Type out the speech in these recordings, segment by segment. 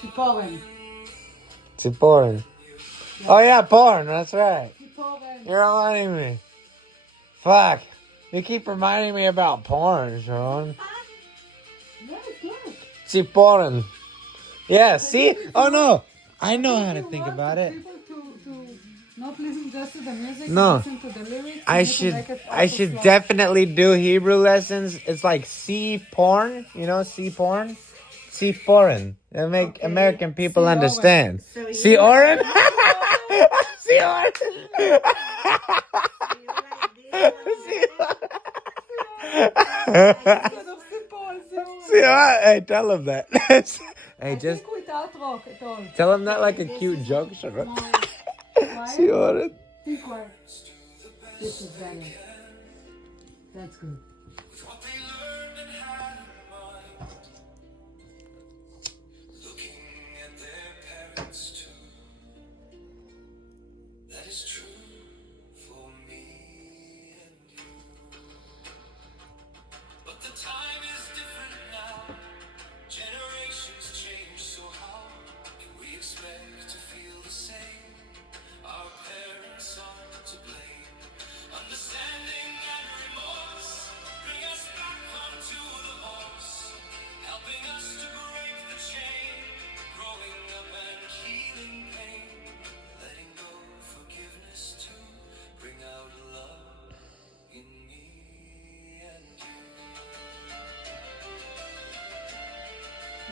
ציפורן. Tsiporin. Oh yeah, porn. That's right. ציפורן. You're reminding me. Fuck. You keep reminding me about porn, Sharon. Yeah, it's good. Tsiporin. Yeah, see? Oh no. I know how to If you think want about it. people to not listen just to the music, No. listen to the lyrics. I you need to should make it I also should slow. definitely do Hebrew lessons. It's like see porn, you know, see porn? See porn. It make Okay. American people See understand. So See you oren? like See oren? this one? Instead of ציפורן, ציפורן. See what? Hey, tell him that. Hey, I just think without rock at all. tell him that like a cute joke, Sharon. Quiet. See oren? Think quiet. This is better. That's good.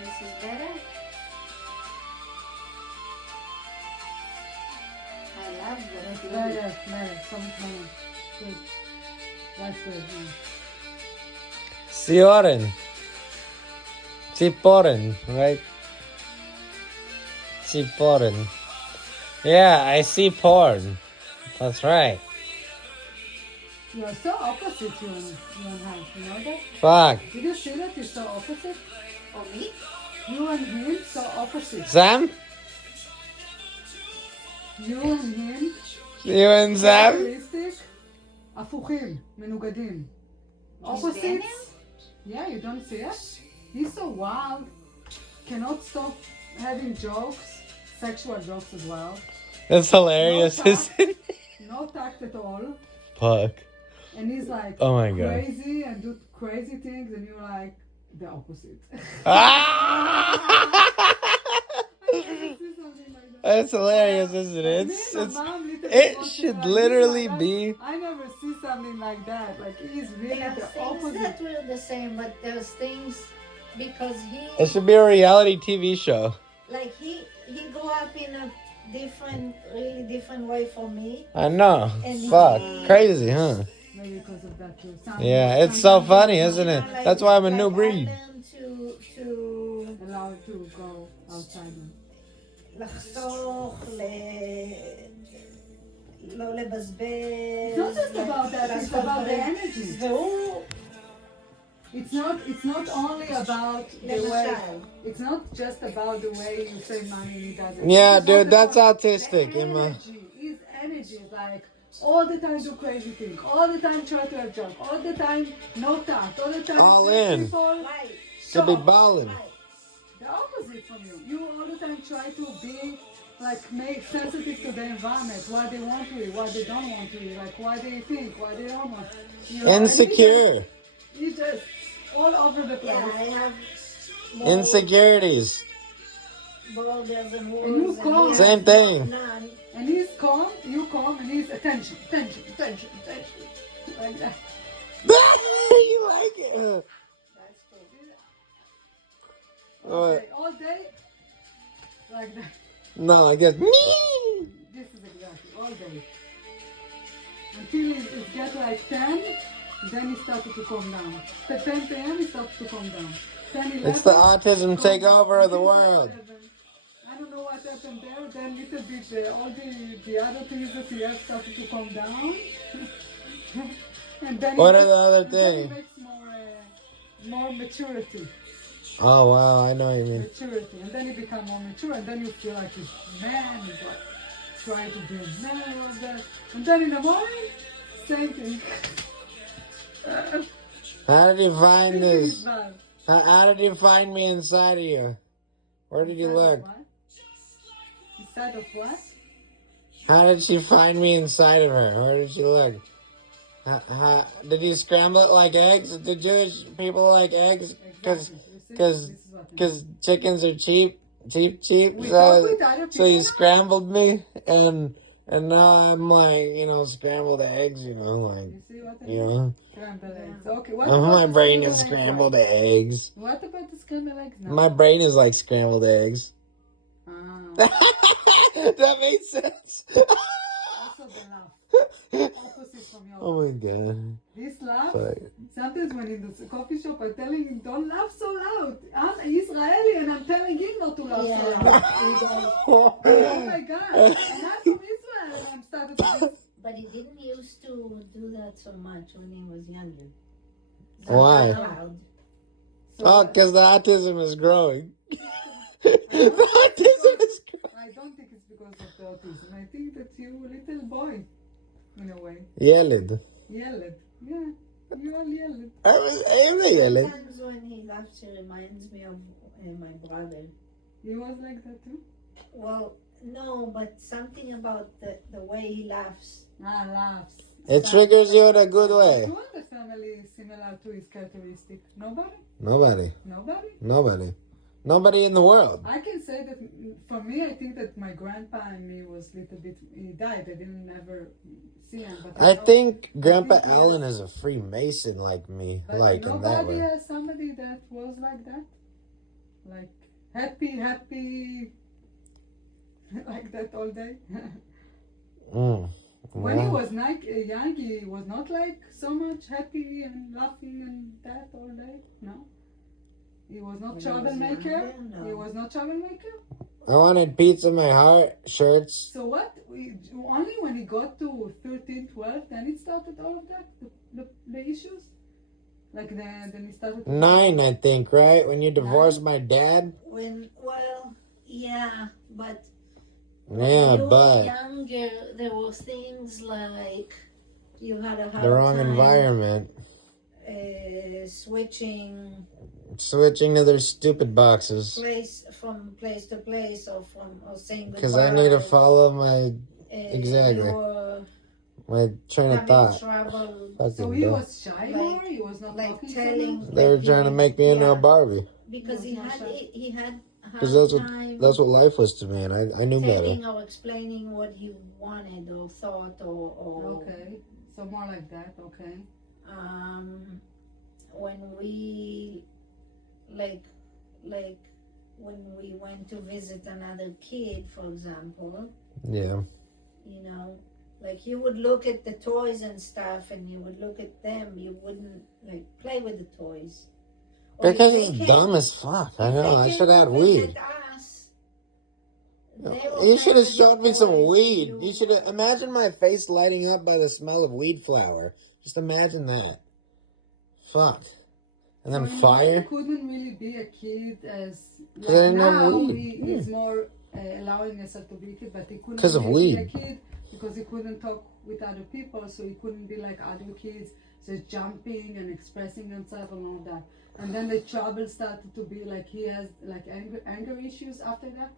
This is better. I love That's this. better. Better. So much better. Good. That's good. Yeah. See oren. See porn, right? See porn. Yeah, I see porn. That's right. You are so opposite, you and him. You know that? Fuck. Did you see that? You're so opposite. For me? You and him, so opposite. Sam? You and him, You and Sam? realistic, הפוכים, מנוגדים. Opposites. Yeah, you don't see it? He's so wild, cannot stop having jokes, sexual jokes as well. That's hilarious, No tact. isn't it? No tact at all. Fuck. And he's like Oh my God. crazy and do crazy things, and you're like the opposite. Ah! I never see something like that. That's hilarious, isn't it? Me and my mom literally It watching should like literally this, be. I never see something like that. Like he's really There are the things opposite. that were the same, but there's things because It should be a reality TV show. like he grew up in a really different way for me. I know. And Fuck. he- Crazy, huh? Maybe because of that too. Yeah, it's so funny, isn't it? Like- That's why I'm a like new I breed. learned to Allowed to go outside. לחסוך, לא לבזבז. It's not just about that. It's about the energy. והוא, It's not only about the way. למשל, It's not just about the way you save money and he does it. Yeah, It's dude, about that's the autistic, Emma. energy. His energy is like all the time do crazy things. All the time try to have junk. All the time no tact. All the time All make in. people right, Should be shocked. balling. right. The opposite from you. You all the time try to be like make sensitive to the environment, what they want to eat, what they don't want to eat, like what they think, what they don't want. You know, and Insecure. He just all over the place. Yeah, I have Insecurities. borders and And you rules. call- he Same has thing. none. And he's calm, you calm, and he's attention, attention, attention, attention. Like that. You like it? That's true. What? Okay, all day, like that. No, I guess. This is exactly, all day. Until it gets like 10, then he started to calm down. At 10 p.m. he started to calm down. 10, 11, It's the autism calm takeover down. of the world. 11. I don't know what happened there. Then little bit, all the other things that he has started to calm down. And then What are the other and then he things? makes more maturity. Oh, wow, I know what you mean. Maturity. And then he become more mature, and then you feel like he's man, he's like trying to be a man, all that. And then in the morning, same thing. How did you find Same thing is this? bad. How did you find me inside of you? Where did you Inside of look? what? Inside of what? How did she find me inside of her? Where did she look? Did you scramble it like eggs? Did Jewish people like eggs? Because Exactly. You see? This is what I mean. chickens are cheap. We So, talk with other people. so you scrambled me, and now I'm like, scrambled eggs, like, You see what I mean? you know. Scrambled eggs. Okay, what Oh, about my the brain is scrambled scrambled eggs? eggs. What about the scrambled eggs now? My brain is like scrambled eggs. Ah, That makes sense. also the laugh. Opposite from yours. Oh my god. This laugh, Fuck. sometimes when in the coffee shop I'm telling him, don't laugh so loud. I'm Israeli and I'm telling him not to laugh so loud. Oh my god. And I'm from Israel and I'm starting to this. But he didn't used to do that so much when he was younger. Why? Loud. So, Oh, because the autism is growing. The autism is growing. I don't think it's because of the autism. I think that you a little boy, in a way. Yelled. Yelled. Yeah, you all yelled. I am a yelled. Sometimes when he laughs, he reminds me of my brother. He was like that too? Well, no, but something about the way he laughs. Laughs. It triggers you in a good way. Who in the family is similar to his characteristic? Nobody? Nobody. Nobody? Nobody. Nobody in the world. I can say that for me, I think that my grandpa and me was a little bit. He died. I didn't ever see him. But I know- think Grandpa think he Allen has- is a Freemason like me. But Like in that nobody way. has somebody that was like that. Like happy, like that all day. Mm. When he Well, was young, he was not like so much happy and laughing and that all day. No. He was not When he was troublemaker. younger, no. He was not troublemaker. I wanted pizza in my heart, shirts. So what? Only when he got to 13, 12, then it started all of that, the issues. Like then he started. 9, I think, right? When you divorced my dad? Yeah, but Yeah, when you were but younger, there were things like you had a hard the wrong time, environment. switching Switching to their stupid boxes. from place to place or saying goodbye. Because I need to follow my exactly. You were my train of having thought. trouble So Fucking he dumb. was shy more. He was not like talking telling. so much. They were trying to make me into a Yeah. Barbie. Because he Was not had shy. he had a Because hard that's time what life was to me, and I knew better. telling or explaining what he wanted or thought or Okay, so more like that. Okay. when we like when we went to visit another kid, for example, Yeah. like you would look at the toys and stuff and you would look at them, you wouldn't like play with the toys. Or Because if they it's came- dumb as fuck. I if know. they I came should have to had weed. visit us, they will You play should have with showed the me some toys weed. and You should have. Imagine my face lighting up by the smell of weed flower. Just imagine that. Fuck. And then So in a way, fire. he couldn't really be a kid as Because I didn't have now weed. he's more allowing himself to be a kid, but he couldn't 'Cause of really weed. be a kid because he couldn't talk with other people, so he couldn't be like other kids, just jumping and expressing himself and all that. And then the trouble started to be like he has like anger issues after that.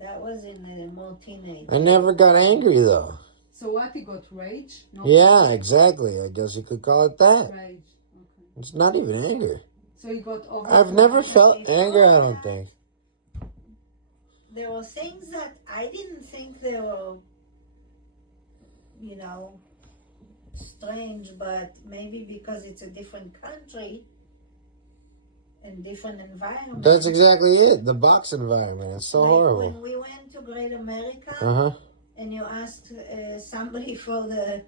That was in the more teenage. I never got angry though. So what, he got rage? No, Yeah, exactly. I guess you could call it that. rage. Okay. It's not even anger. So he got over. I've never felt anger, I don't think. There were things that I didn't think they were, strange, but maybe because it's a different country and different environment. That's exactly it. The box environment. It's so Like horrible. when we went to Great America Uh-huh. and you asked somebody for the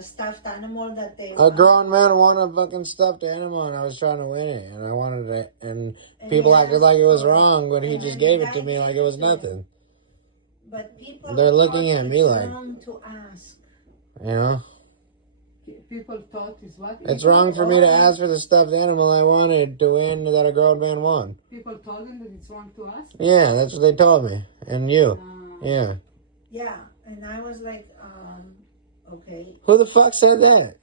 stuffed animal that they A grown man wanted a fucking stuffed animal, and I was trying to win it, and I wanted it, and people he acted asked like it was for wrong, but he and just then gave the it to guy me like gave it was to him. nothing. But people They're looking thought at me it's like- wrong to ask. You know? People thought is what? It's wrong for me to ask for the stuffed animal I wanted to win that a grown man won. People told him that it's wrong to ask. Yeah, that's what they told me. And you. Uh, Yeah. Yeah, and I was like, okay. Who the fuck said that?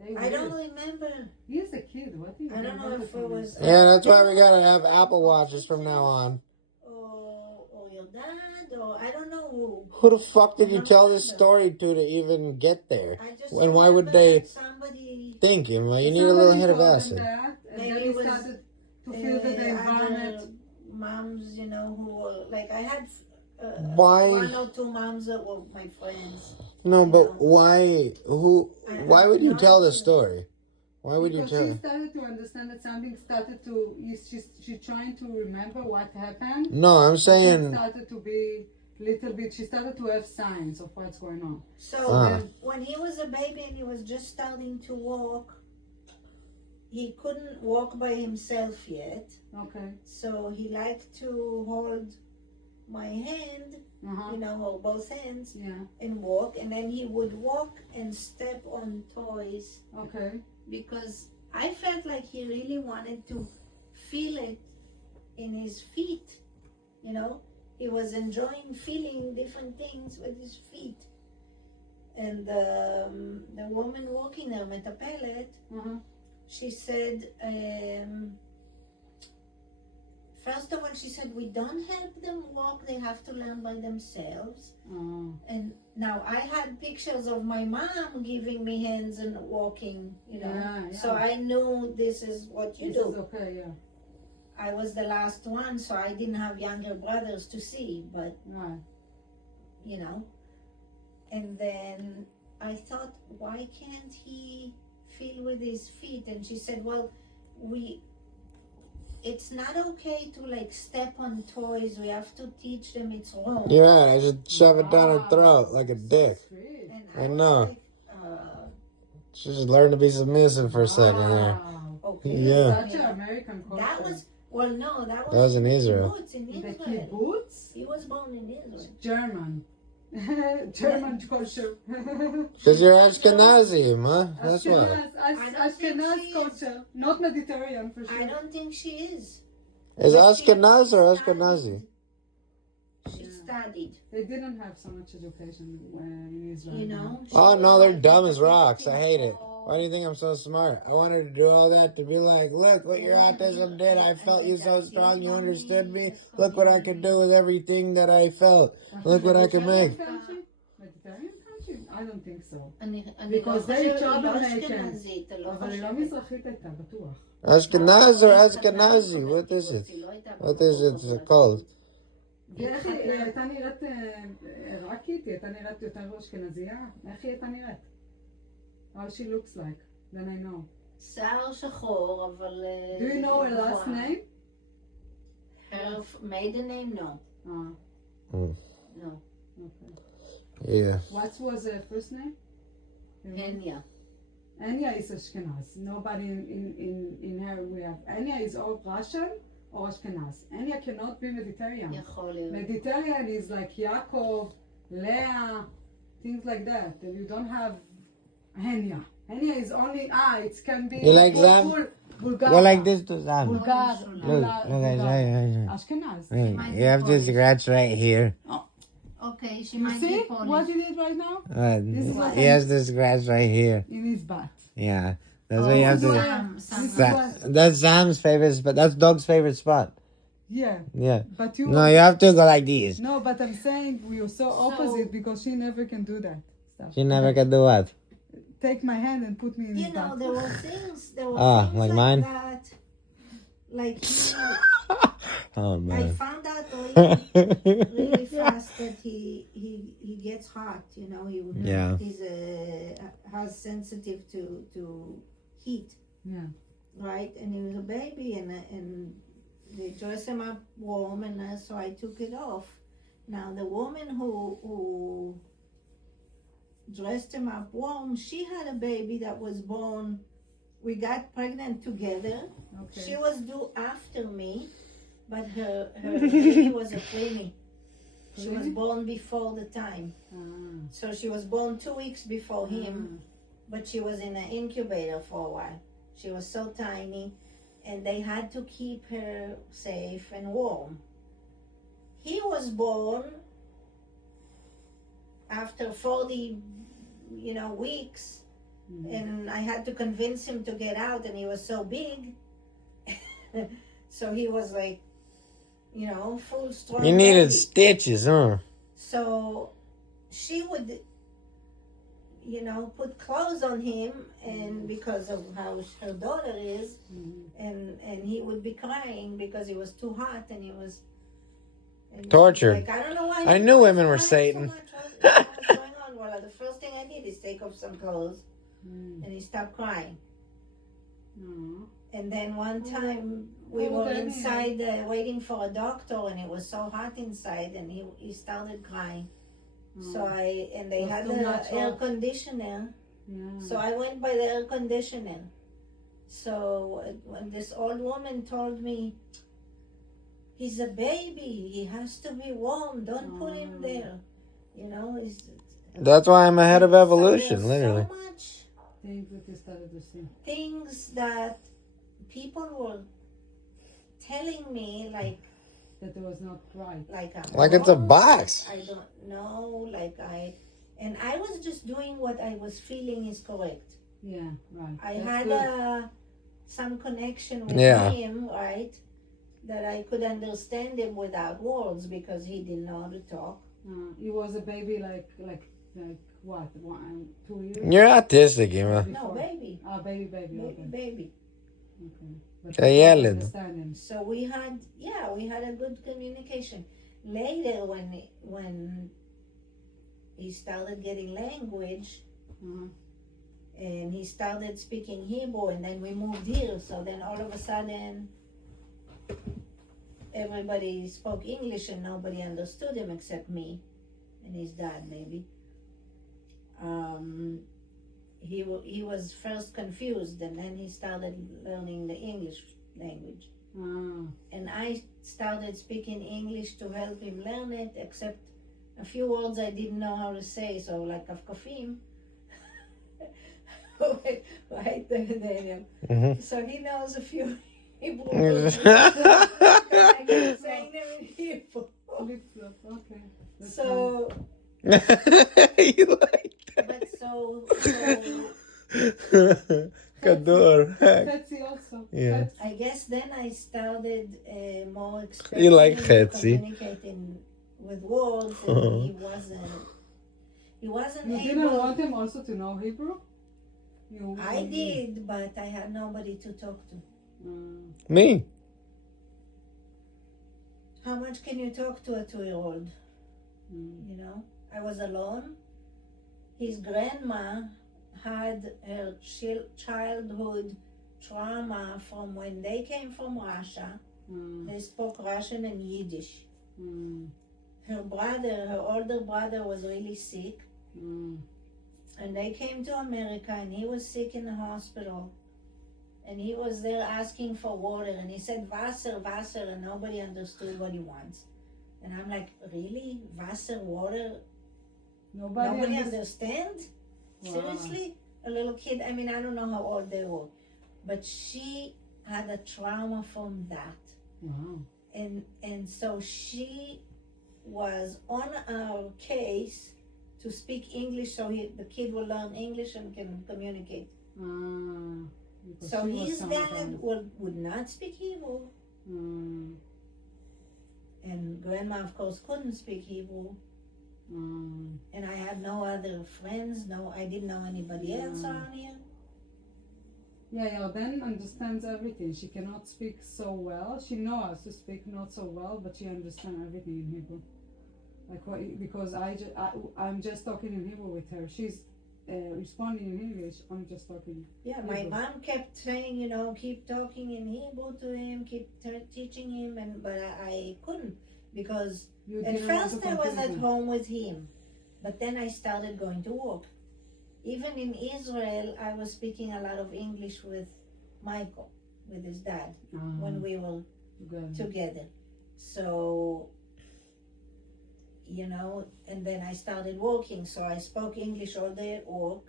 I don't remember. He's a kid. What do you I don't know if it was. Yeah, that's why we gotta have Apple Watches from now on. Or your dad, or I don't know who. Who the fuck did you tell this story to even get there? I just And why would remember they that somebody. think him? Well, you need a little hit of acid. And Maybe then he it was, started to feel that the other environment. moms, who were like I had Why? 1 or 2 moms that were my friends. No, but know. why? Why would you tell the story? Why would you Because tell? she started to understand that something started to. She's trying to remember what happened. No, I'm She saying. started to be little bit. She started to have signs of what's going on. So when he was a baby and he was just starting to walk, he couldn't walk by himself yet. Okay. So he liked to hold my hand, or both hands, Yeah. and walk. And then he would walk and step on toys Okay. because I felt like he really wanted to feel it in his feet. He was enjoying feeling different things with his feet. And the woman walking there, metapelet, she said, first of all, she said, we don't help them walk. They have to learn by themselves. And now I had pictures of my mom giving me hands and walking, Yeah. So I knew this is what you This do. is okay. Yeah. I was the last one, so I didn't have younger brothers to see, but, Right. And then I thought, why can't he feel with his feet? And she said, well, it's not okay to step on toys. We have to teach them it's wrong. You're right. I should shove it down her throat like a dick. Sweet. And I was know. like, She should learn to be submissive for a second there. Wow. okay. Yeah. Such an American culture. That was, well, no, that was in Israel. kibbutz in The Israel. kibbutz? He was born in Israel. German. German culture. Because you're Ashkenazi, huh? That's why. Ashkenaz culture. Not Mediterranean for sure. I don't think she is. Is But she Ashkenaz or studied. Ashkenazi? She studied, They didn't have so much education in Israel. She Oh was no, they're like dumb as rocks. I hate it. Oh. Why do you think I'm so smart? I wanted to do all that to be like, look what your autism did. I felt you so strong. You understood me. Look what I could do with everything that I felt. Look what I can make. Mediterranean country? I don't think so. אני Because לא they חושבת, היא לא troublemakers. אשכנזית, אני לא אבל היא לא חושבת. מזרחית הייתה, בטוח. Ashkenaz or Ashkenazi? What is it? What is it called? ואיך היא הייתה נראית עיראקית? היא הייתה נראית יותר אשכנזייה? איך היא הייתה נראית? How she looks like, then I know. שיער שחור, אבל... Do you know her last name? Her maiden name, no. No. Okay. Yeah. What was her first name? Henya. Anya is Ashkenaz. Nobody in her we have. Anya is or Russian or Ashkenaz. Anya cannot be Mediterranean. יכול להיות. Mediterranean is like Yaakov, Leah, things like that. And you don't have Henya. Henya is only, it can be You like Zam? Bulgaria. Go like this to Zam. Look, Bulgaria. look, Ashkenaz. you have this scratch right here. Okay, she You might see be Polish. what you did right now? This is what He has this scratch right here. in his butt. Yeah. That's what you have this is to. This is That's Zam's favorite spot. That's Dog's favorite spot. Yeah. Yeah. But you No, you have to go like these. No, but I'm saying we are so opposite because she never can do that stuff. She never can do what? Take my hand and put me in his You know, butt. there were things like like mine? that. Like Oh I man. found out really fast that he gets hot. Yeah. He's has sensitive to heat, Yeah. right? And he was a baby, and they dress him up warm, and so I took it off. Now the woman who dressed him up warm, she had a baby that was born. We got pregnant together. Okay. She was due after me, but her baby was a preemie. She was born before the time. So she was born 2 weeks before him, but she was in an incubator for a while. She was so tiny, and they had to keep her safe and warm. He was born after 40, weeks, and I had to convince him to get out, and he was so big. So he was like, full strong. You needed baby. stitches, huh? So she would, put clothes on him, and because of how her daughter is, and he would be crying because he was too hot, and he was and Tortured. Like, I don't know why. I knew women were so Satan. much. What's going on? Well, the first thing I did is take off some clothes, and he stopped crying. And then one time we were inside waiting for a doctor, and it was so hot inside, and he started crying. So they had the air conditioner. So I went by the air conditioner. So when this old woman told me, he's a baby, he has to be warm, don't put him there. That's why I'm ahead of evolution, literally. So much Things that you started to see. things that people were telling me, like That it was not right. Like it's a box. I don't know, and I was just doing what I was feeling is correct. Yeah, right. I That's had good. some connection with Yeah. him, right? That I could understand him without words because he didn't know how to talk. He was a baby like what? 1, 2 years? You're autistic, Emma. No, baby. Baby. Baby, Okay. baby. Okay. But Kaya you yelling. understand him. So we had a good communication. Later, when he started getting language, and he started speaking Hebrew, and then we moved here. So then all of a sudden, everybody spoke English, and nobody understood him except me and his dad, maybe. He was first confused, and then he started learning the English language. And I started speaking English to help him learn it, except a few words I didn't know how to say, so like kafkafim. Right, Daniel? So he knows a few Hebrew words. I kept saying them in Hebrew. Flip-flop, okay. That's So, You like but so Kador. Fetzi also. Yeah. Fetzi. I guess then I started more You like expecting Fetzi. communicating with words, and he wasn't You able. didn't want him also to know Hebrew? I did, but I had nobody to talk to. Me. How much can you talk to a 2-year-old? I was alone. His grandma had her childhood trauma from when they came from Russia. They spoke Russian and Yiddish. Her older brother was really sick. And they came to America, and he was sick in the hospital. And he was there asking for water, and he said, Wasser, Wasser, and nobody understood what he wants. And I'm like, really? Wasser, water? Nobody understands? Wow. Seriously? A little kid? I mean, I don't know how old they were. But she had a trauma from that. Wow. And so she was on our case to speak English, so the kid will learn English and can communicate. So his dad would not speak Hebrew. And grandma, of course, couldn't speak Hebrew. And I had no other friends. I didn't know anybody else around here. Yeah, Ben understands everything. She cannot speak so well. She knows to speak not so well, but she understands everything in Hebrew. Because I'm just talking in Hebrew with her. She's responding in English. I'm just talking. Yeah, my mom kept saying, keep talking in Hebrew to him, keep teaching him, but I couldn't, because at first I was at home with him, but then I started going to work. Even in Israel, I was speaking a lot of English with Michael, with his dad, when we were together. So, and then I started working, so I spoke English all day at work.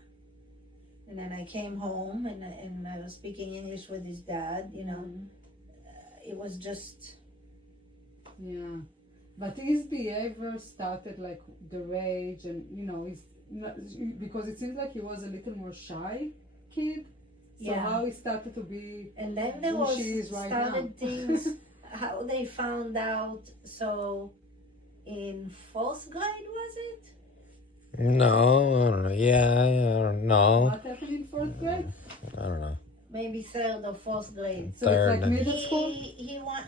And then I came home, and I was speaking English with his dad, It was just... Yeah. But his behavior started like the rage, and because it seems like he was a little more shy kid. So Yeah. how he started to be And then there who was she is right started now. things how they found out. So in 4th grade was it? No, I don't know. Yeah, I don't know. What happened in 4th grade? I don't know. Maybe 3rd or 4th grade. So Third. it's like middle school? He went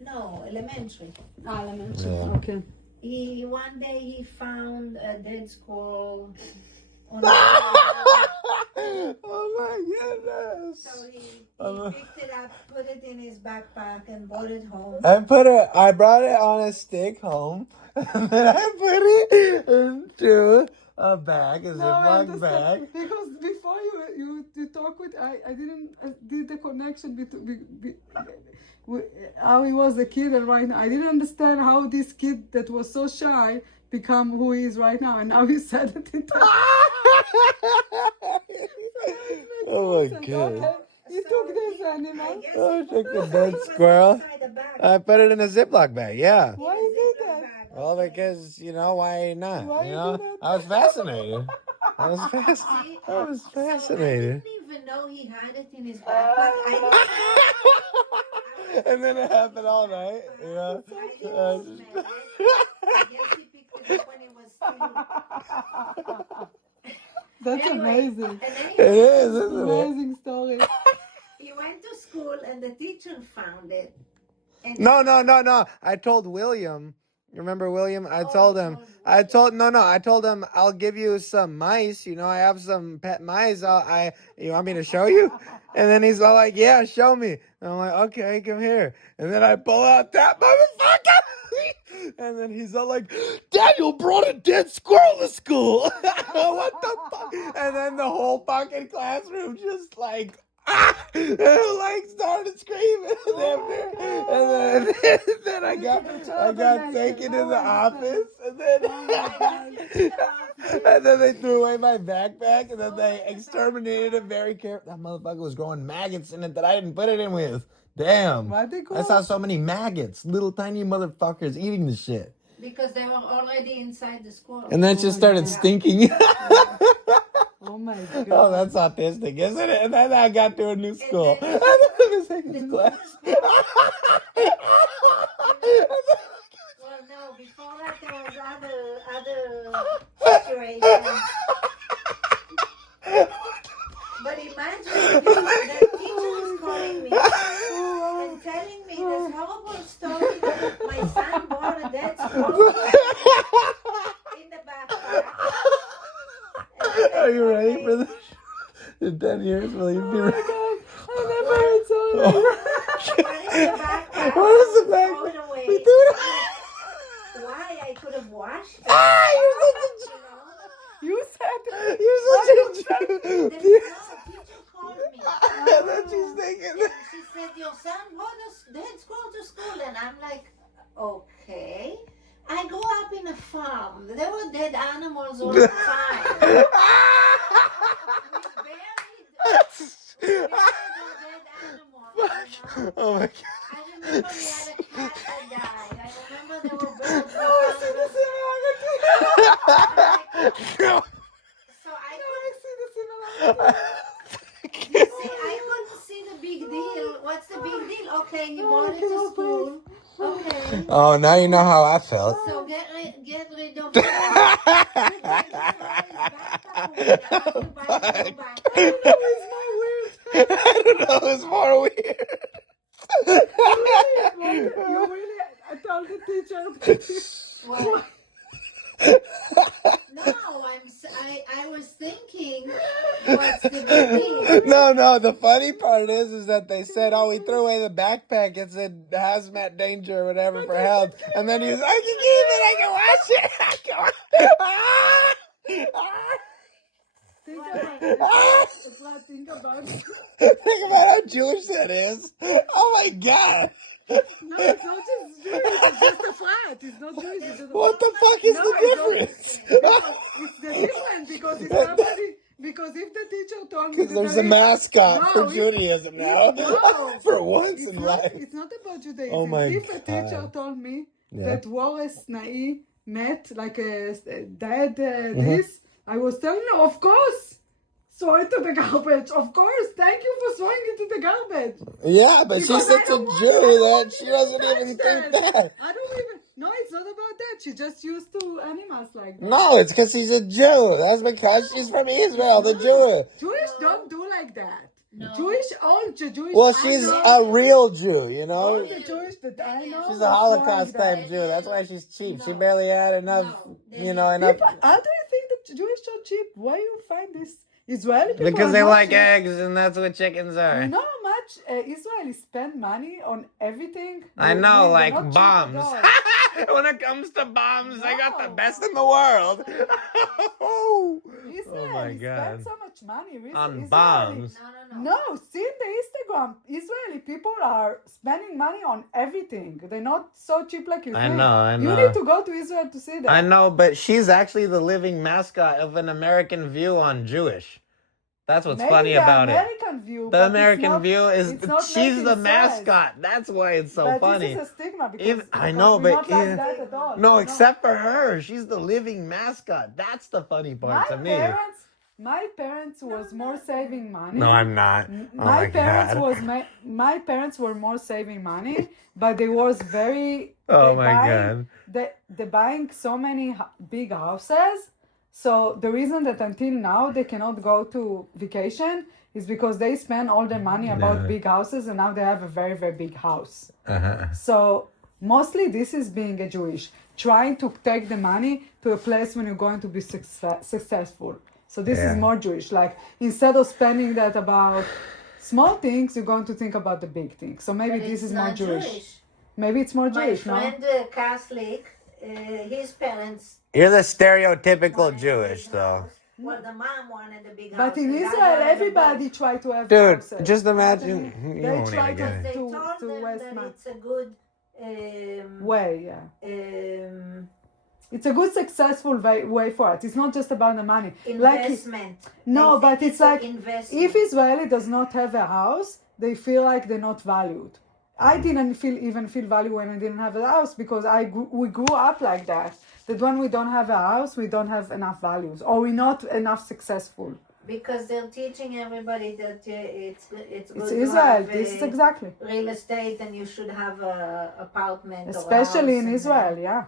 no elementary. Elementary. Yeah. Okay. He one day he found a dead squirrel on Oh my goodness. so he picked it up, put it in his backpack, and brought it home. I brought it on a stick home, and then I put it into a bag, a I Ziploc understand. bag. Because before you talk with, I didn't did the connection between how he was a kid and right now. I didn't understand how this kid that was so shy become who he is right now. And now you said it in time. Oh my Okay. god. He took this animal. I guess Oh, I he took put the it dead was squirrel. inside the bag. I put it in a Ziploc bag, yeah. Why In a you did Ziploc that? bag, Well, okay. because, why not? Why you do that? I was fascinated. I was See? fascinated. So I didn't even know he had it in his backpack. And then it happened all night, I didn't smell it. I guess he picked it up when it was still. That's Anyway, amazing. And then It is, isn't it? Amazing story. he went to school and the teacher found it. And No. I told William. Remember William? I told him. I told him I'll give you some mice. I have some pet mice. You want me to show you? And then he's all like, "Yeah, show me." And I'm like, "Okay, come here." And then I pull out that motherfucker. And then he's all like, "Daniel brought a dead squirrel to school." What the fuck? And then the whole fucking classroom just like. And like started screaming and then I got taken to the office and then they threw away my backpack and then they exterminated it very carefully. That motherfucker was growing maggots in it that I didn't put it in with. Damn. Why'd they go? I saw so many maggots, little tiny motherfuckers eating the shit. because they were already inside the school. And then it just started stinking. Oh my god. Oh, that's autistic, isn't it? And then I got to a new school. then- The second class. Well, no, before that there was other situations. But imagine the teacher is calling me and telling me this horrible story that my son bought a dead squirrel in the backpack. Are you ready for this? In 10 years, will you be ready? I never heard so What is the backpack? Throw it away. We threw it Why? I could have washed it. Ah, you're such a You said Jew. You're such a Then, Jew. no, teacher called me. And then she's thinking. And she said, your son brought a dead squirrel to school. And I'm like, okay. I grew up in a farm. There were dead animals all the time. We buried dead animals, Oh my god. I remember we had a cat that died. I remember there were birds. So I couldn't see the big deal. What's the big deal? Okay, he brought it to school. Okay. Oh, now you know how I felt. So get rid of it. I don't know, it's more weird. you really I told the teacher. What? No, I was thinking, what's the big deal? No, the funny part is that they said, oh, we threw away the backpack. It said hazmat danger or whatever for health. And then he was, I can keep it, I can wash it. I can wash it. Think about it. It's not think about it. Think about how Jewish that is. Oh my god. No, it's not just Jewish, it's just a flat. It's not Jewish, it's just a What the fuck is No, the difference? It's the difference because it's somebody. Because if the teacher told me that There's there a is- mascot No, for if- Judaism now. No. For once it's in not, life. it's not about Judaism. Oh my if a teacher God. told me Yeah. that Wallace Nai met like a dad Mm-hmm. this, I was telling her, of course, throw it to the garbage. Of course, thank you for throwing it to the garbage. Yeah, but Because she's such I a don't want- I Jew don't that want she people to doesn't touch even think that. that. I don't even. No, it's not about that. She's just used to animals like that. No, it's because she's a Jew. That's because she's from Israel, the Jew. Jewish don't do like that. No. All the Jewish. Well, I she's know, a real Jew, you all know? the Jewish that I know. She's was a Holocaust like that. type Jew. That's why she's cheap. She No. barely had enough, No. enough. People, how do you think that Jewish are cheap? Where you find this? Israeli people Because are they not like cheap. eggs, and that's what chickens You are. know how much Israelis spend money on everything? I They're know, not like cheap at bombs. all. When it comes to bombs, I got the No. best in the world. Oh Israelis my spend God. so much money. On Israeli- bombs. No, see the Instagram. Israeli people are spending money on everything. They're not so cheap like you I think. know, I You know. need to go to Israel to see that. I know, but she's actually the living mascot of an American View on Jewish. That's what's Maybe funny the about it. American view. The but it's American not- View is it's not she's making the sense. mascot. That's why it's so but funny. this is a stigma because, I because know, we're but not like yeah. that at all. No, except for her. She's the living mascot. That's the funny part to me. My parents was more saving money. No, I'm not. Oh My my parents God. was my parents were more saving money, but they was very. Oh they my buying, God. They buying so many big houses. So the reason that until now they cannot go to vacation is because they spend all their money about Yeah. big houses, and now they have a very very big house. Uh-huh. So mostly this is being a Jewish, trying to take the money to a place when you're going to be successful. So this is Yeah. more Jewish. Like instead of spending that about small things, you're going to think about the big things. So maybe But this it's is more not Jewish. Maybe it's more My Jewish, no? friend, Catholic, his parents. You're the stereotypical wanted a Jewish, big though. house. Well, the mom wanted a big house. But in the dad Israel, wanted a everybody boat. try to have Dude, houses. just You know what I imagine. mean? You They won't try even get it. They to told them waste that money. it's a good Way, yeah. It's a good successful way for it. It's not just about the money. investment. No, They but think it's like an investment. if Israeli does not have a house, they feel like they're not valued. I didn't even feel value when I didn't have a house because we grew up like that. That when we don't have a house, we don't have enough values or we're not enough successful. Because they're teaching everybody that it's good It's to Israel. have This is exactly. real estate and you should have a apartment. Especially or a house in and Israel, yeah.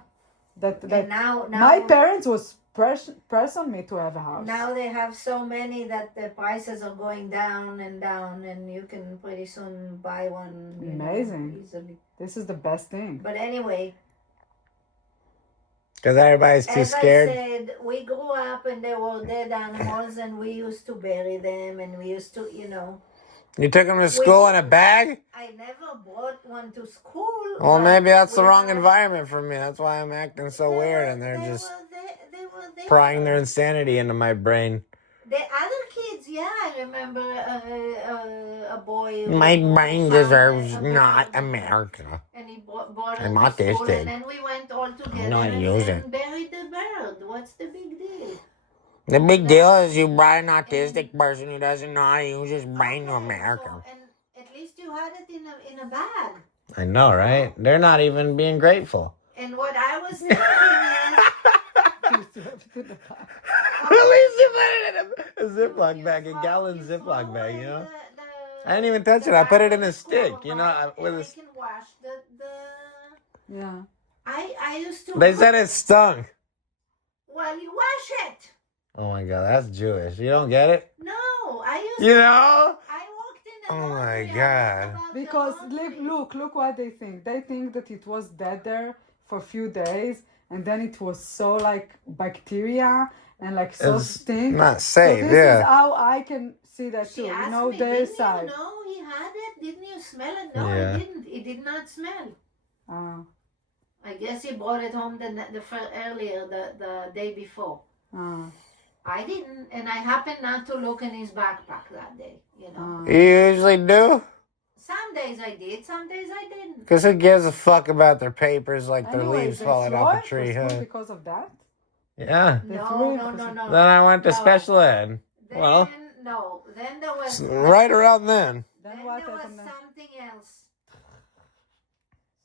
That And now my parents was press on me to have a house. Now they have so many that the prices are going down, and you can pretty soon buy one. Amazing. Easily. This is the best thing. But anyway, Because everybody's too as scared. I said, we grew up and there were dead animals, and we used to bury them, and we used to, You took them to school in a bag? I never brought one to school. Well, but maybe that's the we wrong had- environment for me. That's why I'm acting so they weird, were- and they're they just were there. prying their insanity into my brain. The other kids, yeah, I remember a boy. who My found brain deserves a not bird, America. And he brought I'm it to school, autistic. and then we went all together not and, use and buried the bird. What's the big deal? The big deal is you brought an autistic person who doesn't know how to use his brain to Okay, America. so, and at least you had it in a bag. I know, right? They're not even being grateful. And what I was thinking is, At least you put it in a Ziploc bag, a gallon Ziploc bag, you know? I didn't even touch it. I put it in a stick, you know, with a... They can wash the. Yeah. I used to. They said it stunk. Well, you wash it. Oh my God, that's Jewish. You don't get it? No, I used You to. know? I walked in the Oh my laundry, I God. read about the Because laundry. look what they think. They think that it was dead there for a few days, and then it was so like bacteria and like so It's stink. not So safe, this yeah. is how I can see that She too. You asked know me, their didn't side. you know he had it? Didn't you smell it? No, Yeah. he didn't. It did not smell. I guess he brought it home earlier, the day before. I didn't, and I happened not to look in his backpack that day, You usually do? Some days I did, some days I didn't. Because who gives a fuck about their papers like their Anyway, leaves they falling throw off a it for tree, school huh? because of that. Yeah. They No, threw it no, for no, some- no. Then I went to No. special ed. Then, Well, no. Then there was right around then. Then Then what there was happened then? something else.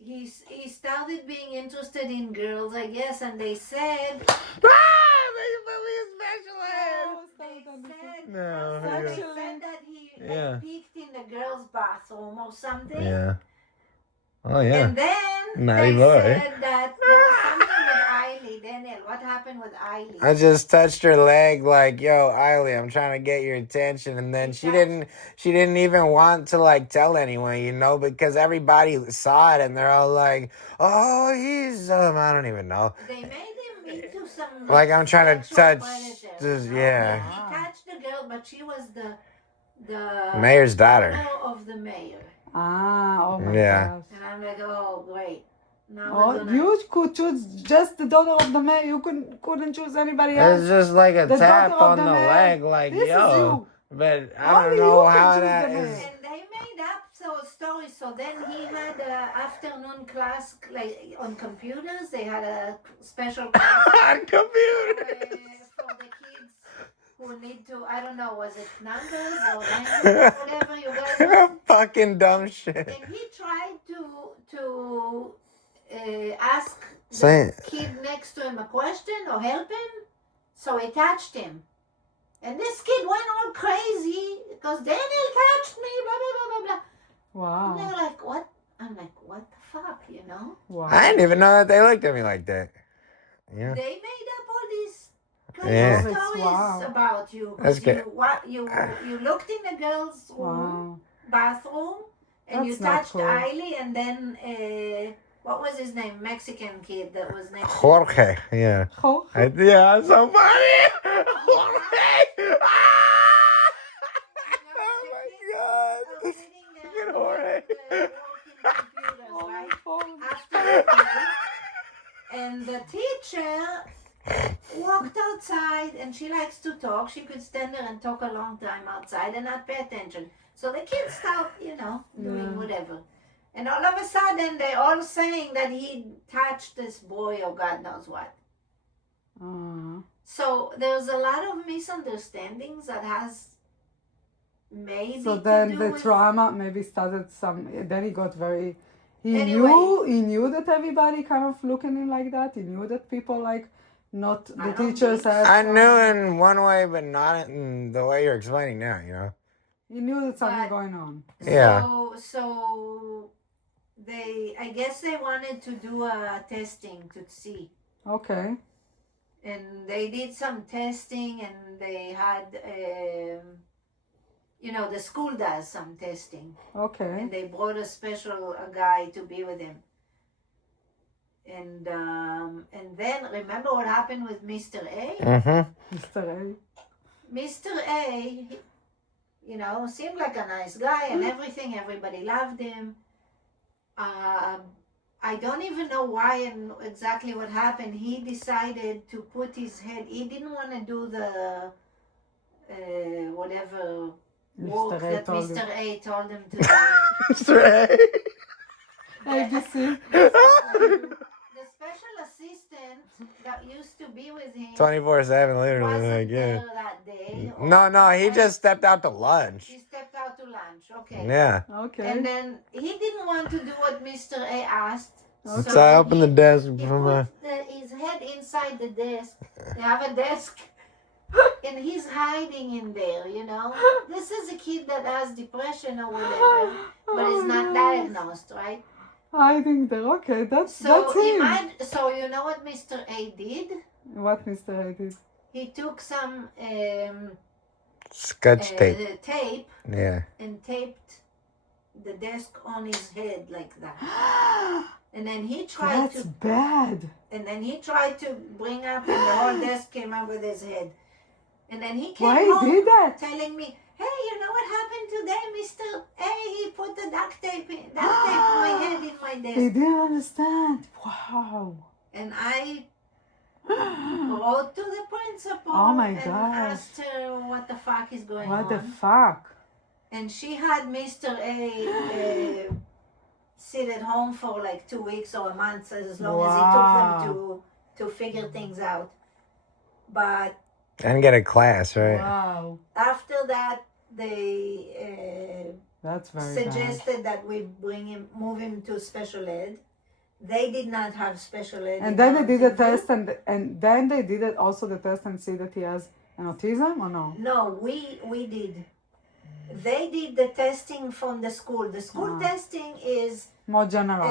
He started being interested in girls, I guess, and they said, Ah, they put me special ed. No. So they Yeah. said that he Yeah. peeked in the girls' bathroom or something. Yeah. Oh yeah. And then Naughty they boy. said that there was something with Eiley. Daniel, what happened with Eiley? I just touched her leg like, yo, Eiley, I'm trying to get your attention. And then she didn't even want to like tell anyone, you know, because everybody saw it and they're all like, oh, he's, I don't even know. They made him into some Like I'm trying to sexual touch, predator, this, you know? yeah. He touched the girl, but she was the Mayor's daughter. daughter of the mayor. Oh my Yeah. gosh. And I'm like, oh, great. Now Oh, we're gonna... you could choose just the daughter of the mayor. You couldn't choose anybody else. It's just like a The tap daughter of on the the mayor. leg, like, This is yo. you. But I Only don't know you can how choose that the is. mayor. And they made up those stories. So then he had an afternoon class like on computers. They had a special class On computer. for the kids who need to, I don't know, was it numbers or language or whatever you guys Fucking dumb shit. And he tried to ask Say the it. kid next to him a question or help him. So he touched him. And this kid went all crazy because Daniel touched me, blah, blah, blah, blah, blah. Wow. And they're like, what? I'm like, what the fuck, you know? Wow. I didn't even know that they looked at me like that. Yeah. They made up all these crazy Yeah. stories Wow. about you. That's good. You looked in the girls' room, Wow. bathroom, and you That's not touched cool. Eiley, and then what was his name? Mexican kid that was next. Jorge. Yeah. Jorge. Yeah, it's so funny. Jorge. Ah! Oh my God. Look at Jorge. After the and the teacher walked outside, and she likes to talk. She could stand there and talk a long time outside and not pay attention. So the kids stopped, doing whatever. And all of a sudden, they all saying that he touched this boy or God knows what. So there's a lot of misunderstandings that has maybe So to then do the with trauma maybe started then he got very, he Anyway. knew that everybody kind of look at him like that. He knew that people like not, I the don't teachers think had. I trauma. knew in one way, but not in the way you're explaining now, you know? He knew that something But- going on. Yeah. So I guess they wanted to do a testing to see. Okay. And they did some testing, and they had, the school does some testing. Okay. And they brought a guy to be with him. And then remember what happened with Mr. A? Mm-hmm. Mr. A. Mr. A, seemed like a nice guy and everything. Everybody loved him. I don't even know why and exactly what happened. He decided to put his head. He didn't want to do the whatever work Mr. A that told Mr. him. A told him to do. Straight. ABC. The special assistant that used to be with him 24/7, literally. wasn't Like, yeah. there that day. No, he just stepped out to lunch. He stepped out to lunch. Okay. Yeah. Okay. And then he didn't want to do what Mr. A asked. So I opened the desk He from put his head inside the desk. They have a desk. And he's hiding in there, This is a kid that has depression or whatever, but is not diagnosed, right? I think that, okay, that's So him. so you know what Mr. A did? What Mr. A did? He took some Scotch tape. tape Yeah. and taped the desk on his head like that. And then he tried That's to bad. And then he tried to bring up, and the whole desk came up with his head. And then he came Why home he did that? telling me, hey, you know what happened today, Mr. A? He put the duct tape my head in my He desk. didn't understand. Wow. And I wrote to the principal Oh my and gosh. asked her what the fuck is going What on. the fuck? And she had Mr. A sit at home for like 2 weeks or a month, as long as it took them to figure things out. But And get a class, right? Wow. after that, they That's very suggested that we move him to special ed, They did not have special ed. And then they did a interview. test, and then they did it also the test and see that he has an autism or no? No, we did. They did the testing from the school. The school testing is More general.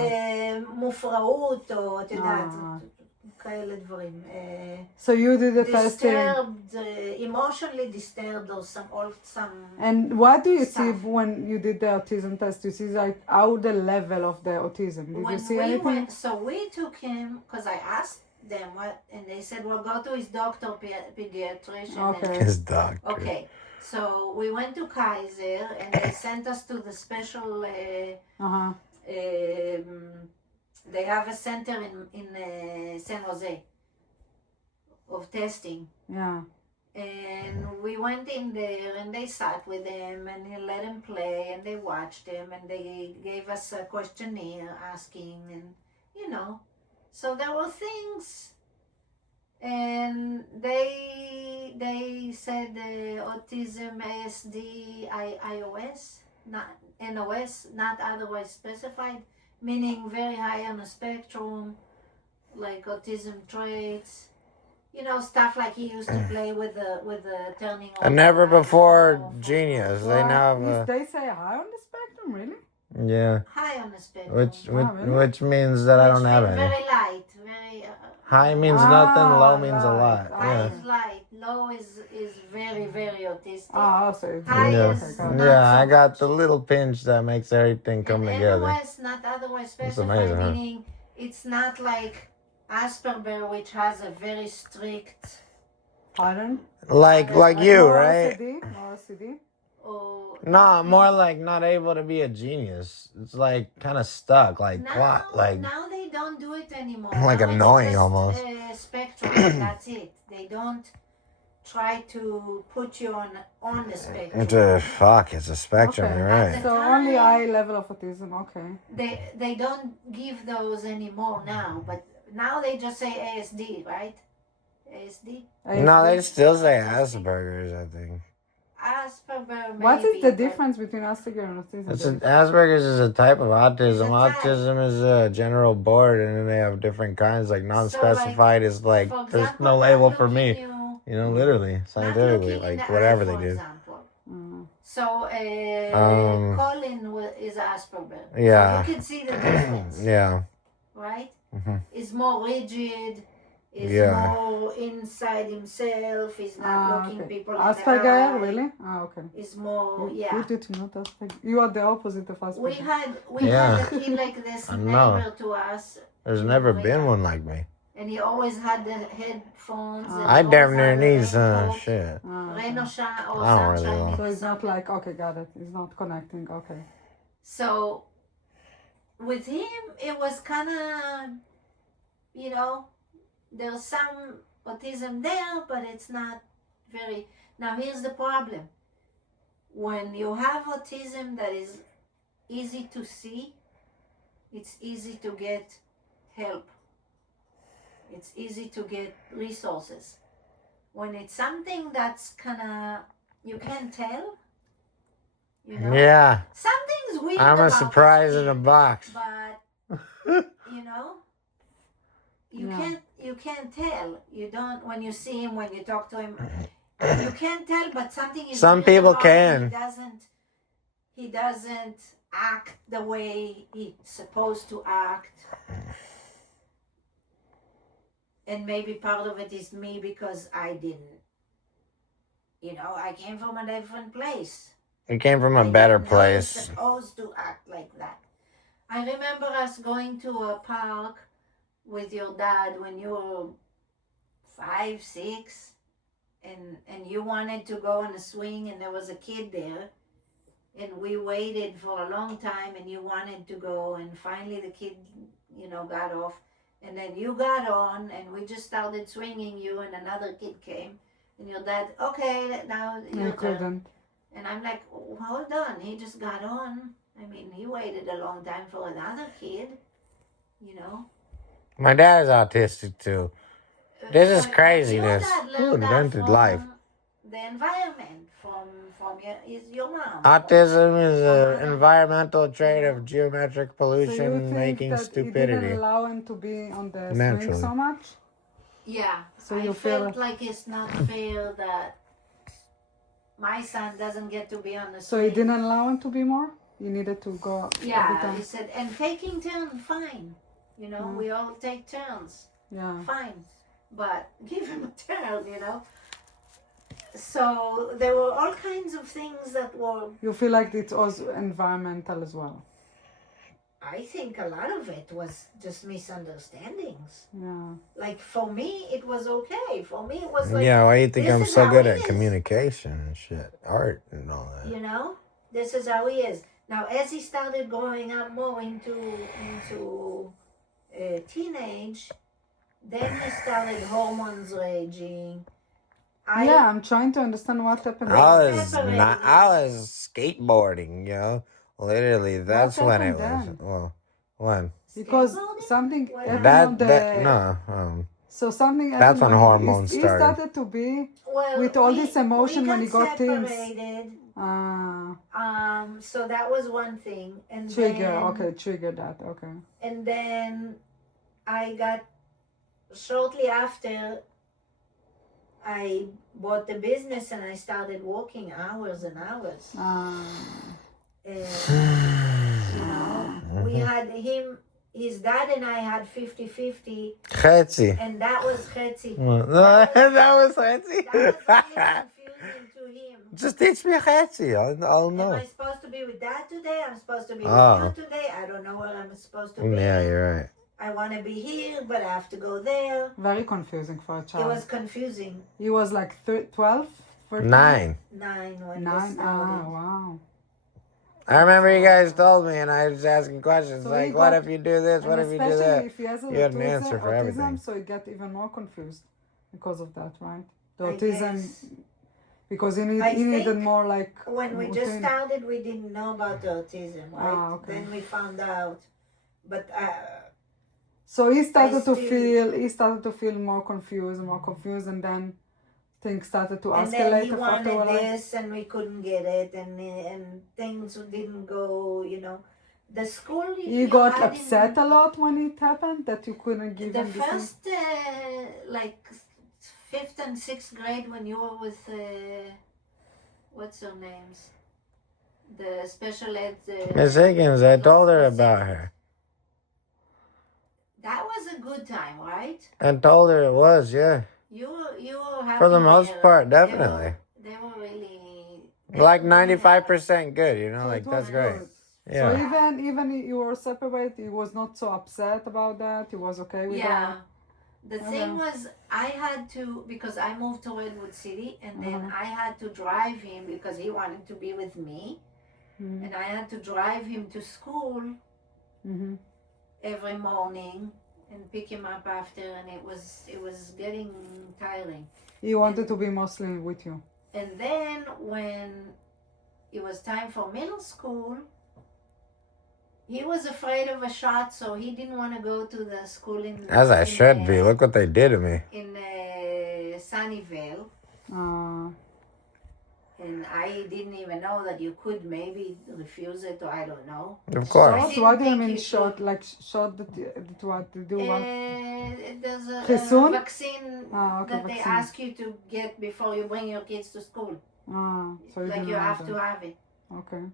מופרעות, או את יודעת, כאלה דברים. So you did the testing. Disturbed, emotionally disturbed or some. And what do you see stuff. when you did the autism test? You see like how the level of the autism. Did you see anything? So we took him, because I asked them what, and they said, well, go to his doctor, pediatrician. Okay. His doctor. Okay. So we went to Kaiser, and they sent us to the special. Uh-huh. They have a center in San Jose of testing. Yeah. And we went in there, and they sat with him, and he let him play, and they watched him, and they gave us a questionnaire asking, and so there were things, and they said autism, ASD, iOS, not NOS, not otherwise specified, meaning very high on the spectrum, like autism traits. Stuff like he used to play with the turning on. A never before off. genius. They now have They say high on the spectrum, really? yeah. High on the spectrum. Which means that I don't have any. Very light, very. High means nothing. Low means a light. lot. High Yeah. is light. Low is very very autistic. Oh, so it's High Yes. is okay, got it. not Yeah, so I got much. the little pinch that makes everything come And together. NOS, not otherwise specified, amazing, huh? meaning it's not like Asperger, which has a very strict. Pardon? Like you, More right? OCD? More OCD? Or No, more like not able to be a genius. It's like kind of stuck, like plot, like now they don't do it anymore. Like Now it's annoying just, almost. Spectrum, and that's it. They don't try to put you on the spectrum. it's a spectrum. Okay. You're At right. the So time, only high level of autism, okay. They don't give those anymore now, but now they just say ASD, right? ASD. No, they still say Asperger's. I think Asperger. What is maybe, the but difference between Asperger and autism? it's Asperger's is a type of autism. It's a type. Autism is a general board, and then they have different kinds. Like non-specified is like For there's example, no not label for looking me. you- Literally, not scientifically, looking in like the whatever eye, they for do. example. Mm. So Colin is Asperger. Yeah. So you can see the difference, Yeah. right? Mhm. Is more rigid. Is Yeah. more inside himself. He's not looking Okay. people in the eye. Asperger, really? Ah, okay. Is more, You yeah. did not Asperger. You are the opposite of Asperger. We had Yeah. a kid like this I know. neighbor to us, There's never been one like me. and he always had the headphones. and I he damn always near had a need some raincoat, shit. Ah, rain or okay. shine or I don't really sunshine. know. in So the it's not summer. like, okay, got it. It's not connecting, okay. So with him, it was kind of, there's some autism there, but it's not very. Now here's the problem. When you have autism that is easy to see, it's easy to get help. It's easy to get resources. When it's something that's kind of, you can't tell, Yeah. Something's weird I'm a about surprise this in a kid, box. but you Yeah. can't tell. You don't when you see him, when you talk to him, you can't tell. But something is. Some weird people about him. can. He doesn't act the way he's supposed to act. And maybe part of it is me because I didn't. I came from a different place. You came from I a better didn't know you're place. supposed to act like that. I remember us going to a park with your dad when you were 5, 6, and you wanted to go on a swing, and there was a kid there, and we waited for a long time, and you wanted to go, and finally the kid, got off, and then you got on, and we just started swinging you, and another kid came, and your dad, okay, now You your turn. couldn't. And I'm like, oh, hold on, he just got on. I mean, he waited a long time for another kid, My dad is autistic too. This is But craziness. your dad Who learned that invented from life? The environment, from is your mom. Autism is an environmental trait of geometric So you pollution think making that it didn't stupidity. allow him to be on the swing Naturally. so much? Yeah. So I you feel felt like it's not fair that my son doesn't get to be on the so swing. it didn't allow him to be more? You needed to go every Yeah, time? he said, and taking turns, fine. You know, Mm. we all take turns, Yeah. fine. But give him a turn, you know. So there were all kinds of things that were, You feel like it was environmental as well? I think a lot of it was just misunderstandings. Yeah. Like for me, it was okay. For me, it was like, Yeah, why do you think this I'm is so how good he at is. communication and shit, art and all that? You know, this is how he is. Now, as he started growing up more into teenage, then he started hormones raging. Yeah, I'm trying to understand what happened. I was skateboarding, you know. Literally, that's when it happened was. then? Well, when? Because Skateboarding? something What happened on the... no. So something That's happened when when hormones he started. started to be Well, with all this emotion when he got teens. separated. Ah, So that was one thing, and trigger. then, Okay, trigger that. Okay. and then I got shortly after. I bought the business and I started working hours and hours. And, you know, we had him, his dad and I had 50-50, Chetzi. and that was chetzi. That was Chetzi. That was really confusing to him. Just teach me Chetzi. I'll Am know. I supposed to be with dad today? I'm supposed to be Oh. with you today? I don't know where I'm supposed to be. Yeah, you're right. I want to be here, but I have to go there. Very confusing for a It child. was confusing. He was like 12, 13? 9. 9 when this 9. started. Wow. I remember you guys told me, and I was asking questions So like, he "What got- if you do this? What And if you do especially that?" if he has You had an answer for autism, everything. so he get even more confused because of that, right? The I autism, guess. because he I needed think more like When we just routine. started, we didn't know about the autism, right? Ah, okay. Then we found out. But So he started to still- feel more confused, and then things started to and escalate then he after a wanted while. this, and we couldn't get it, and things didn't go. You know, the school. He you got had upset a lot when it happened that you couldn't give The him this thing. first, like 5th and 6th grade, when you were with what's her names, the special ed. Miss Higgins, I told her about her. That was a good time, right? I told her it was, yeah. You were happy For the most there. part, definitely. They were really Like 95% good, you know, So like it that's was great. good. Yeah. So even you were separated, he was not so upset about that. He was okay with Yeah. that. The thing was, I had to, because I moved to Redwood City, and then I had to drive him because he wanted to be with me, and I had to drive him to school every morning and pick him up after, and it was getting tiring. He wanted to be mostly with you. And then when it was time for middle school, he was afraid of a shot, so he didn't want to go to the school in. As I should be. Look what they did to me. In Sunnyvale. And I didn't even know that you could maybe refuse it, or I don't know. Of course. Shot? What do you mean shot? Like shot that what to do what? There's a חיסון? vaccine that they vaccine. ask you to get before you bring your kids to school. So Like you have to have it. Okay.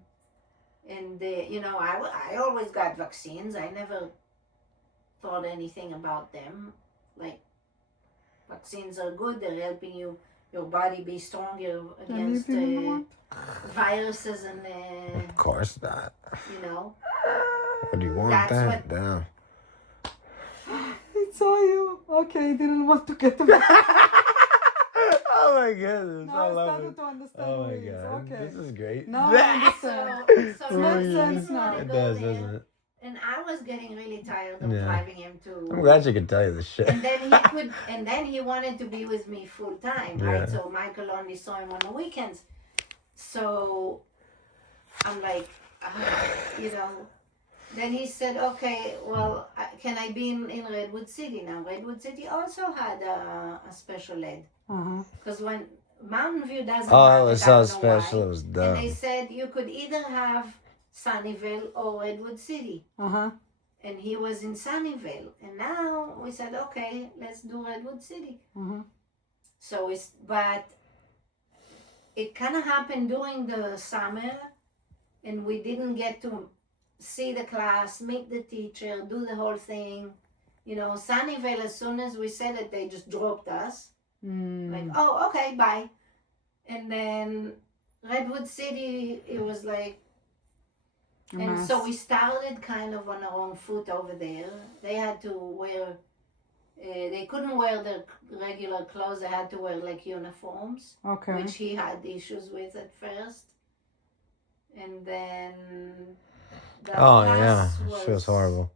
And you know, I always got vaccines. I never thought anything about them. Like, vaccines are good. They're helping your body be stronger against viruses and Of course not. you know. What do you want That's that what- down? He saw you. Okay, he didn't want to get the vaccine. Oh my goodness. Now I started to understand Oh who my he is. god. Okay. This is great. Now I understand. So Oh now my he sense didn't now. wanna It go does, there, doesn't it? and I was getting really tired of Yeah. driving him to. I'm glad you could tell you this shit. And then he wanted to be with me full time, right? Yeah. So Michael only saw him on the weekends. So I'm like, you know. Then he said, okay, well, can I be in Redwood City now? Redwood City also had a special ed. Because when Mountain View doesn't Oh, have it was I so don't know special. why. It was And they dumb. said you could either have Sunnyvale or Redwood City. Uh-huh. And he was in Sunnyvale. And now we said, okay, let's do Redwood City. Uh-huh. So but it kind of happened during the summer, and we didn't get to see the class, meet the teacher, do the whole thing. You know, Sunnyvale, as soon as we said it, they just dropped us. Like, oh, okay, bye. And then Redwood City, it was like, and so we started kind of on our own foot over there. They had to wear, they couldn't wear their regular clothes. They had to wear like uniforms, Okay. which he had issues with at first. And then the class She was horrible.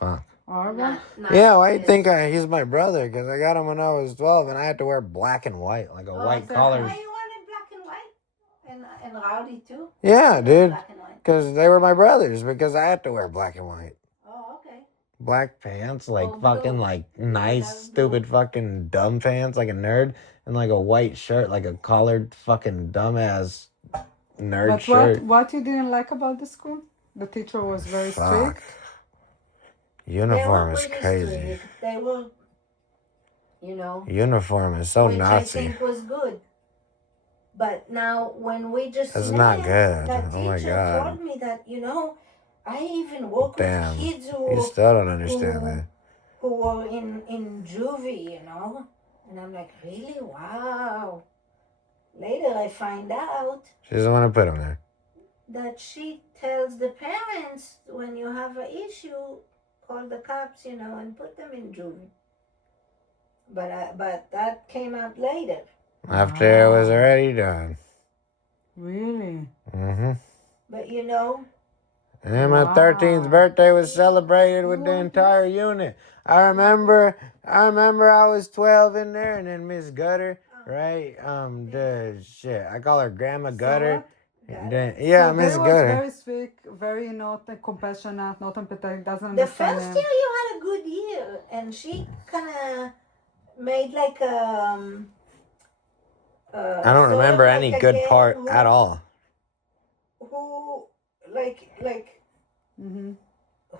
Fuck. Horrible? not Yeah, why you this. think he's my brother? Because I got him when I was 12, and I had to wear black and white, like a white so collar. Why you wanted black and white? And Rowdy too? Yeah, dude. Black and white. Because they were my brothers. Because I had to wear black and white. Oh, okay. Black pants, like Oh, fucking, blue. like Yeah, nice, that was stupid, blue. fucking dumb pants, like a nerd, and like a white shirt, like a collared, fucking dumbass nerd But shirt. what you didn't like about the school? The teacher was very strict. Uniform They were is pretty crazy. strict. They were, you know, Uniform is so which Nazi. I think was good. But now when we just That's met, not good. that Oh my teacher God. told me that, you know, I even work Damn. with kids You still don't understand that. who were in juvie, you know. And I'm like, really? Wow. Later I find out She doesn't want to put him there. that she tells the parents when you have an issue, call the cops, you know, and put them in juvie. But that came out later. After it was already done. Really? Mm-hmm. But you know, And my 13th birthday was celebrated with the entire unit. I remember I was 12 in there, and then Miss Gutter, right? I call her Grandma Gutter. And then, yeah, So Miss they was Gutter. very strict, very not compassionate, not empathetic, doesn't the understand first him. year you had a good year, and she kind of made like a. I don't sort of remember like any a good game part who- at all. Who like Mm-hmm.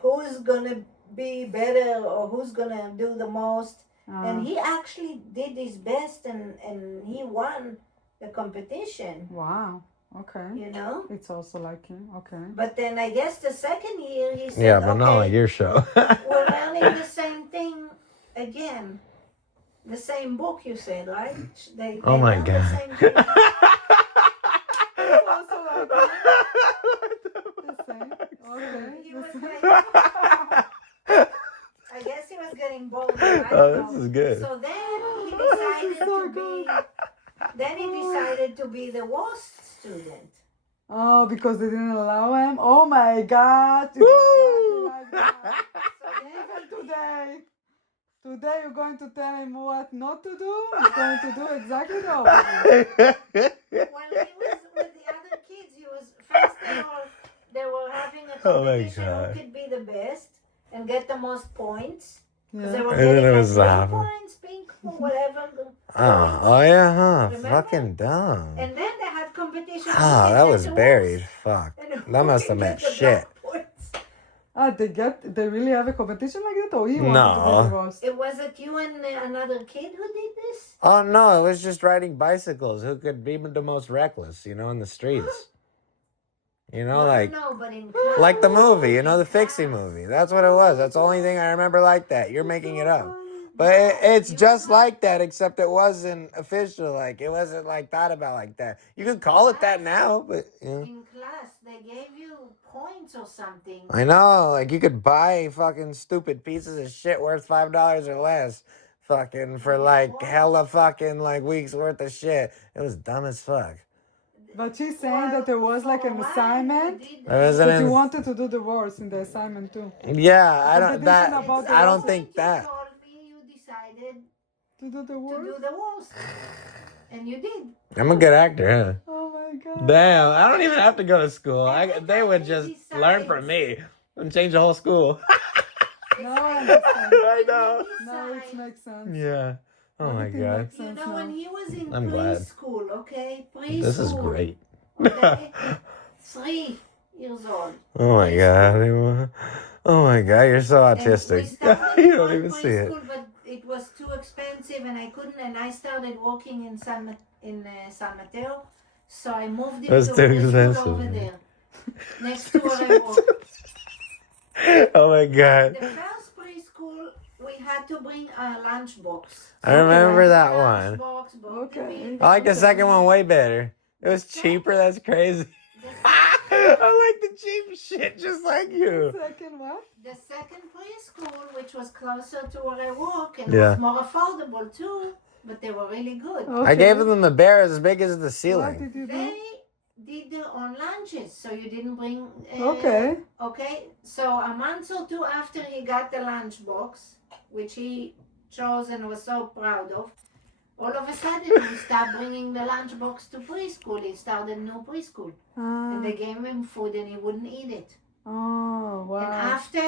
who's gonna be better or who's gonna do the most? And he actually did his best, and he won the competition. Wow. Okay. You know. It's also like him. Okay. But then I guess the second year he said, Yeah, but okay, not like your show. we're learning the same thing again. The same book, you said, right? They Oh my learn God. The same thing. Also like him. The same. Okay. He The was same. like, I guess he was getting bored. I don't Oh, know. this is good. So then he This is decided so to good. be. Then he decided to be the worst student. Oh, because they didn't allow him? Oh my God. It's Woo! exactly like that. Even today. Today you're going to tell him what not to do? He's going to do exactly the opposite. When he was with the other kids, he was first they were having a Oh my competition God. who could be the best and get the most points. Because they Yeah. were And then getting it like was green lava. points, pink, whatever. Oh yeah, huh? Remember? Fucking dumb. And then they had competition. who Ah, could that get was the buried. worst Fuck. and who That must could have meant get the shit. black points. They really have a competition like that? Or he wanted to No. be the worst? It was it you and another kid who did this? Oh no, it was just riding bicycles. Who could be the most reckless, in the streets? No, but in class. Like the movie, the Fixie class. movie. That's what it was. That's the only thing I remember like that. You're making it up. But No, it's you just were right. like that, except it wasn't official. Like, it wasn't, like, thought about like that. You could call it that now, but, In class, they gave you points or something. I know, like, you could buy fucking stupid pieces of shit worth $5 or less. Fucking for, like, hella fucking, like, weeks worth of shit. It was dumb as fuck. But she's saying that there was like For a an while, assignment. you did There was But an you ins- wanted to do the worst in the assignment too. Yeah, I don't, competition about the I don't worst. think You that. told me you decided To do the to worst? do the worst. And you did. I'm a good actor, huh? Oh my God. Damn, I don't even have to go to school. Every They would time just he learn decides- from me and change the whole school. No, I understand. I know. Now it makes sense. Yeah. Oh my Everything God. makes You sense know, when now. he was in I'm glad. preschool, okay? Preschool. This is great. Okay? 3 years old. Oh my God. Oh my God, you're so And we autistic. started You in don't one even see it. preschool, but it was too expensive, and I couldn't. And I started working in San Mateo, so I moved It was into too preschool expensive, over man. there, next to where I work. Oh my God. The first preschool, we had to bring a lunchbox. I remember that one. Lunchbox, Okay. I like the second one way better. It was cheaper. That's crazy. I like the cheap shit just like you. Second what? The second preschool, which was closer to where I work, and Yeah. was more affordable too, but they were really good. I gave them a bear as big as the What ceiling. did you do? They did their own lunches, so you didn't bring. Okay. Okay. So a month or two after he got the lunchbox, which he chose and was so proud of, all of a sudden he stopped bringing the lunchbox to preschool. He started new preschool, and they gave him food and he wouldn't eat it. Oh, And wow. after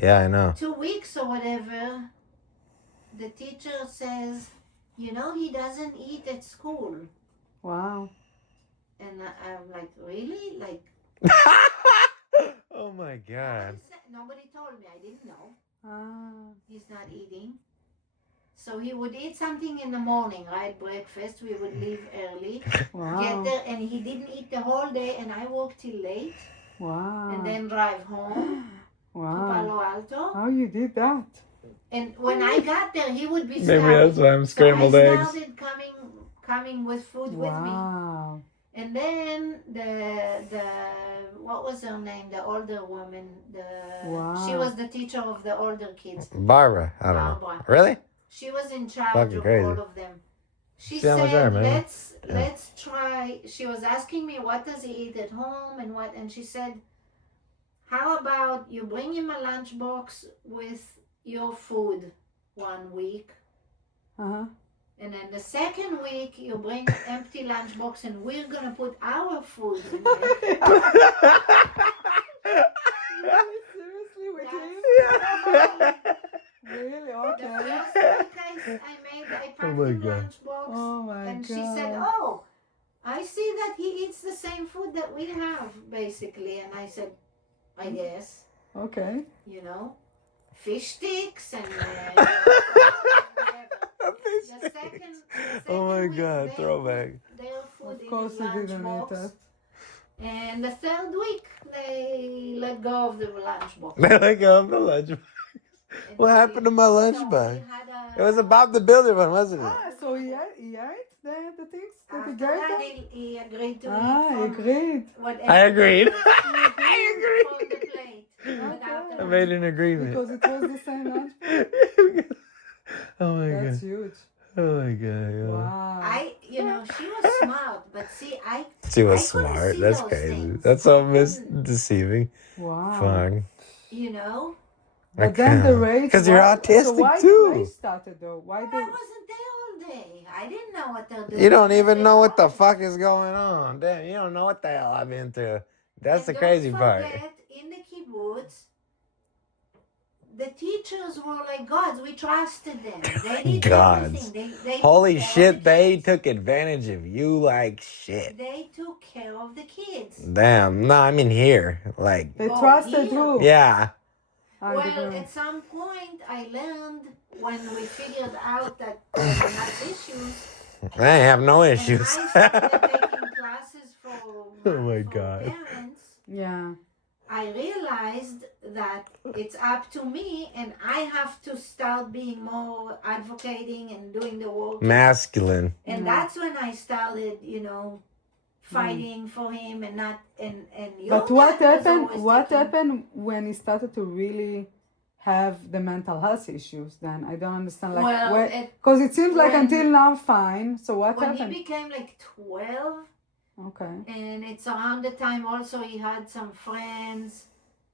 Yeah, I know. 2 weeks or whatever, the teacher says, you know, he doesn't eat at school. Wow. And I'm like, really? Like, Oh my God. nobody told me. I didn't know. Ah. He's not eating. So he would eat something in the morning, right? Breakfast. We would leave early. Wow. Get there, and he didn't eat the whole day, and I worked till late. Wow. And then drive home to Wow. Palo Alto. How you did that? And when I got there, he would be Maybe starving. that's why I'm scrambled so I eggs. started coming with food with me. Wow. And then the what was her name? The older woman. Wow. She was the teacher of the older kids. Barbara. I don't know. Barbara. Really? She was in charge Fucking of crazy. all of them. She See how much I said, remember. let's try. She was asking me what does he eat at home and what, and she said, how about you bring him a lunchbox with your food 1 week, Uh-huh. and then the second week you bring an empty lunchbox, and we're gonna put our food in there. Really? Seriously? With him? Really? The Okay. first week I packed Oh my him God. lunchbox, Oh my and God. she said, "Oh, I see that he eats the same food that we have, basically." And I said, "I guess, Okay. you know, fish sticks and whatever." The second Oh my week, God, they throwback. put their food Of course in he the didn't eat lunchbox, it. and the third week they let go of the lunchbox. They let go of the lunchbox. And What happened to my so lunchbox? we had It was about the builder one, wasn't it? Ah, so he ate the things that After he gave that, them? he agreed to Ah, he eat from agreed. whatever. I agreed. I agreed. From the plate. Without the I made an agreement. Because it was the same lunch. Oh my That's God. huge. Oh my God. Yeah. Wow. She was smart, but see, She was I couldn't smart. see That's those crazy. things. That's so I couldn't. deceiving. Wow. Fun. you know, But then the rage. Because you're why- autistic so why too. the rage started though? Why I the? wasn't there all day. I didn't know what they're doing. You don't even They know what the told me. fuck is going on. Damn, you don't know what the hell I've been through. That's And the crazy don't part. forget, in the kibbutz, the teachers were like gods. We trusted them. They did Gods. everything. They Holy took care of shit, the they kids. took advantage of you like shit. They took care of the kids. Damn, no, I mean here. Like, They Oh, trusted here? you. yeah. I Well, didn't know. at some point, I learned when we figured out that there were not issues. I have no And issues. I started taking classes Oh my for God. parents. Yeah. I realized that it's up to me, and I have to start being more advocating and doing the work. Masculine. And Mm. that's when I started, fighting for him and not and your But what dad was happened? always What taking- happened when he started to really have the mental health issues? Then I don't understand. Like, Well, because it seems like when- until now fine. So what when happened? he became like 12, Okay. and it's around the time also he had some friends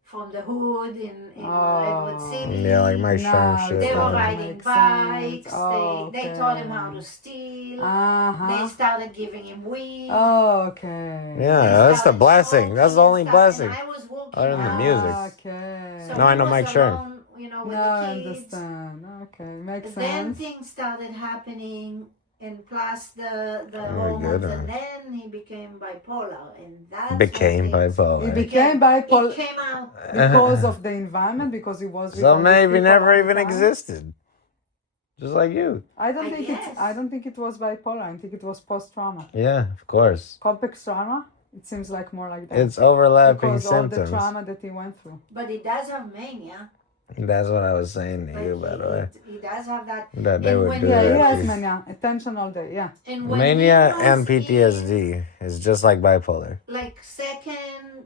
from the hood in Redwood City. Yeah, like my charm No, shit. They were yeah. riding Makes sense. bikes. Oh, They taught him okay. how to steal. Uh They huh. started giving him weed. Oh, okay. Yeah, They that's the started blessing. smoking That's the and only stuff, blessing. and I was working Other than the out. music. Okay. So No, I he know was Mike Sherm. alone, with Now I the kids. understand. Okay, makes Then sense. things started happening, and plus the Oh, hormones, good. and then he became bipolar, and that's Became when things bipolar. He became bipolar It came out. because of the environment, because he was with So all these maybe people never all the even time. existed. Just like you. I don't I think guess. I don't think it was bipolar. I think it was post-trauma. Yeah, of course. Complex trauma. It seems like more like that. It's overlapping because all the symptoms. trauma that he went through. But he does have mania. That's what I was saying to Like you, by the way. he does have that. That they And would when do Yeah, he that. has to you. mania, attention all day. Yeah. And when Mania he and was PTSD is just like bipolar. in, like second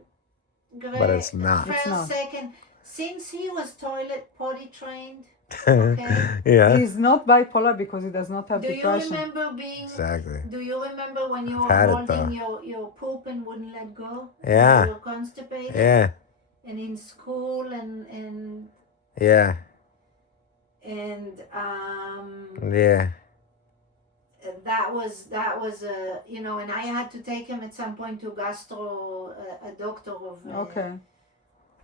grade, But it's not. First, It's not. second. Since he was toilet potty trained. Okay. Yeah, He's not bipolar because he does not have Do you depression. remember being? exactly. Do you remember when you I've were had it, holding though. your poop and wouldn't let go? Yeah. You were constipated. Yeah, And in school and yeah, yeah. that was you know, and I had to take him at some point to gastro, a doctor of Okay.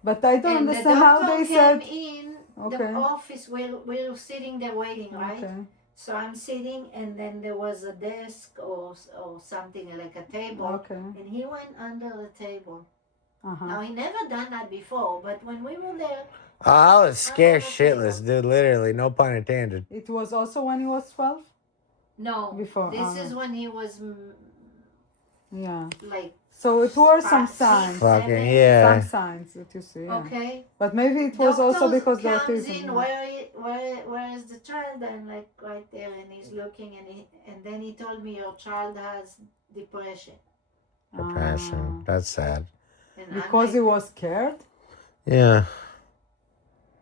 But I don't and the understand how doctor they came said. in Okay. the office. We're sitting there waiting, right? Okay. So I'm sitting, and then there was a desk or something like a table, Okay. and he went under the table. Uh-huh. Now he never done that before, but when we were there, Oh, I was scared shitless, dude. Literally, no pun intended. It was also when he was 12? no, Before, this is when he was Yeah. like So it were some 5, 6, signs. Fucking 7. yeah. Some signs that you see. Yeah. Okay. But maybe it was also Doctor because the comes autism. in, yeah. where is the child? I'm like right there, and he's looking, and then he told me your child has depression. Depression. That's sad. And I'm Because he like, was scared? Yeah.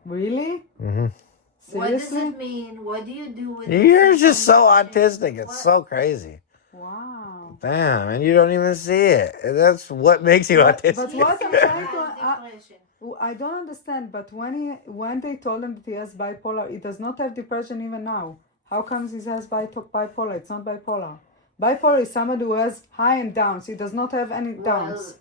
Really? Mm-hmm. what does Seriously? it mean? What do you do with You're this just so information? autistic. It's What- so crazy. Wow. Damn, and you don't even see it. That's what makes you But autistic. what I'm trying to... Has depression. I don't understand, but when they told him that he has bipolar, he does not have depression even now. How comes he has bipolar? It's not bipolar. Bipolar is somebody who has high and downs. He does not have any downs.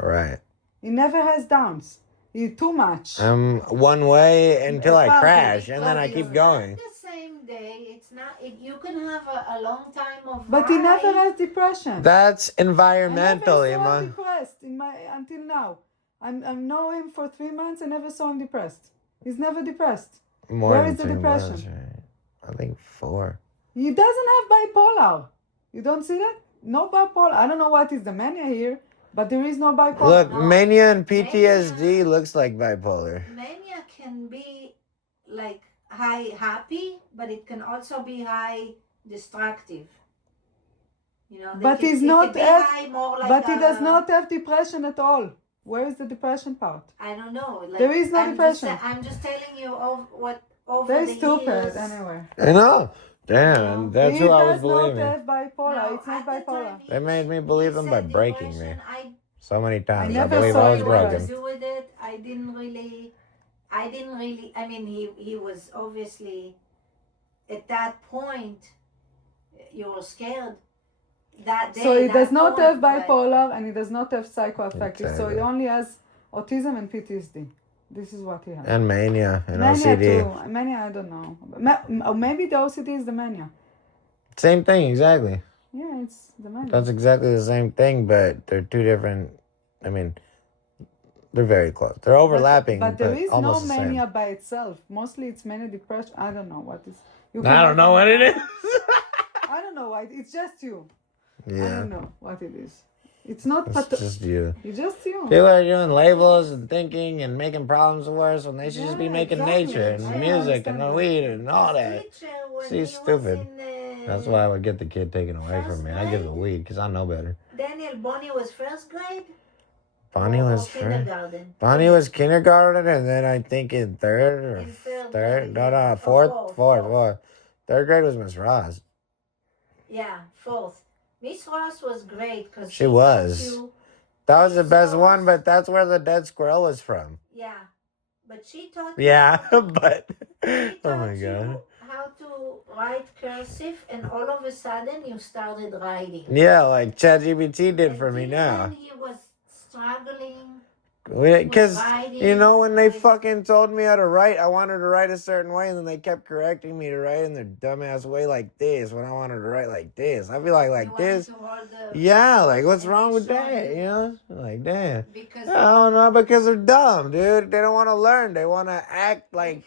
Right. He never has downs. He too much. One way until I Apparently, crash, and then I Because keep it's going. not the same day. It's not. You can have a long time of. But he never high. has depression. That's I environmental, never saw him Ima. depressed until now. I know him for 3 months. I never saw him depressed. He's never depressed. More Where than is the 3 depression? months, right? I think 4. He doesn't have bipolar. You don't see that? No bipolar. I don't know what is the mania here, but there is no bipolar. Look, No. mania and PTSD Mania- looks like bipolar. Mania can be like high happy, but it can also be high destructive. You know, But he's it not can be as- high more like But he does a- not have depression at all. Where is the depression part? I don't know. Like, There is no I'm depression. I'm just telling you of what over Very the stupid, years. anyway. I know. Damn, No. that's He who I was does not believing. have bipolar. No, It's not at the bipolar. time They made me believe them by said breaking me. depression. So many times. I never believe saw I was it what to broken. do with it. I didn't really. I mean, he was obviously at that point. You were scared. That day. So he that does not point, have but- bipolar and he does not have psychoaffective. So Exactly. he only has autism and PTSD. This is what he has. And mania and Mania OCD. too. Mania, I don't know. Or maybe the OCD is the mania. Same thing, exactly. Yeah, it's the mania. That's exactly the same thing, but they're two different. I mean, they're very close. They're overlapping, But there is no almost the same. mania by itself. Mostly it's mania depression. I don't know what is. You I don't know what it is. I don't know why. It's just you. I Yeah, don't know what it is. It's not it's just you. It's just you. People are doing labels and thinking and making problems worse when they should just be Yeah, making exactly. nature and I music and understand the that. weed and all that. Teacher, when She's he was stupid. in the- That's why I would get the kid taken away from me. I give the weed because I know better. Daniel Bonnie was first grade. Bonnie or was first. kindergarten. Bonnie was kindergarten, and then I think in third or In third third. grade, No, yeah. no, Or fourth. fourth. Third grade was Miss Ross. Yeah, fourth. Miss Ross was great because She was. That was the Miss best Ross. one, but that's where the dead squirrel is from. Yeah, but she taught Yeah, but She oh taught my you god. how to write cursive, and all of a sudden you started writing. Yeah, like ChatGPT did for me And now. even he was struggling. Because, writing, you know, when they with- fucking told me how to write, I wanted to write a certain way, and then they kept correcting me to write in their dumbass way like this when I wanted to write like this. I'd be like you wanted this. to hold the- Yeah, like, what's and wrong they with showed that? you- You know? Like, damn. Because I don't know, because they're dumb, dude. They don't want to learn. They want to act like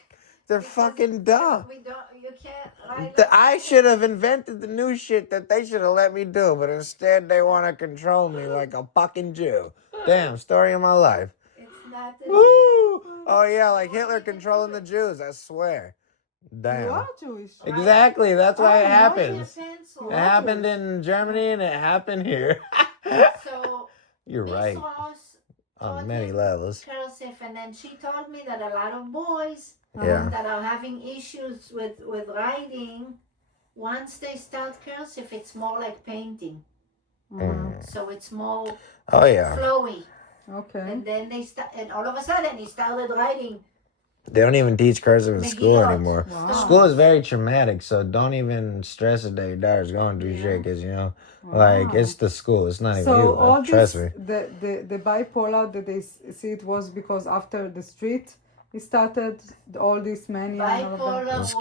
they're fucking dumb. you can't write I should have invented the new shit that they should have let me do, but instead they want to control me like a fucking Jew. Damn, story of my life. It's not Woo! Oh yeah, like Hitler controlling the Jews, I swear. You Damn. are Jewish. Exactly, that's why it Oh, happens. pencil. It happened in Germany and it happened here. So You're Miss right. Ross On taught many him levels. cursive, and then she told me that a lot of boys Yeah. that are having issues with writing, once they start cursive, it's more like painting. So it's more Oh yeah. flowy. Okay. And then and all of a sudden he started writing. They don't even teach cursive in school Megillot. anymore. Wow. School is very traumatic, so don't even stress it that your daughter's going through shit, because, you know, like, Wow. it's the school. It's not even So you. all Trust this, me. the bipolar that they see it was because after the street, it started all this mania and all of Bipolar that. was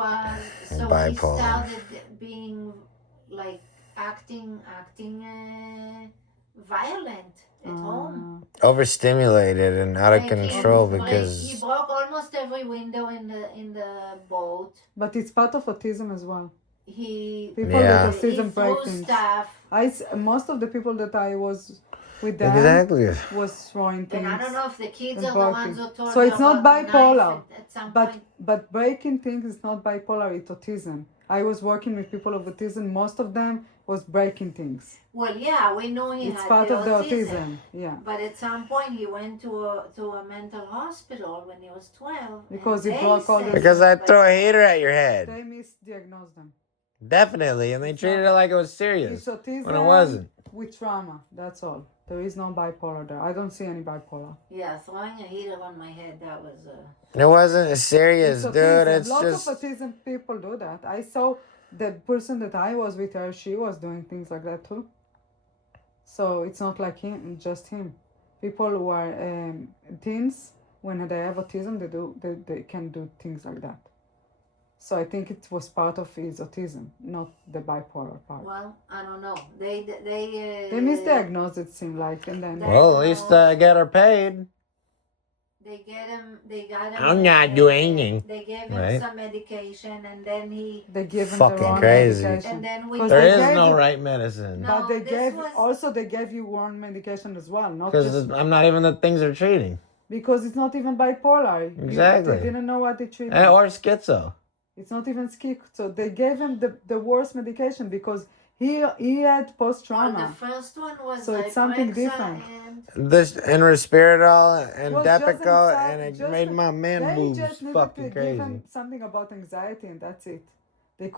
so he Bipolar. started being like acting violent at home. Overstimulated and out of Like, control he because... broke almost every window in the boat. But it's part of autism as well. He People Yeah. with autism he break threw things. stuff. Most of the people that I was with them Exactly. was throwing things. And I don't know if the kids and are the ones barking. who told So you it's not about the knife bipolar, at some But point. but breaking things is not bipolar, it's autism. I was working with people with autism. Most of them was breaking things. Well, yeah, we know he It's had part the of the autism. Yeah. But at some point he went to a mental hospital when he was 12. Because and he they broke all said the- Because I it was throw a heater at your head. They misdiagnosed them. Definitely. And they It's treated not- it like it was It's serious. autism When it wasn't. with trauma. That's all. There is no bipolar there. I don't see any bipolar. Yeah, throwing a heater on my head, that was It wasn't serious, It's dude. autism. It's Lots just... of autism people do that. I saw the person that I was with her, she was doing things like that too. So it's not like him, just him. People who are teens, when they have autism, they can do things like that. So I think it was part of his autism, not the bipolar part. well, I don't know. They They misdiagnosed it, seemed like, and then Well, at least I get her paid. They got him. I'm not doing anything. They gave him Right. some medication, and then they give him Fucking the wrong crazy. medication. and then we. 'Cause There they is gave no it- right medicine. No. But they this was- also they gave you wrong medication as well, not Because just I'm not even the things they're treating. because it's not even bipolar. Exactly. They didn't know what they treated. Or schizo. It's not even schizophrenia. So they gave him the worst medication because he had post Well, the trauma. first one was So it's something Alexa different. and This and Risperdal and Was just Depakote, anxiety- and it just- made my man They boobs just needed fucking to give crazy. him something about anxiety, and that's it. They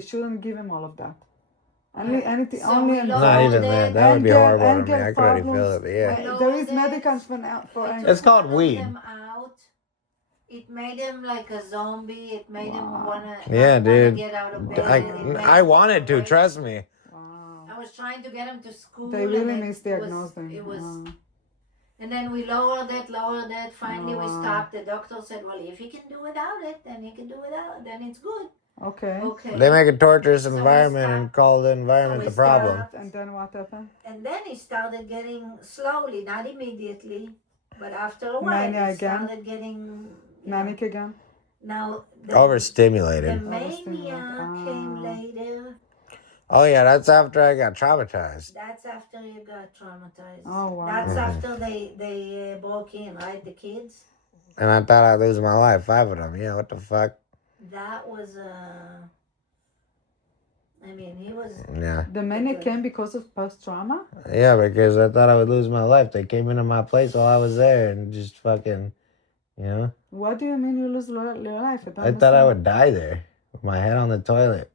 shouldn't give him all of that. Anything So only we anxiety. lost- Not even that. That would be Anger- horrible to me. anger I could already feel problems. it, but yeah. Well, There is Loaded. medicines for we anger. It's took called one of weed. them out. It made him like a zombie. It made him Wow. wanna Yeah, dude. get out of bed. It made I him wanted to, awake. trust me. Wow. I was trying to get him to school. They really and it misdiagnosed was- him. It was, Wow. and then we lowered it. Finally, we Wow. stopped. The doctor said, "Well, if he can do without it, then he can do without. Then it's good." Okay. Okay. They make a torturous So we environment and stopped. call the environment So we the problem. stopped. And then what happened? And then he started getting slowly, not immediately, but after a while, Mania he again? started getting Manic again? Now the Overstimulated. mania Overstimulated. came Ah. later. Oh yeah, that's after I got traumatized. That's after you got traumatized. Oh, wow. That's Mhm. after they broke in, right? The kids. And I thought I'd lose my life. 5 of them. Yeah, what the fuck? That was I mean, he was. Yeah. The mania came because of post trauma? Yeah, because I thought I would lose my life. They came into my place while I was there and just fucking, you know? What do you mean you lose your life? don't I thought I understand. would die there with my head on the toilet.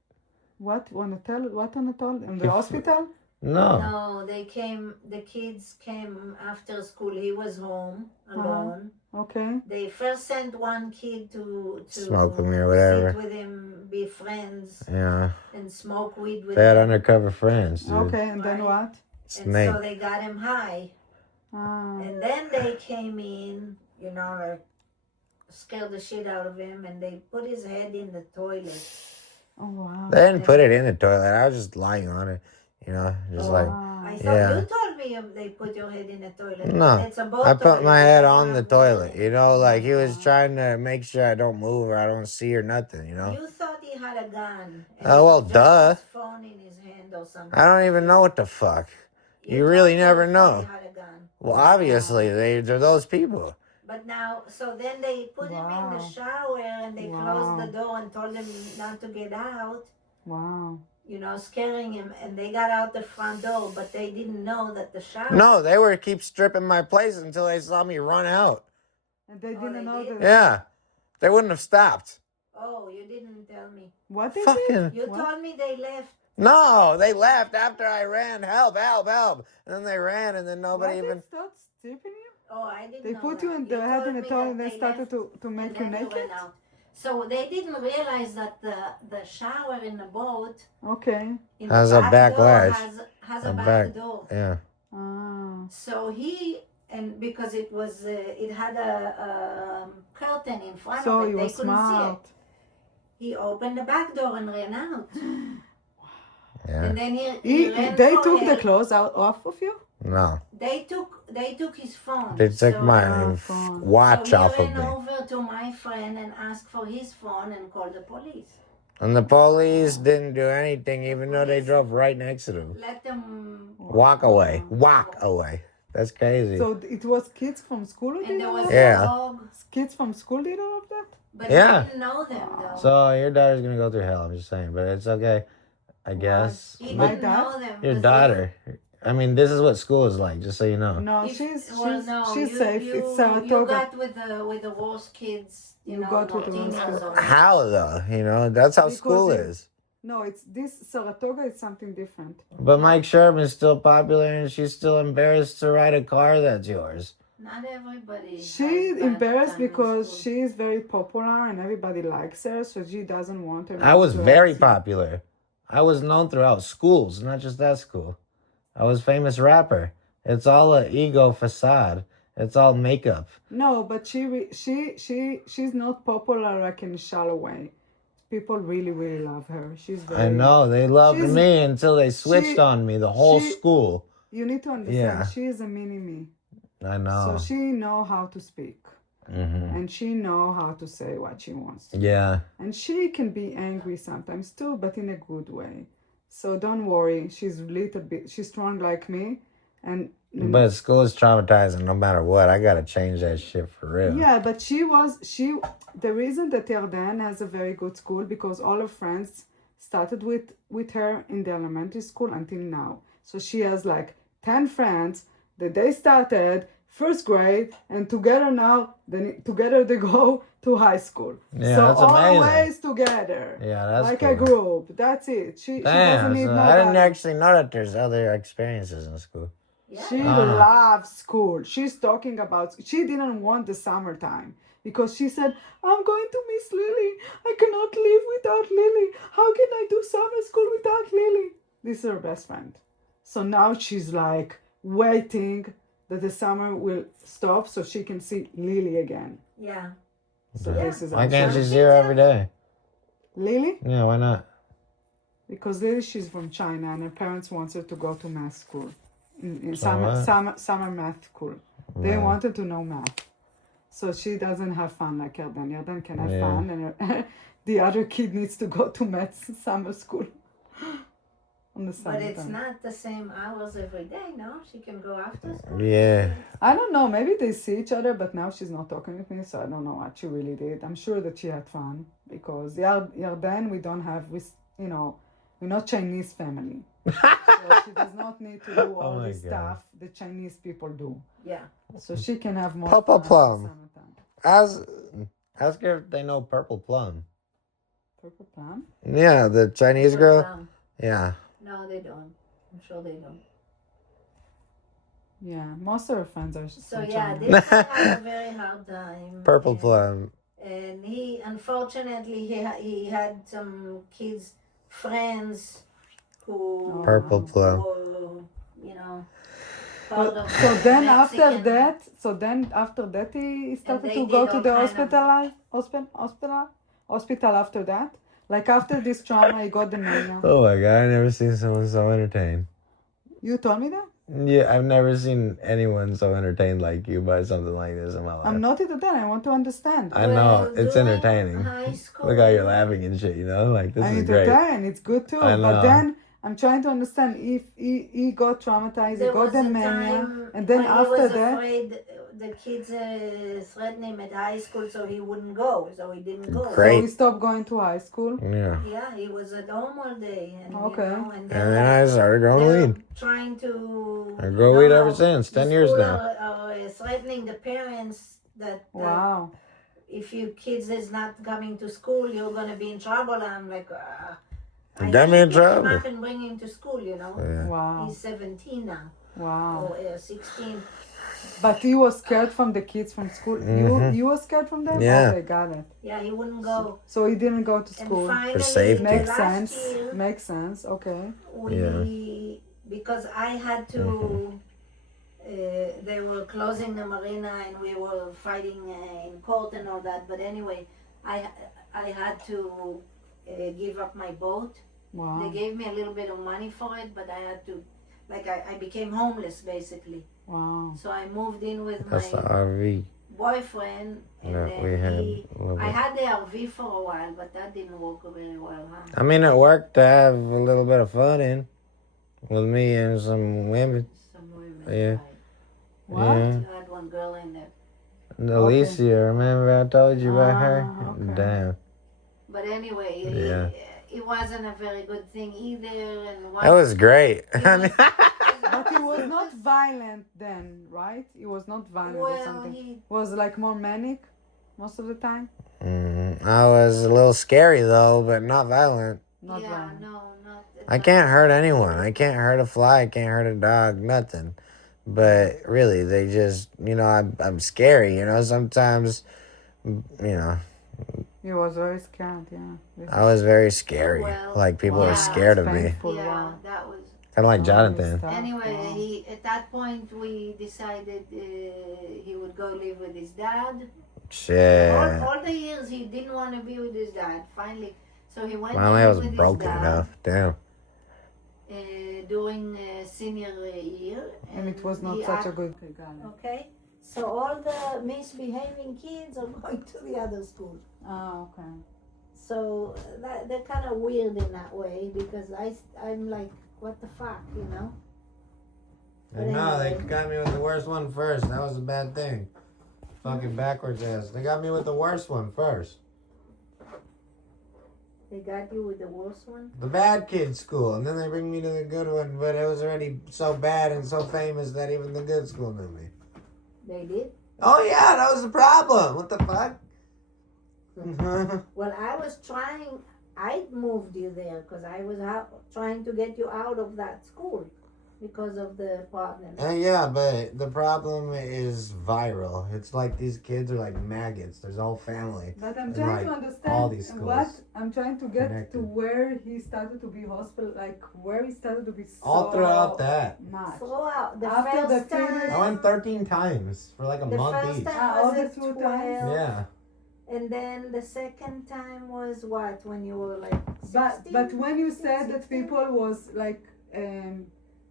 What on the toilet? What on the toilet? In the hospital? No. No, they came. The kids came after school. He was home alone. Okay. They first sent one kid to Smoke with me or whatever. sit with him, be friends, Yeah. and smoke weed with They had him. undercover friends, dude. Okay, and then Right. what? And Snake. so they got him high. And then they came in, like scared the shit out of him, and they put his head in the toilet. Oh, wow. They didn't put it in the toilet. I was just lying on it, just like. I thought you told me they put your head in the toilet. No, It's a boat I put toilet. my It head doesn't on the have water toilet. in it. Like he was trying to make sure I don't move or I don't see or nothing. You thought he had a gun. And Oh, well, just duh. his phone in his hand or something. I don't even know what the fuck. You told really me never you know. thought he had a gun. Well, obviously they're those people. But now, so then they put him in the shower and they closed the door and told him not to get out. Wow. Scaring him, and they got out the front door, but they didn't know that the shower. No, they were keep stripping my place until they saw me run out. And they didn't know that. Yeah, they wouldn't have stopped. Oh, you didn't tell me. What is Fucking. it? You told me they left. No, they left after I ran. Help, help, help. And then they ran, and then nobody even. They start stripping you? Oh, I didn't They know put that. you in the head in the toilet and they they started left, to make and you then naked? went out. So they didn't realize that the shower in the boat Okay. in Has the a back door latch. has a back door. Yeah. So and because it was it had a curtain in front So of it, he they was couldn't smart. see it. He opened the back door and ran out. Yeah. And then he ran They for took the help. clothes out off of you? No. They took his phone. They took my phone. watch so off he of ran me. over to my friend and asked for his phone and called the police. And the police didn't do anything, even though they drove right next to them. Let them. Walk away. Walk away. That's crazy. So it was kids from school who And did there all was of Yeah. a dog. that? Kids from school did all of that? But Yeah. he didn't know them though. So your daughter's gonna go through hell. I'm just saying, but it's okay, I guess. He My didn't dad? know them. Your 'cause daughter. I mean, this is what school is like. Just so you know. No, If, she's you, safe. You, It's you Saratoga. got with the worst kids. You got with the worst kids. How though? That's how Because school it- is. No, it's this Saratoga is something different. But Mike Sherman's still popular, and she's still embarrassed to ride a car that's yours. Not everybody. She's has bad embarrassed time in because school. she is very popular and everybody likes her, so she doesn't want her. I was to very have- popular. I was known throughout schools, not just that school. I was famous rapper. It's all a ego facade. It's all makeup. No, but she's not popular like in a shallow way. People really, really love her. She's very. I know they loved She's- me until they switched she- on me. The whole she- school. You need to understand. Yeah. She is a mini me, I know. so she know how to speak, and she know how to say what she wants to. Yeah. And she can be angry sometimes too, but in a good way. So don't worry. She's she's strong like me, and But school is traumatizing no matter what. I gotta change that shit for real. yeah, but the reason that Yarden has a very good school because all her friends started with her in the elementary school until now. So she has like 10 friends that they started first grade and together now together they go to high school. Yeah, so that's amazing. always together. Yeah, that's like cool. a group. That's it. She doesn't Damn, need so nobody. I didn't actually know that there's other experiences in school. She loves school. She's talking about, she didn't want the summertime because she said, I'm going to miss Lily. I cannot live without Lily. How can I do summer school without Lily? This is her best friend. So now she's like waiting that the summer will stop so she can see Lily again. Yeah. So this is Why our can't you son. see her every day? Lily? Yeah, why not? Because Lily, she's from China and her parents want her to go to math school. In what? summer math school. They wanted to know math. So she doesn't have fun like Yarden. Yarden can have fun and the other kid needs to go to math summer school. On the summer But it's time. not the same hours every day, no? She can go after school. Yeah. I don't know, maybe they see each other, but now she's not talking with me, so I don't know what she really did. I'm sure that she had fun because Yarden, we don't have, we're not Chinese family. So she does not need to do all my this God. stuff the Chinese people do. Yeah. So she can have more Papa fun in the Plum. summertime. Ask her if they know Purple Plum. Purple Plum? Yeah, the Chinese girl. Um, Yeah. No, they don't. I'm sure they don't. Yeah, most of her friends are So from yeah, China. this guy had a very hard time. Purple and, Plum. And he, unfortunately, he had some kids, friends who Purple Plum. who, part of So the then Mexican- after that he started they to did go all to the kind of- hospital after that. Like after this trauma, he got the mania. Oh my god, I've never seen someone so entertained. You told me that? Yeah, I've never seen anyone so entertained like you by something like this in my life. I'm not entertained. I want to understand. I know, it's during entertaining. high school- Look how you're laughing and shit, you know? Like, this I'm is great. entertained. It's good too. I know. But then I'm trying to understand if he got traumatized, There he got was the a mania, time and then when after he was that, afraid the kids threatened him at high school, so he wouldn't go. So he didn't go. Great. so he stopped going to high school. Yeah. Yeah, he was at home all day, and Okay. you know, and And then I started growing they're weed. trying to. I grow you weed know, ever since, the 10 years school now. Are threatening the parents that Wow. if your kids is not coming to school, you're gonna be in trouble. And I'm like, I Got me in can't pick him trouble. up and bring him to school. You know, Yeah. Wow. he's 17 now Wow. or 16. But he was scared from the kids from school. You were scared from them? Yeah. Okay, got it. Yeah, he wouldn't go. So he didn't go to And school. finally, safety. Makes last sense. year, Makes sense. Okay. we because I had to. They were closing the marina, and we were fighting in court and all that. But anyway, I had to give up my boat. They Wow. gave me a little bit of money for it, but I had to, like, I became homeless basically. Wow. So I moved in with That's the my RV boyfriend, and that then we had. a little I bit. had the RV for a while, but that didn't work very well, huh? I mean, it worked to have a little bit of fun in with me and some women. Some women. Yeah. Right. What? Yeah. You had one girl in there. Alicia, remember I told you about her? Ah, okay. Damn. But anyway, Yeah. it wasn't a very good thing either. And That was great. It I was- mean, But he was not violent then, right? He was not violent or Well, something. he Was like more manic most of the time? I was a little scary though, but not violent. Not yeah, violent. no, not. I can't hurt anyone. I can't hurt a fly. I can't hurt a dog. Nothing. But really, they just, I'm scary. Sometimes, He was very scared, yeah. This I was very scary. Well, Like people yeah, are scared of it's me. painful, Yeah, wow. that was. Kind of like Oh, Jonathan. stuff, Anyway, wow. at that point we decided he would go live with his dad. Shit. All the years he didn't want to be with his dad. Finally, so he went Finally, to I live was with broken his dad enough. Damn. during senior year. And it was not he such a act- good thing. Okay, so all the misbehaving kids are going to the other school. Oh, okay. So they're kind of weird in that way because I'm like, what the fuck, I know, they got me with the worst one first. That was a bad thing. Fucking backwards ass. They got me with the worst one first. They got you with the worst one? The bad kid school. And then they bring me to the good one, but it was already so bad and so famous that even the good school knew me. They did? Oh yeah, that was the problem. What the fuck? Well, I moved you there because I was trying to get you out of that school because of the partners. Yeah, but the problem is viral. It's like these kids are like maggots. There's a whole family. But I'm And, trying like, to understand all these schools what I'm trying to get connected. to where he started to be hospital, like where he started to be so All throughout that. much. Throughout the After the first time, I went 13 times for like a the month first each. time all was the at 2 12, times? Yeah. and then the second time was what, when you were like 16? But when you said that 16? people was like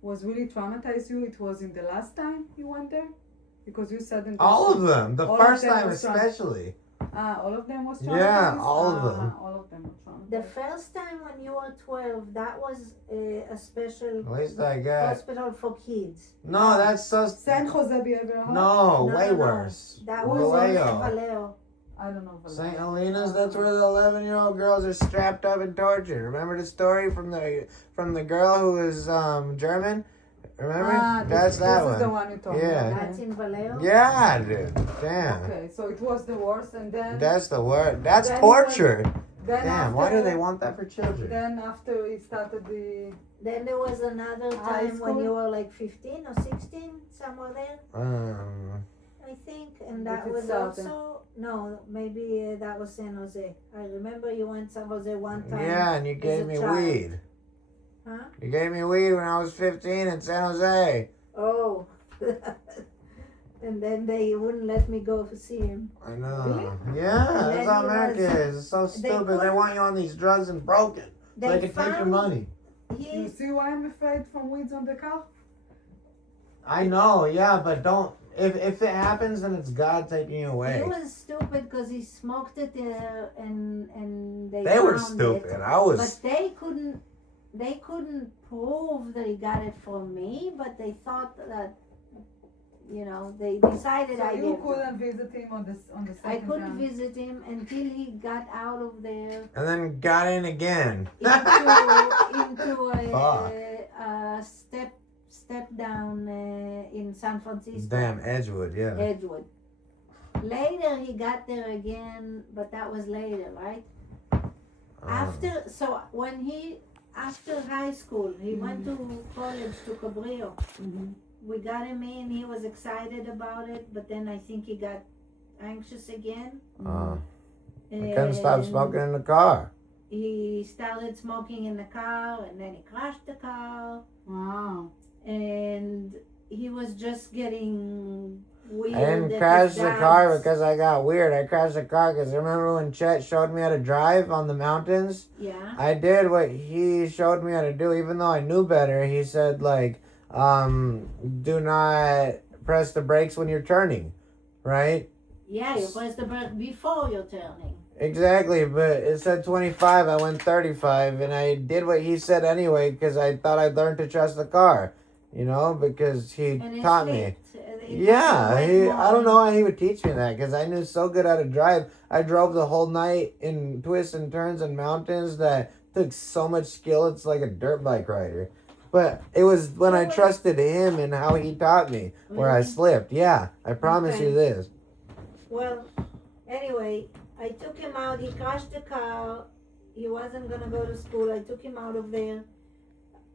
was really traumatized you, it was in the last time you went there, because you said in the All of them. The All of first them time was especially. all of them was traumatized. Yeah, all of them. All of them were traumatized. The first time when you were 12, that was a special At least I got. hospital for kids. No, that's so. San Jose Behavioral Health? No, way no. worse. That was Vallejo. Vallejo. I don't know. St. Helena's, that's where the 11-year-old girls are strapped up and tortured. Remember the story from the girl who was German? Remember? That's that this one. is the one you told Yeah. me. That's in Vallejo? Yeah, dude. Damn. Okay, so it was the worst, and then That's the word. That's Then torture. then Damn, why do they want that for children? Then after he started the Then there was another High time when school? you were like 15 or 16, somewhere there, I think. And that But was it's southern. also, no, maybe that was San Jose. I remember you went San Jose one time. Yeah, and you gave a me child. weed. Huh? You gave me weed when I was 15 in San Jose. Oh, And then they wouldn't let me go to see him. I know. Really? Yeah, And that's then how he America was- is. It's so stupid. They couldn't- want you on these drugs and broken. So they can take your found money. You He, see why I'm afraid from weeds on the car? I know, yeah, but don't. If it happens, then it's God taking you he away. was stupid because he smoked it there, and they They were found stupid. it. I was. But they couldn't prove that he got it from me, but they thought that, they decided So I you gave it. couldn't visit him on the I second couldn't time. visit him until he got out of there And then got in again. into Fuck. a step down in San Francisco. Damn, Edgewood, yeah. Edgewood. Later he got there again, but that was later, right? After high school, he went to college to Cabrillo. Mm-hmm. We got him in. He was excited about it, but then I think he got anxious again. I couldn't stop smoking in the car. He started smoking in the car, and then he crashed the car, Wow. and he was just getting weird. I didn't at crash his the dad's- car because I got weird. I crashed the car because remember when Chet showed me how to drive on the mountains? Yeah. I did what he showed me how to do, even though I knew better. He said, like, do not press the brakes when you're turning, right? Yeah, you press the brake before you're turning. Exactly, but it said 25. I went 35, and I did what he said anyway because I thought I'd learn to trust the car, because he And it taught me. slipped. Yeah, It I don't know how he would teach me that because I knew so good how to drive. I drove the whole night in twists and turns and mountains that took so much skill. It's like a dirt bike rider. But it was when I trusted him and how he taught me where I Really? slipped. Yeah, I promise you this. Well, anyway, I took him out. He crashed the car. He wasn't gonna go to school. I took him out of there.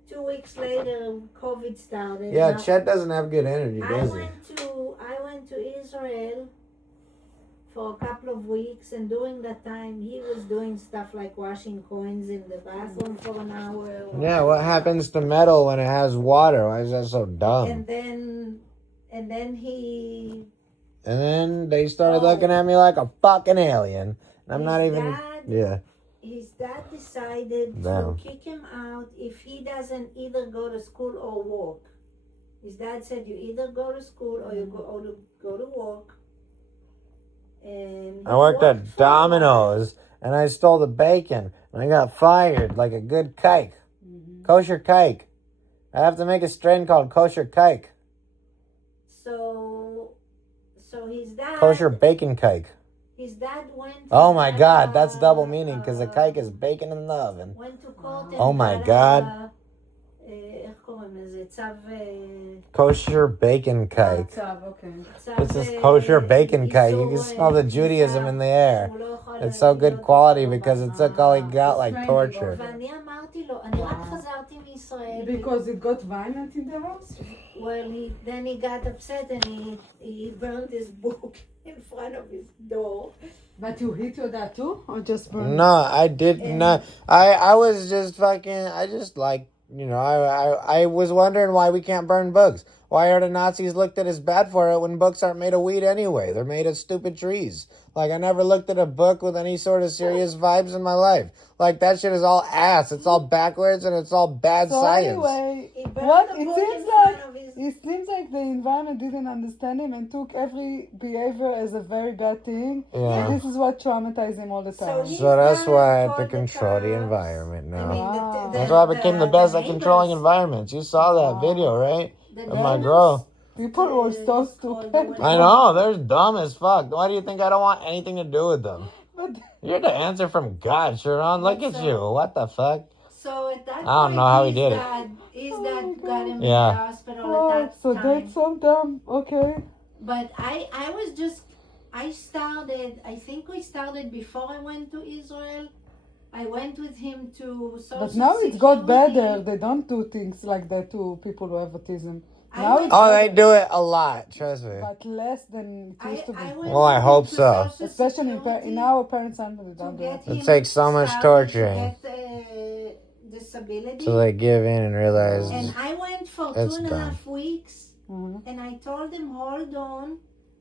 2 weeks later, COVID started. Yeah, Now, Chet doesn't have good energy, I does he? went to Israel for a couple of weeks, and during that time, he was doing stuff like washing coins in the bathroom for an hour. Yeah, what happens to metal when it has water? Why is that so dumb? And then he. And then they started looking at me like a fucking alien. And I'm not even. Yeah. His dad decided Damn. to kick him out if he doesn't either go to school or work. His dad said, "You either go to school or you go to work." And I worked at for a while. Domino's and I stole the bacon and I got fired like a good kike. Kosher kike. I have to make a strain called kosher kike. So his dad. Kosher bacon kike. His dad went. Oh my God, that's double meaning because the kike is bacon in the oven. Went to court and Oh my got God. איך קוראים לזה? צו. Kosher bacon kike. Okay. This is kosher bacon kike. You can smell the Judaism in the air. It's so good quality because it took all he got like torture. ואני אמרתי לו, אני רק חזרתי מישראל. Because it got violent in the house? Well, then he got upset and he burned his book in front of his door. But you hit your dad too? Or just burned? No, I did not. I was just fucking. I just like. I was wondering why we can't burn books. Why are the Nazis looked at as bad for it when books aren't made of weed anyway? They're made of stupid trees. Like, I never looked at a book with any sort of serious vibes in my life. Like, that shit is all ass. It's all backwards and it's all bad So science. anyway, He burned what the it book seems in like front of his. it seems like the environment didn't understand him and took every behavior as a very bad thing. Yeah. And this is what traumatized him all the time. he- So that's why I had to Called the control the cops. environment now. I mean, Wow. That's why I became the best at controlling neighbors- environments. You saw that Wow. video, right? the Of my neighbors- girl. People were so stupid. I know, they're dumb as fuck. Why do you think I don't want anything to do with them? But You're the answer from God, Sharon. Look at you. What the fuck? So at that I don't point, know how he his did it. dad, His Oh dad my got him in Yeah. the hospital oh, at that so time. that's so dumb. Okay. But I think we started before I went to Israel. I went with him to Social But now it got Security. better. They don't do things like that to people who have autism. I Now went- it's Oh, they better, do it a lot. Trust me. but less than it used to be. went Well, I with hope him to so. Social Especially Security in our parents' family, they to don't do get that. It him takes so much started torturing. to get disability. So they give in and realize. And I went for It's 2.5 weeks And I told him, hold on.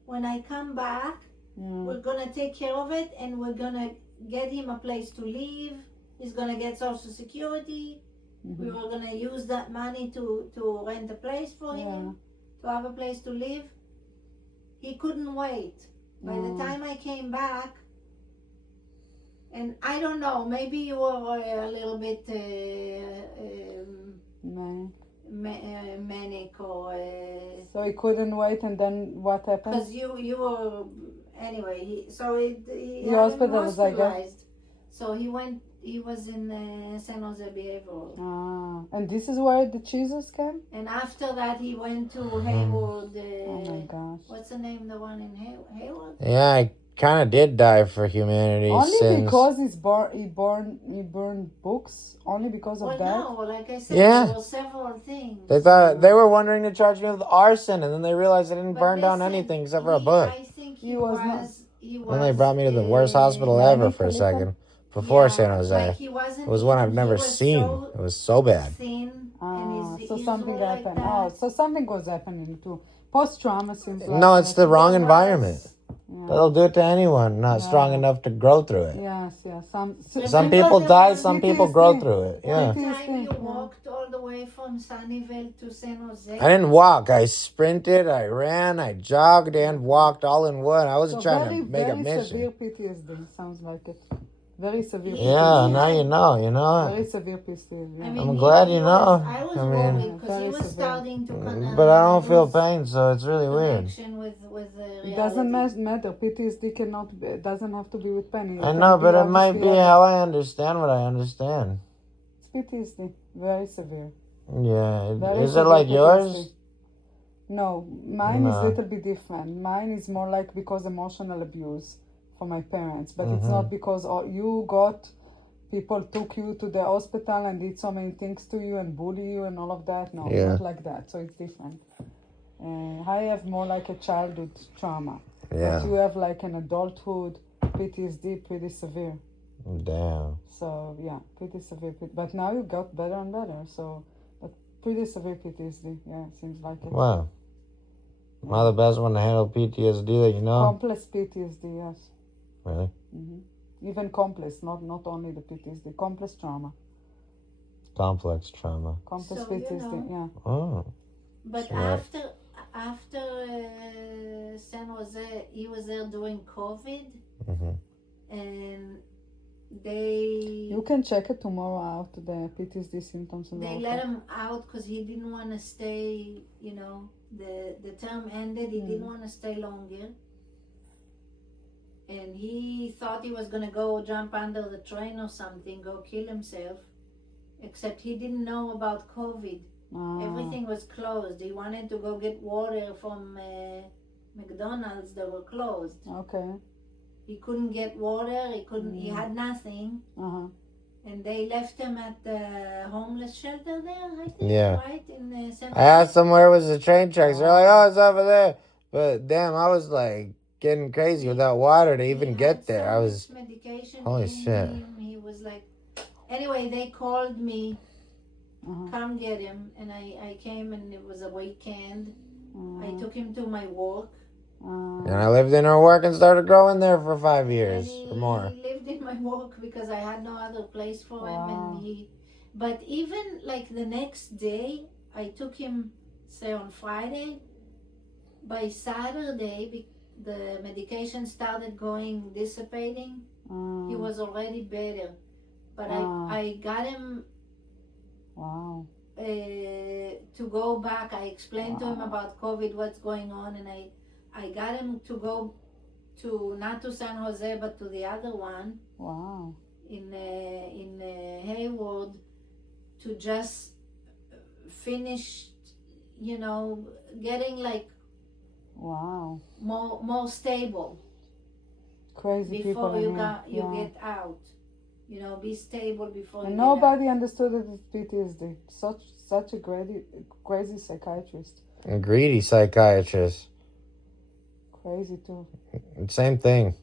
When I come back, we're going to take care of it and we're going to get him a place to live. He's going to get Social Security. We were going to use that money to rent a place for him, to have a place to live. He couldn't wait. By the time I came back, and I don't know, maybe you were a little bit manic or... So he couldn't wait, and then what happened? Because you were... Anyway, he The hospital was hospitalized. So he was in San Jose Behavioral. And this is where the cheeses came? And after that, he went to Hayward. Oh my gosh. What's the name, the one in Hayward? Yeah, I kind of did die for humanity. Only because he burned books? Only because of that? No, like I said, there were several things. They thought they were wondering to charge me with arson, and then they realized I didn't burn down anything except for a book. I think he was. Then they brought me to the worst hospital ever for a second. Before San Jose. Like it was one I've never seen. It was so bad. Thin, so something happened. Like so something was happening too. Post-trauma seems like... No, it's the wrong environment. Yeah. They'll do it to anyone not strong enough to grow through it. Yes. Some people die, some people grow through it. Yeah. One time you walked all the way from Sunnyvale to San Jose. I didn't walk. I sprinted, I ran, I jogged, and walked all in one. I wasn't trying to make a mission. Severe PTSD, sounds like it. Very severe. Yeah, now you know. Very severe PTSD. Yeah. I'm glad you know. I was I mean, worried because he was starting to connect. But I don't feel pain, so it's really weird. With It doesn't matter. PTSD doesn't have to be with pain. I know, but it might be how I understand what I understand. It's PTSD, very severe. Yeah, Very is it severe like PTSD. yours? No, mine is a little bit different. Mine is more like because emotional abuse for my parents, but it's not because you got people took you to the hospital and did so many things to you and bully you and all of that. No, not like that. So it's different. I have more like a childhood trauma. Yeah. But you have like an adulthood PTSD, pretty severe. Damn. So yeah, pretty severe. But now you got better and better. So, but pretty severe PTSD. Yeah, seems like it. Wow. Am I the best one to handle PTSD that you know? Complex PTSD, yes. Really? Even complex, not only the PTSD, complex trauma. Complex trauma. Complex So, PTSD, yeah. Oh. But Smart. after San Jose, he was there during COVID, and You can check it tomorrow out, the PTSD symptoms. And they all let that. him out because he didn't want to stay. You know, the term ended. He didn't want to stay longer. And he thought he was going to go jump under the train or something, go kill himself. Except he didn't know about COVID. Everything was closed. He wanted to go get water from McDonald's. They were closed. Okay. He couldn't get water. He had nothing. And they left him at the homeless shelter there, I think, right? In San I asked them where was the train tracks. They're like, oh, it's over there. But damn, I was like getting crazy without water to even get there. I was, medication holy in shit. him. He was like, anyway, they called me, come get him. And I came, and it was a weekend. I took him to my work. And I lived in her work and started growing there for 5 years or more. He lived in my work because I had no other place for him. But even like the next day, I took him, say on Friday. By Saturday, the medication started dissipating. He was already better. But I got him to go back. I explained to him about COVID, what's going on, and I got him to go to, not to San Jose, but to the other one. In Hayward, to just finish, getting like more stable. Crazy before people you get out. Be stable before and you nobody get out. understood it as PTSD. Such a crazy psychiatrist. A greedy psychiatrist. Crazy too. Same thing.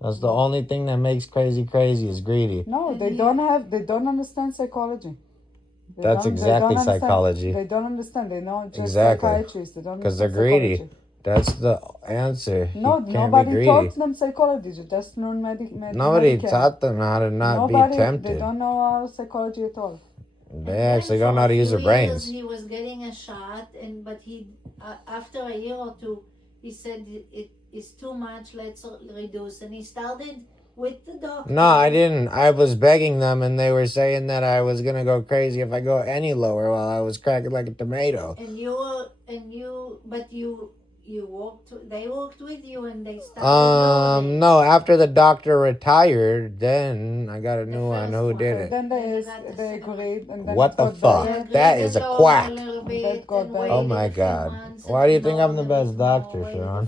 That's the only thing that makes crazy is greedy. No, they don't understand psychology. That's exactly psychology. They don't understand. They know just Exactly. psychiatrists. They don't Because they're understand greedy. psychology. That's the answer. No, You can't be nobody greedy. taught them psychology. They just learn Nobody Medicare. taught them how to not be They tempted. don't know our psychology at all. They actually don't know how to use their brains. He was getting a shot, but he after a year or two, he said it is too much. Let's reduce, and he started with the doctor. No, I didn't. I was begging them, and they were saying that I was gonna go crazy if I go any lower while I was cracking like a tomato. You walked. They walked with you, and they started. No. After the doctor retired, then I got a new one. Who did it? Then they agreed, and then What the fuck? That is a quack. Oh my god! Why do you think I'm the best doctor, Sean?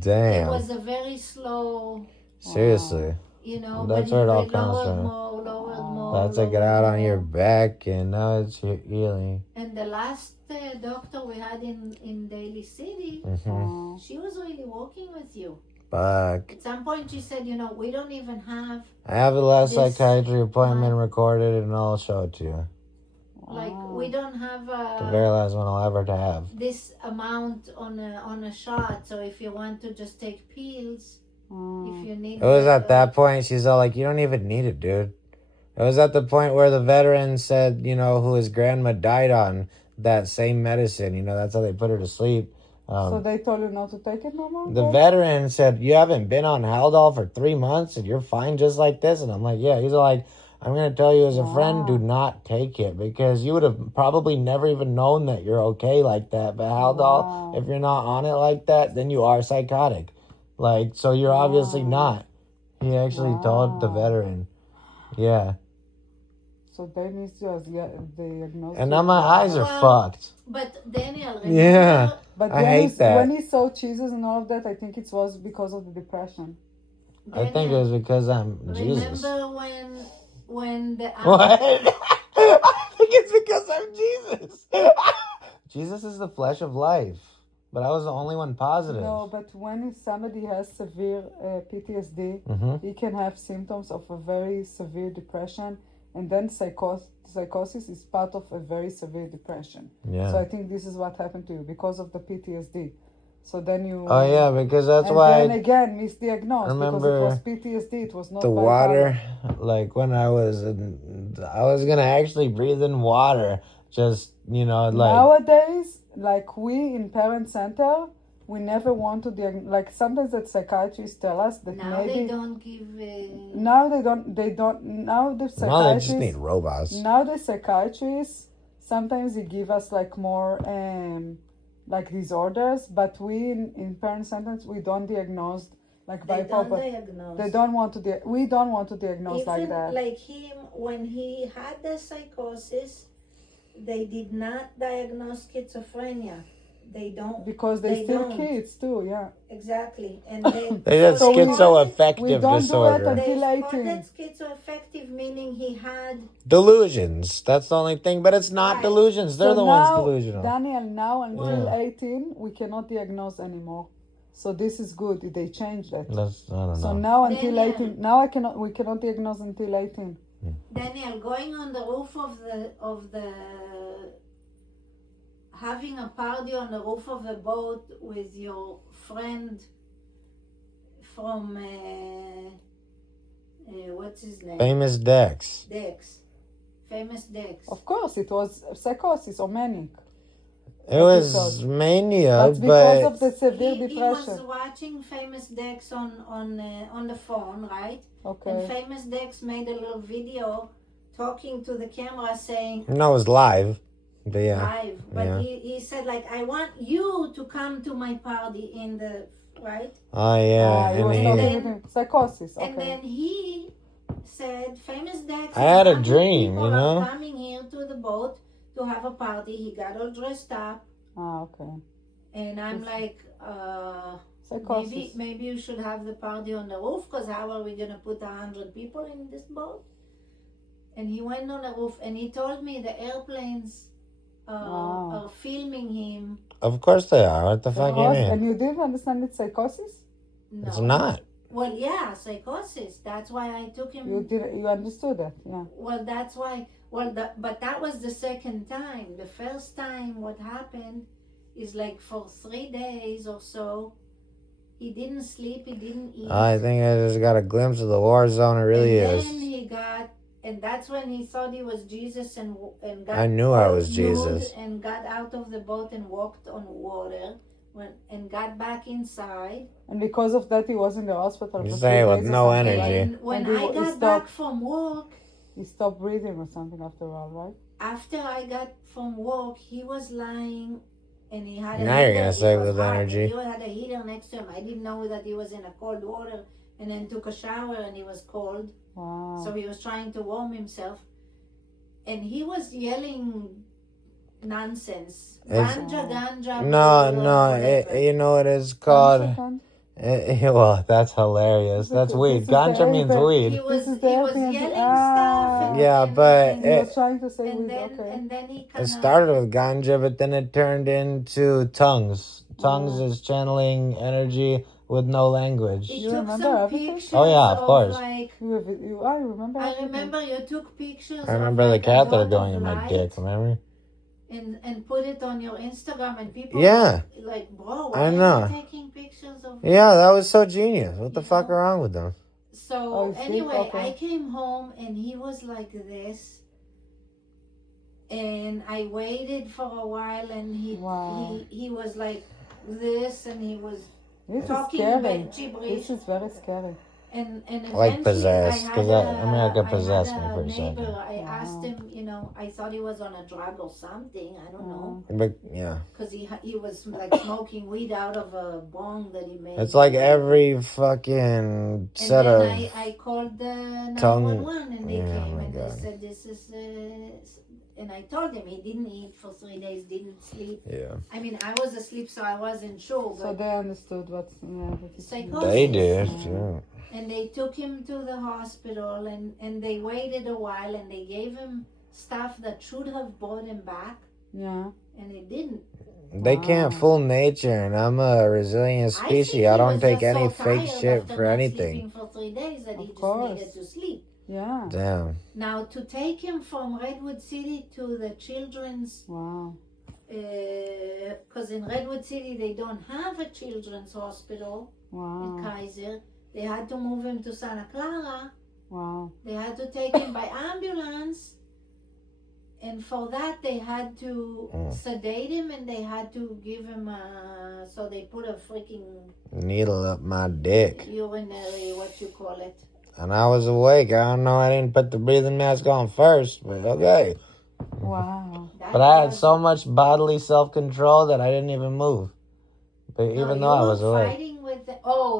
Damn. It was a very slow. Seriously. That's where it all comes from. That's like it out on your back, and now it's healing. And the last doctor we had in Daly City, she was really working with you. Fuck. At some point, she said, we don't even have. I have the last psychiatry appointment recorded, and I'll show it to you. Like, we don't have The very last one I'll ever have. this amount on a shot. So if you want to just take pills, if you need. It was at that point, she's all like, you don't even need it, dude. It was at the point where the veteran said, who his grandma died on that same medicine. That's how they put her to sleep. So they told you not to take it no more? The veteran said, you haven't been on Haldol for 3 months and you're fine just like this? And I'm like, yeah. He's like, I'm going to tell you as a friend, do not take it because you would have probably never even known that you're okay like that. But Haldol, if you're not on it like that, then you are psychotic. Like, so you're obviously not. He actually told the veteran. Yeah. So they missed you as diagnosed. And now my eyes are fucked. But Daniel, remember? Yeah. But I hate that. When he saw Jesus and all of that, I think it was because of the depression. I think it was because I'm Jesus. Remember when the What? I think it's because I'm Jesus. Jesus is the flesh of life. But I was the only one positive. No, but when somebody has severe PTSD, he can have symptoms of a very severe depression, and then psychosis is part of a very severe depression. Yeah. So I think this is what happened to you because of the PTSD. So then you. Oh yeah, because that's and why. And then again, misdiagnosed remember because it was PTSD. It was not the bipolar. water. Like when I was gonna actually breathe in water. Just like nowadays, like we in Parent Center, we never want to like sometimes that psychiatrists tell us that now maybe they don't give. Now they don't. Now the psychiatrists. Now they just need robots. Now the psychiatrists sometimes they give us like more like disorders, but we in Parent Centers we don't diagnose like bipolar. They don't want to. We don't want to diagnose like that. Like him when he had the psychosis. They did not diagnose schizophrenia. They don't. Because they still kids too, yeah. Exactly. And they just schizoaffective disorder. They called it schizoaffective, meaning he had delusions. That's the only thing, but it's not delusions. They're the ones delusional. Daniel, now until 18, we cannot diagnose anymore. So this is good. They changed it. I don't know. So now until 18, now we cannot diagnose until 18. Daniel, going on the roof of the having a party on the roof of a boat with your friend from what's his name? Famous Dex. Famous Dex. Of course, it was psychosis or manic. It was mania, but because of the severe depression. He was watching Famous Dex on the phone, right? Okay. And Famous Dex made a little video talking to the camera saying... No, it was live. But yeah. Live. But he said, like, I want you to come to my party in the... Right? Oh, yeah. He was talking psychosis. Okay. And then he said, Famous Dex... I had a dream, are coming here to the boat to have a party. He got all dressed up. Okay. And I'm like... Psychosis. Maybe you should have the party on the roof, because how are we going to put 100 people in this boat? And he went on the roof and he told me the airplanes are filming him. Of course they are. What the fuck you mean? And you didn't understand it's psychosis? No. It's not. Well, yeah, psychosis. That's why I took him. You understood that, yeah. Well, that's why. But that was the second time. The first time, what happened is like for 3 days or so, he didn't sleep, he didn't eat. I think I just got a glimpse of the war zone. It really and is. then he got, and that's when he thought he was Jesus and got. I knew I was nude Jesus. And got out of the boat and walked on water, and got back inside. And because of that, he was in the hospital. You for say 3 with days or no something, energy. right? And when And I he got stopped- back from work, He stopped breathing or something after a while, right? after I got from work, he was lying, and he had. Now you're gonna it say was with hot, energy. and he had a heater next to him. I didn't know that he was in a cold water, and then took a shower, and he was cold. Wow. So he was trying to warm himself, and he was yelling nonsense. Ganja. No. You know what it's called? Well, that's hilarious. That's weed. Ganja means weed. He was This is the yelling Airbnb. stuff. And, Yeah, and- but and, He was trying to say and weed, then okay. and then he It kind started with ganja, but then it turned into tongues. Tongues is channeling energy with no language. He You took remember some everything? pictures. Oh, yeah, of course. Like, I remember. I everything. remember you took pictures. I remember of the like a catheter dot going of in my light dick, remember? and put it on your Instagram, and people Yeah. were like, bro, I why know. are you taking pictures of? Yeah, that was so genius. What the You fuck know? wrong with them? So Oh, see? anyway, Okay. I came home and he was like this, and I waited for a while, and Wow. he was like this, and he was This is talking scary. gibberish. This is very scary. And Like eventually possessed, I had 'cause I mean, I could had possess me a for a neighbor. second. I asked Wow. him, I thought he was on a drug or something. I don't know, But yeah, because he was like smoking weed out of a bong that he made. it's like every fucking And set then of. I called the tongue- 911, and they Yeah, came, my and God. they said this is. And I told him he didn't eat for 3 days, didn't sleep. Yeah, I mean, I was asleep, so I wasn't sure. So But they understood what's Psychosis. they did. Yeah. Yeah. and they took him to the hospital, and they waited a while, and they gave him stuff that should have brought him back, Yeah. and it didn't. They can't Wow. fool nature, and I'm a resilient I species. think I he don't was take just any so fake tired shit after for not anything. sleeping for 3 days that he Of just course. needed to sleep. Yeah. Damn. Now, to take him from Redwood City to the children's, Wow. because in Redwood City they don't have a children's hospital in Wow. Kaiser. They had to move him to Santa Clara. Wow. They had to take him by ambulance. And for that, they had to sedate him, and they had to give him so they put a freaking Needle up my dick. urinary, what you call it. And I was awake. I don't know. I didn't put the breathing mask on first, but okay. Wow. That But I had was- so much bodily self-control that I didn't even move. But No, even you though I were was awake. fighting with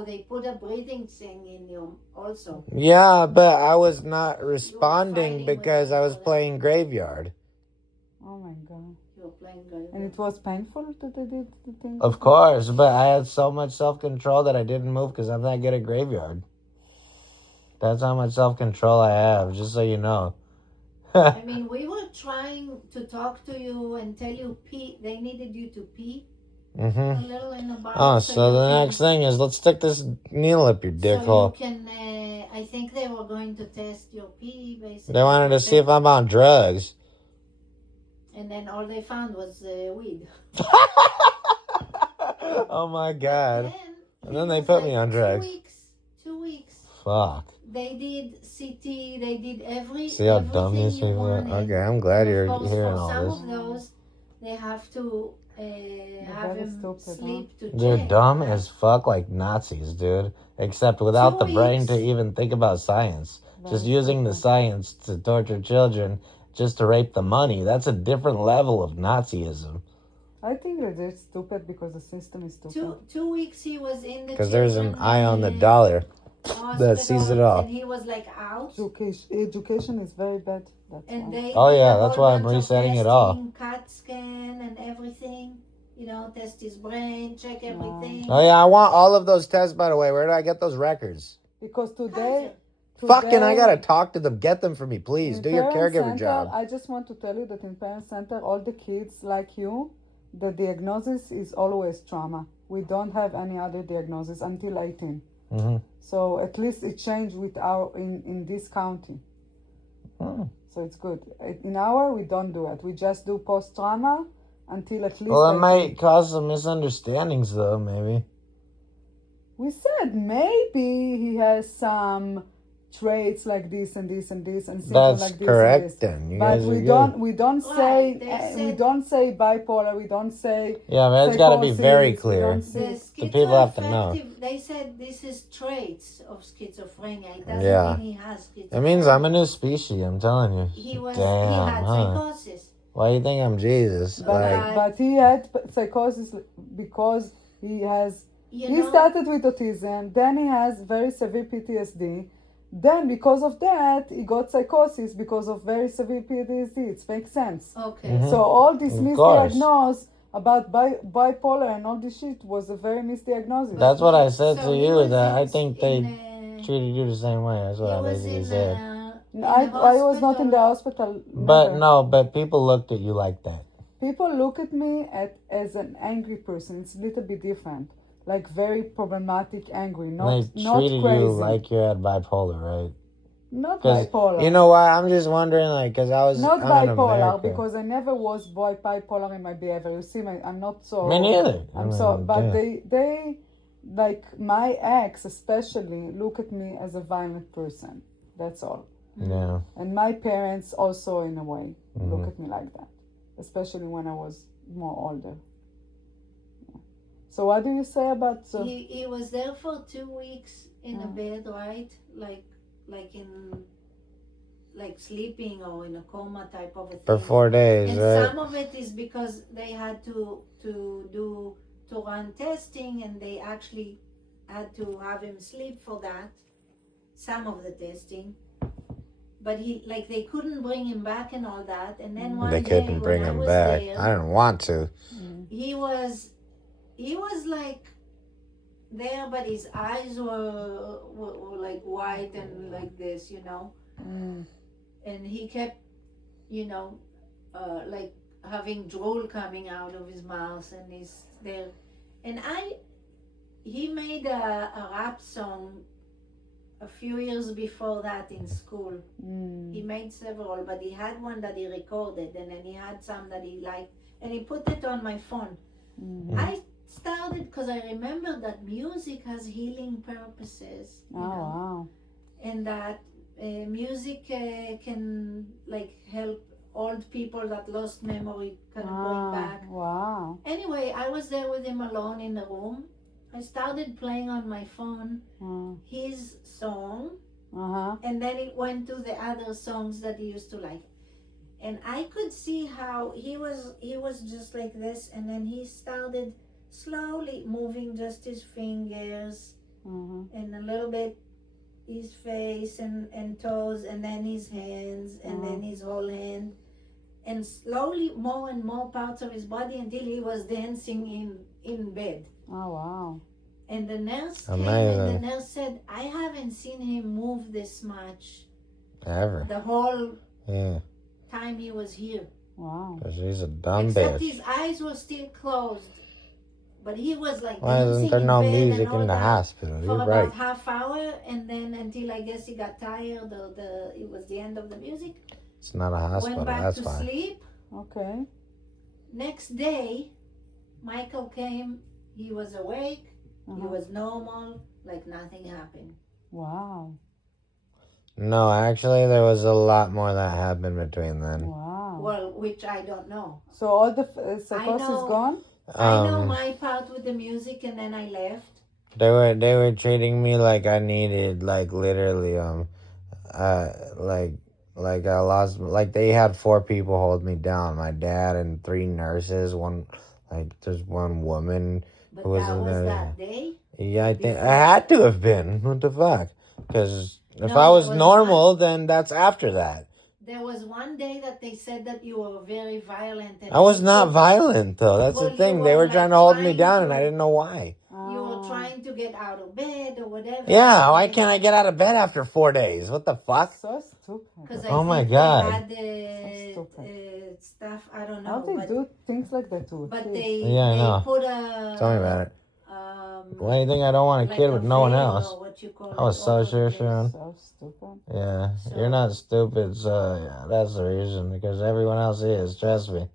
they put a breathing thing in you also. Yeah, but I was not responding fighting with because I was people. playing graveyard. Oh my God. You were playing good. And it was painful that they did the thing? Of course, but I had so much self-control that I didn't move because I'm not good at graveyard. That's how much self-control I have, just so you know. I mean, we were trying to talk to you and tell you pee. They needed you to pee Mm-hmm. a little in the box. Oh, so you the can- next thing is let's stick this needle up your dick so hole. you can. I think they were going to test your pee, basically. They wanted to see if I'm on drugs. And then all they found was weed. Oh my god. And then it they was put me on 2 drugs. weeks. 2 weeks. Fuck. They did CT. They did See how dumb everything these you people are? wanted. Okay, I'm glad And of you're course, hearing for all some this. of those, they have to have very him stupid, sleep to They're check. dumb as fuck like Nazis, dude. Except without 2 the brain weeks. to even think about science. Just Very using the stupid. science to torture children just to rape the money. That's a different level of Nazism. I think that they're stupid because the system is stupid. 2 weeks he was in the Because there's an children, eye on the dollar hospital, that sees it all. and he was like out. Education is very bad. That's And why. they Oh, did yeah, a that's whole why I'm bunch of resetting it all. testing, CAT scan and everything. Test his brain, check everything. Oh yeah, I want all of those tests, by the way. Where do I get those records? Because today, Fucking, I today- gotta talk to them. Get them for me, please. in Do your Parent caregiver Center, job. I just want to tell you that in Parent Center, all the kids like you, the diagnosis is always trauma. We don't have any other diagnosis until 18. Mm-hmm. So at least it changed with our in this county. So it's good. In our, we don't do it. We just do post-trauma until at least... Well, it might cause some misunderstandings, though, maybe. We said maybe he has some traits like this and this and this and symptoms That's like this correct, and this. then. You But guys we are don't good. we don't Right, say they we said- don't say bipolar. We don't say Yeah, but it's got to be very psychosis, we clear. don't The say- The people have to know. schizoaffective, they said this is traits of schizophrenia. It doesn't Yeah. mean he has schizophrenia. It means I'm a new species, I'm telling you. He Damn, had huh? psychosis. Why do you think I'm Jesus? But he had psychosis because he has. You He know, started with autism, then he has very severe PTSD. Then, because of that, he got psychosis because of very severe PTSD. It makes sense. okay. Mhm. So all this Of course. misdiagnosed about bipolar and all this shit was a very misdiagnosis. That's what I said So to he you, was that I in- think they in, treated you the same way. That's what he I was basically in, said. I was not in the hospital. But never. no, but people looked at you like that. People look at me as an angry person. It's a little bit different. Like very problematic, angry, And not they not treated crazy. you like you had bipolar, right? Not 'Cause bipolar. you know why? I'm just wondering, like, because I'm Not in bipolar, America. because I never was bipolar in my behavior. You see, I'm not so. Me neither. I I'm mean, so, but yeah. they, like my ex especially, look at me as a violent person. That's all. Yeah. And my parents also, in a way, look Mhm. at me like that, especially when I was more older. Yeah. So what do you say about? he was there for 2 weeks in a Mm. bed, right? Like in like sleeping or in a coma type of a thing. For 4 days, And right? some of it is because they had to run testing, and they actually had to have him sleep for that. Some of the testing, but they couldn't bring him back and all that. And then one They day couldn't when bring I him was back. there, I didn't want to. he was like there, but his eyes were like white and like this, you know. Mm. And he kept, like having drool coming out of his mouth, and he's there. And he made a rap song a few years before that in school. Mm. He made several, but he had one that he recorded, and then he had some that he liked, and he put it on my phone. Mm. I started because I remember that music has healing purposes, Oh wow. and that music can like help old people that lost memory kind of bring back. Wow. Anyway, I was there with him alone in the room. I started playing on my phone his song, and then it went to the other songs that he used to like. And I could see how he was just like this, and then he started slowly moving just his fingers and a little bit his face and toes, and then his hands, and then his whole hand, and slowly more and more parts of his body until he was dancing in bed. Oh wow. And the nurse Amazing. came, and the nurse said, I haven't seen him move this much Ever. the whole Yeah. time he was here. Wow. Because she's a dumb Except bitch. his eyes were still closed. But he was like Why dancing isn't there in no bed music and all in the that hospital? for You're about right. half hour, and then until I guess he got tired, or it was the end of the music. It's not a hospital. Went back That's to fine. sleep. Okay. Next day, Michael came. He was awake. He was normal, like nothing happened. Wow. No, actually, there was a lot more that happened between then. Wow. Well, which I don't know. So all the psychosis know. gone? I know my part with the music, and then I left. They were treating me like I needed, like, literally, like I lost, like they had 4 people hold me down. My dad and 3 nurses. There's one woman But who was that in was there. that day. Yeah, I think I Before. had to have been. What the fuck? Because if No, I was there was normal, then that's after that. There was one day that they said that you were very violent. And I was you not took- violent, though. That's Well, the you thing. They were, were like, trying to hold me trying down, to- and I didn't know why. You were trying to get out of bed or whatever. Yeah, why can't I get out of bed after 4 days? What the fuck? So stupid. Because Oh my think God. they had So stuff. I don't know. How they but, do things like that too? But Too. they Yeah, I know. put a Tell me about it. Why do you think I don't want a like kid with no one veil else? or what you call I was it, so over sure, this. Sharon. So stupid. Yeah, So- you're not stupid, so yeah, that's the reason, because everyone else is. Trust me.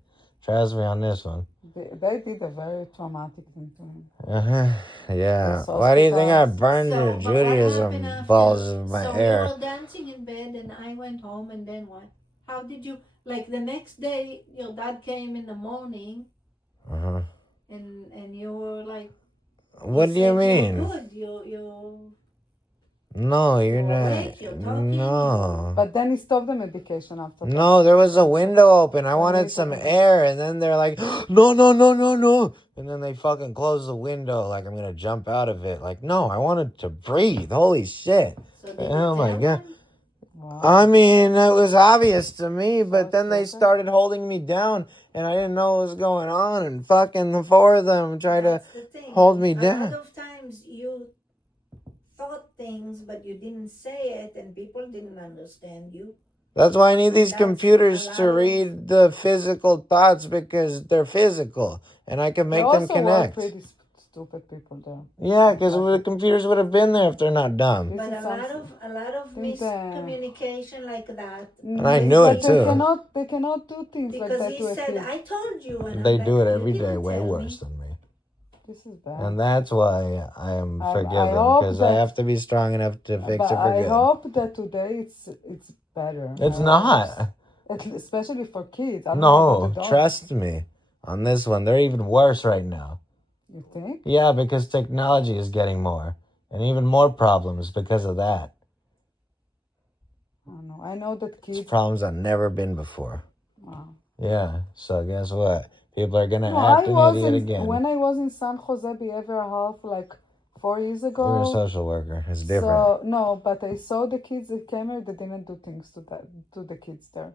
Trust me on this one. They did a very traumatic thing to him. Uh-huh. Yeah. Those Why do you think I hospitals. burned So, your but what happened Judaism after? balls of my so hair? we were dancing in bed, and I went home, and then what? How did you, like the next day, your dad came in the morning, Uh-huh. and you were like, What do you said mean? You're good. You No, you're You're not. awake, you're talking, No. But then he stopped the medication after that. No, there was a window open. I What wanted window some open? air, and then they're like, no, no, no, no, no. And then they fucking close the window like I'm gonna jump out of it. Like, no, I wanted to breathe. Holy shit. So did Oh you my tell God. them? Wow. I mean, it was obvious to me, but So then they stupid. started holding me down, and I didn't know what was going on, and fucking the four of them tried to That's the thing. hold me A down. lot of times you thought things, but you didn't say it, and people didn't understand you. That's why I need these That's computers a lot to of- read the physical thoughts, because they're physical, and I can There make them also were connect. pretty stupid people there. Yeah, because the computers would have been there if they're not dumb. This But is a lot something. of Think, miscommunication like that. And I knew it But too. They cannot do things like Because that he to a said, kid. I told you. And They I'm do like, it "You every day, didn't way tell me." worse than me. This is bad. And that's why I am I forgiven, hope because I that- have to be strong enough to fix But it for I good. hope that today it's better. It's I not. hope. Especially for kids. I don't know about No, adults. trust me. On this one, they're even worse right now. You think? Yeah, because technology is getting more. And even more problems because of that. I don't know. I know that It's kids. problems that never been before. Wow. Yeah, so guess what? People are going to No, act I an was idiot in, again. when I was in San Jose Behavioral Health like 4 years You're a ago. social worker. It's different. So no, but I saw the kids that came here. They didn't do things to the kids there.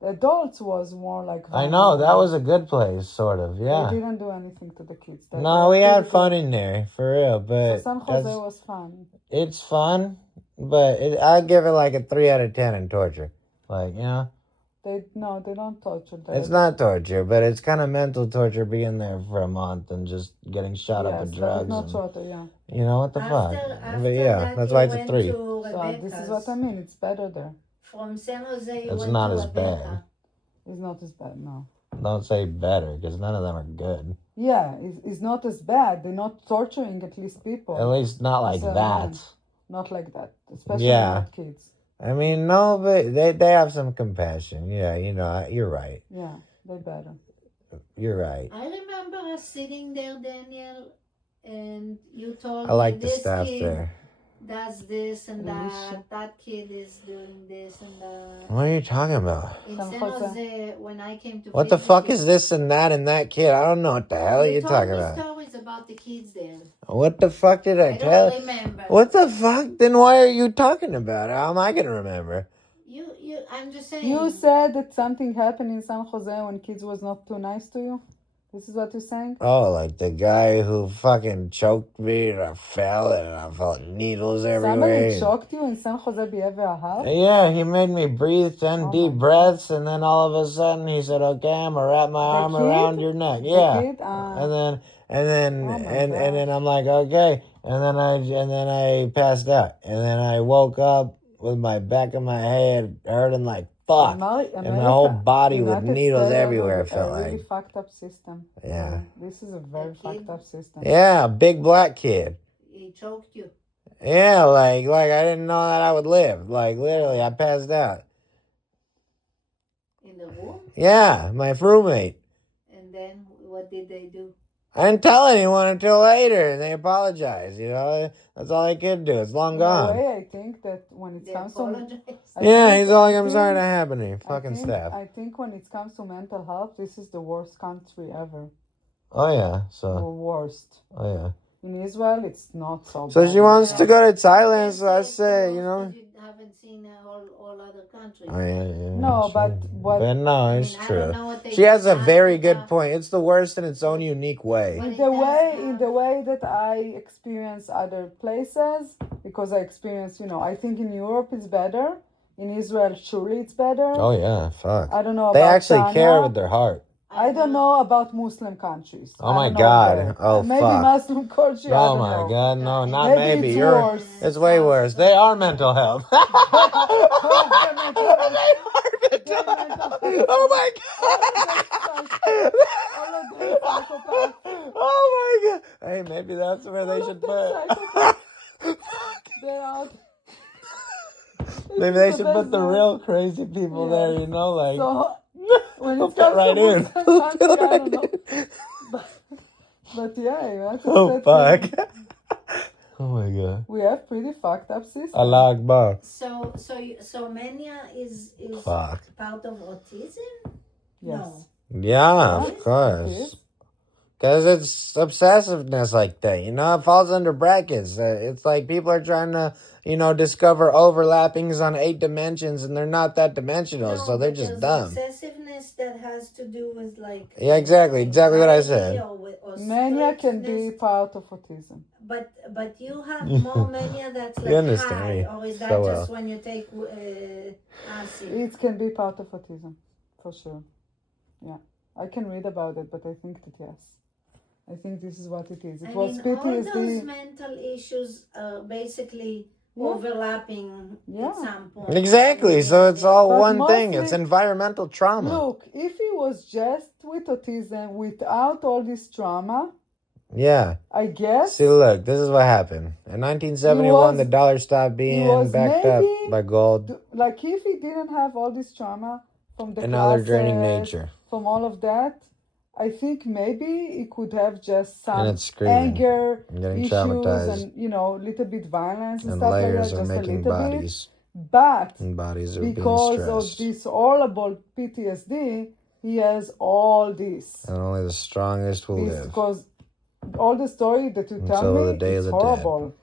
The adults was more like. I know, that was a good place, sort of, yeah. They didn't do anything to the kids there. No, we had fun in there, for real, So but San Jose was fun. it's fun, but I'd give it like a 3 out of 10 in torture. Like, you know? They don't torture them. It's not torture, but it's kind of mental torture being there for a month and just getting shot up with Yes, drugs. but it's not and, torture, yeah. you know, what the fuck? After But yeah, that, that's you why it's a went 3. to So this is what I mean. It's better there. From San Jose, you It's went not to as Rebecca. bad. It's not as bad, no. Don't say better, because none of them are good. Yeah, it's not as bad. They're not torturing at least people. At least not like So, that. Not like that, especially Yeah. not kids. I mean, no, but they have some compassion. Yeah, you know, you're right. Yeah, they're better. You're right. I remember us sitting there, Daniel, and you told I like me the this staff kid there. does this and Alicia. that. That kid is doing this and that. What are you talking about? In San San Jose. Jose, when I came to What the visit fuck you, is this and that and that kid? I don't know what the hell you you're told talking me about. stories about the kids there. What the fuck did I I tell? don't remember. What the fuck? Then why are you talking about it? How am I gonna remember? I'm just saying. You said that something happened in San Jose when kids was not too nice to you? This is what you're saying? Oh, like the guy who fucking choked me and I fell and I felt needles everywhere. Somebody choked you in San Jose Behavioral Health? Yeah, he made me breathe 10 Oh deep my breaths, and then all of a sudden he said, "Okay, I'm gonna wrap my arm kid? around your neck." The Yeah, kid? and then Oh my and then I'm like, "Okay," and then I passed out, and then I woke up with my back of my head hurting like fuck, and my whole body with United needles States everywhere. have It felt a really like, fucked up system. yeah, This is a very A kid? fucked up system. yeah, big black kid. He choked you. Yeah, like I didn't know that I would live. Like literally, I passed out. In the room? Yeah, my roommate. And then what did they do? I didn't tell anyone until later, and they apologized. You know, that's all I could do. It's long In a gone. way, I think that when it They comes to... apologized? Yeah, he's all like, "I'm sorry that happened to you." Fucking staff. I think when it comes to mental health, this is the worst country ever. Oh yeah, so The worst. oh yeah. In Israel, it's not so So bad. she wants to go to Thailand, Can't so I it's the say, worst you know. 'cause you haven't seen all other countries. Oh, yeah, No, sure. but no, I it's mean, I true. don't know what they She has a do in very Africa. good point. It's the worst in its own unique way. But in it the does way that I experience other places, because I experience, I think in Europe it's better. In Israel, surely it's better. Oh yeah, fuck. I don't know They about actually China. care with their heart. I don't know about Muslim countries. Oh I my don't know God. where. Oh, maybe fuck. Muslim country. I Oh don't my know. God, no, not Maybe maybe. it's You're. worse. It's way worse. They are mental health. They are mental health. They are mental health. Oh my God. All of them psychopaths. Oh my God. Hey, maybe that's where they All should of them put. psychopaths. They are. Maybe This they is should the put best the one. real crazy people there, Yes. you know, like. So when They'll it fit comes right to in. Muslim They'll country, fit I right don't know. in. But yeah, you have to Oh, set fuck. pretty- Oh my God. we have pretty fucked up system. Allah Akbar. So mania is Fuck. part of autism? Yes. Yeah, It of is? course. It is. Because it's obsessiveness like that, you know? It falls under brackets. It's like people are trying to, you know, discover overlappings on 8 dimensions and they're not that dimensional, so they're just dumb. Obsessiveness that has to do with like Yeah, exactly what I said. or Mania can be strictness. part of autism. But you have more mania that's You like understand high, me or is that so just well. when you take acid? It can be part of autism, for sure. Yeah. I can read about it, but I think that yes. I think this is what it is. It was all those PTSD. mental issues are basically Yeah. overlapping Yeah. at some point. Exactly, so it's all But one thing. It's mostly- environmental trauma. Look, if he was just with autism without all this trauma, Yeah. I guess See, look, this is what happened. In 1971, the dollar stopped being was backed up maybe by gold like if he didn't have all this trauma from the and other draining classes, nature. from all of that, I think maybe he could have just And some it's screaming. anger I'm getting issues traumatized. and little bit violence and, And stuff like that, layers are just a making little bodies. bit. But And bodies are being because of stressed. this horrible PTSD, he has all this. And only the strongest will live. Because all the story that you tell Until me, the day of it's the horrible.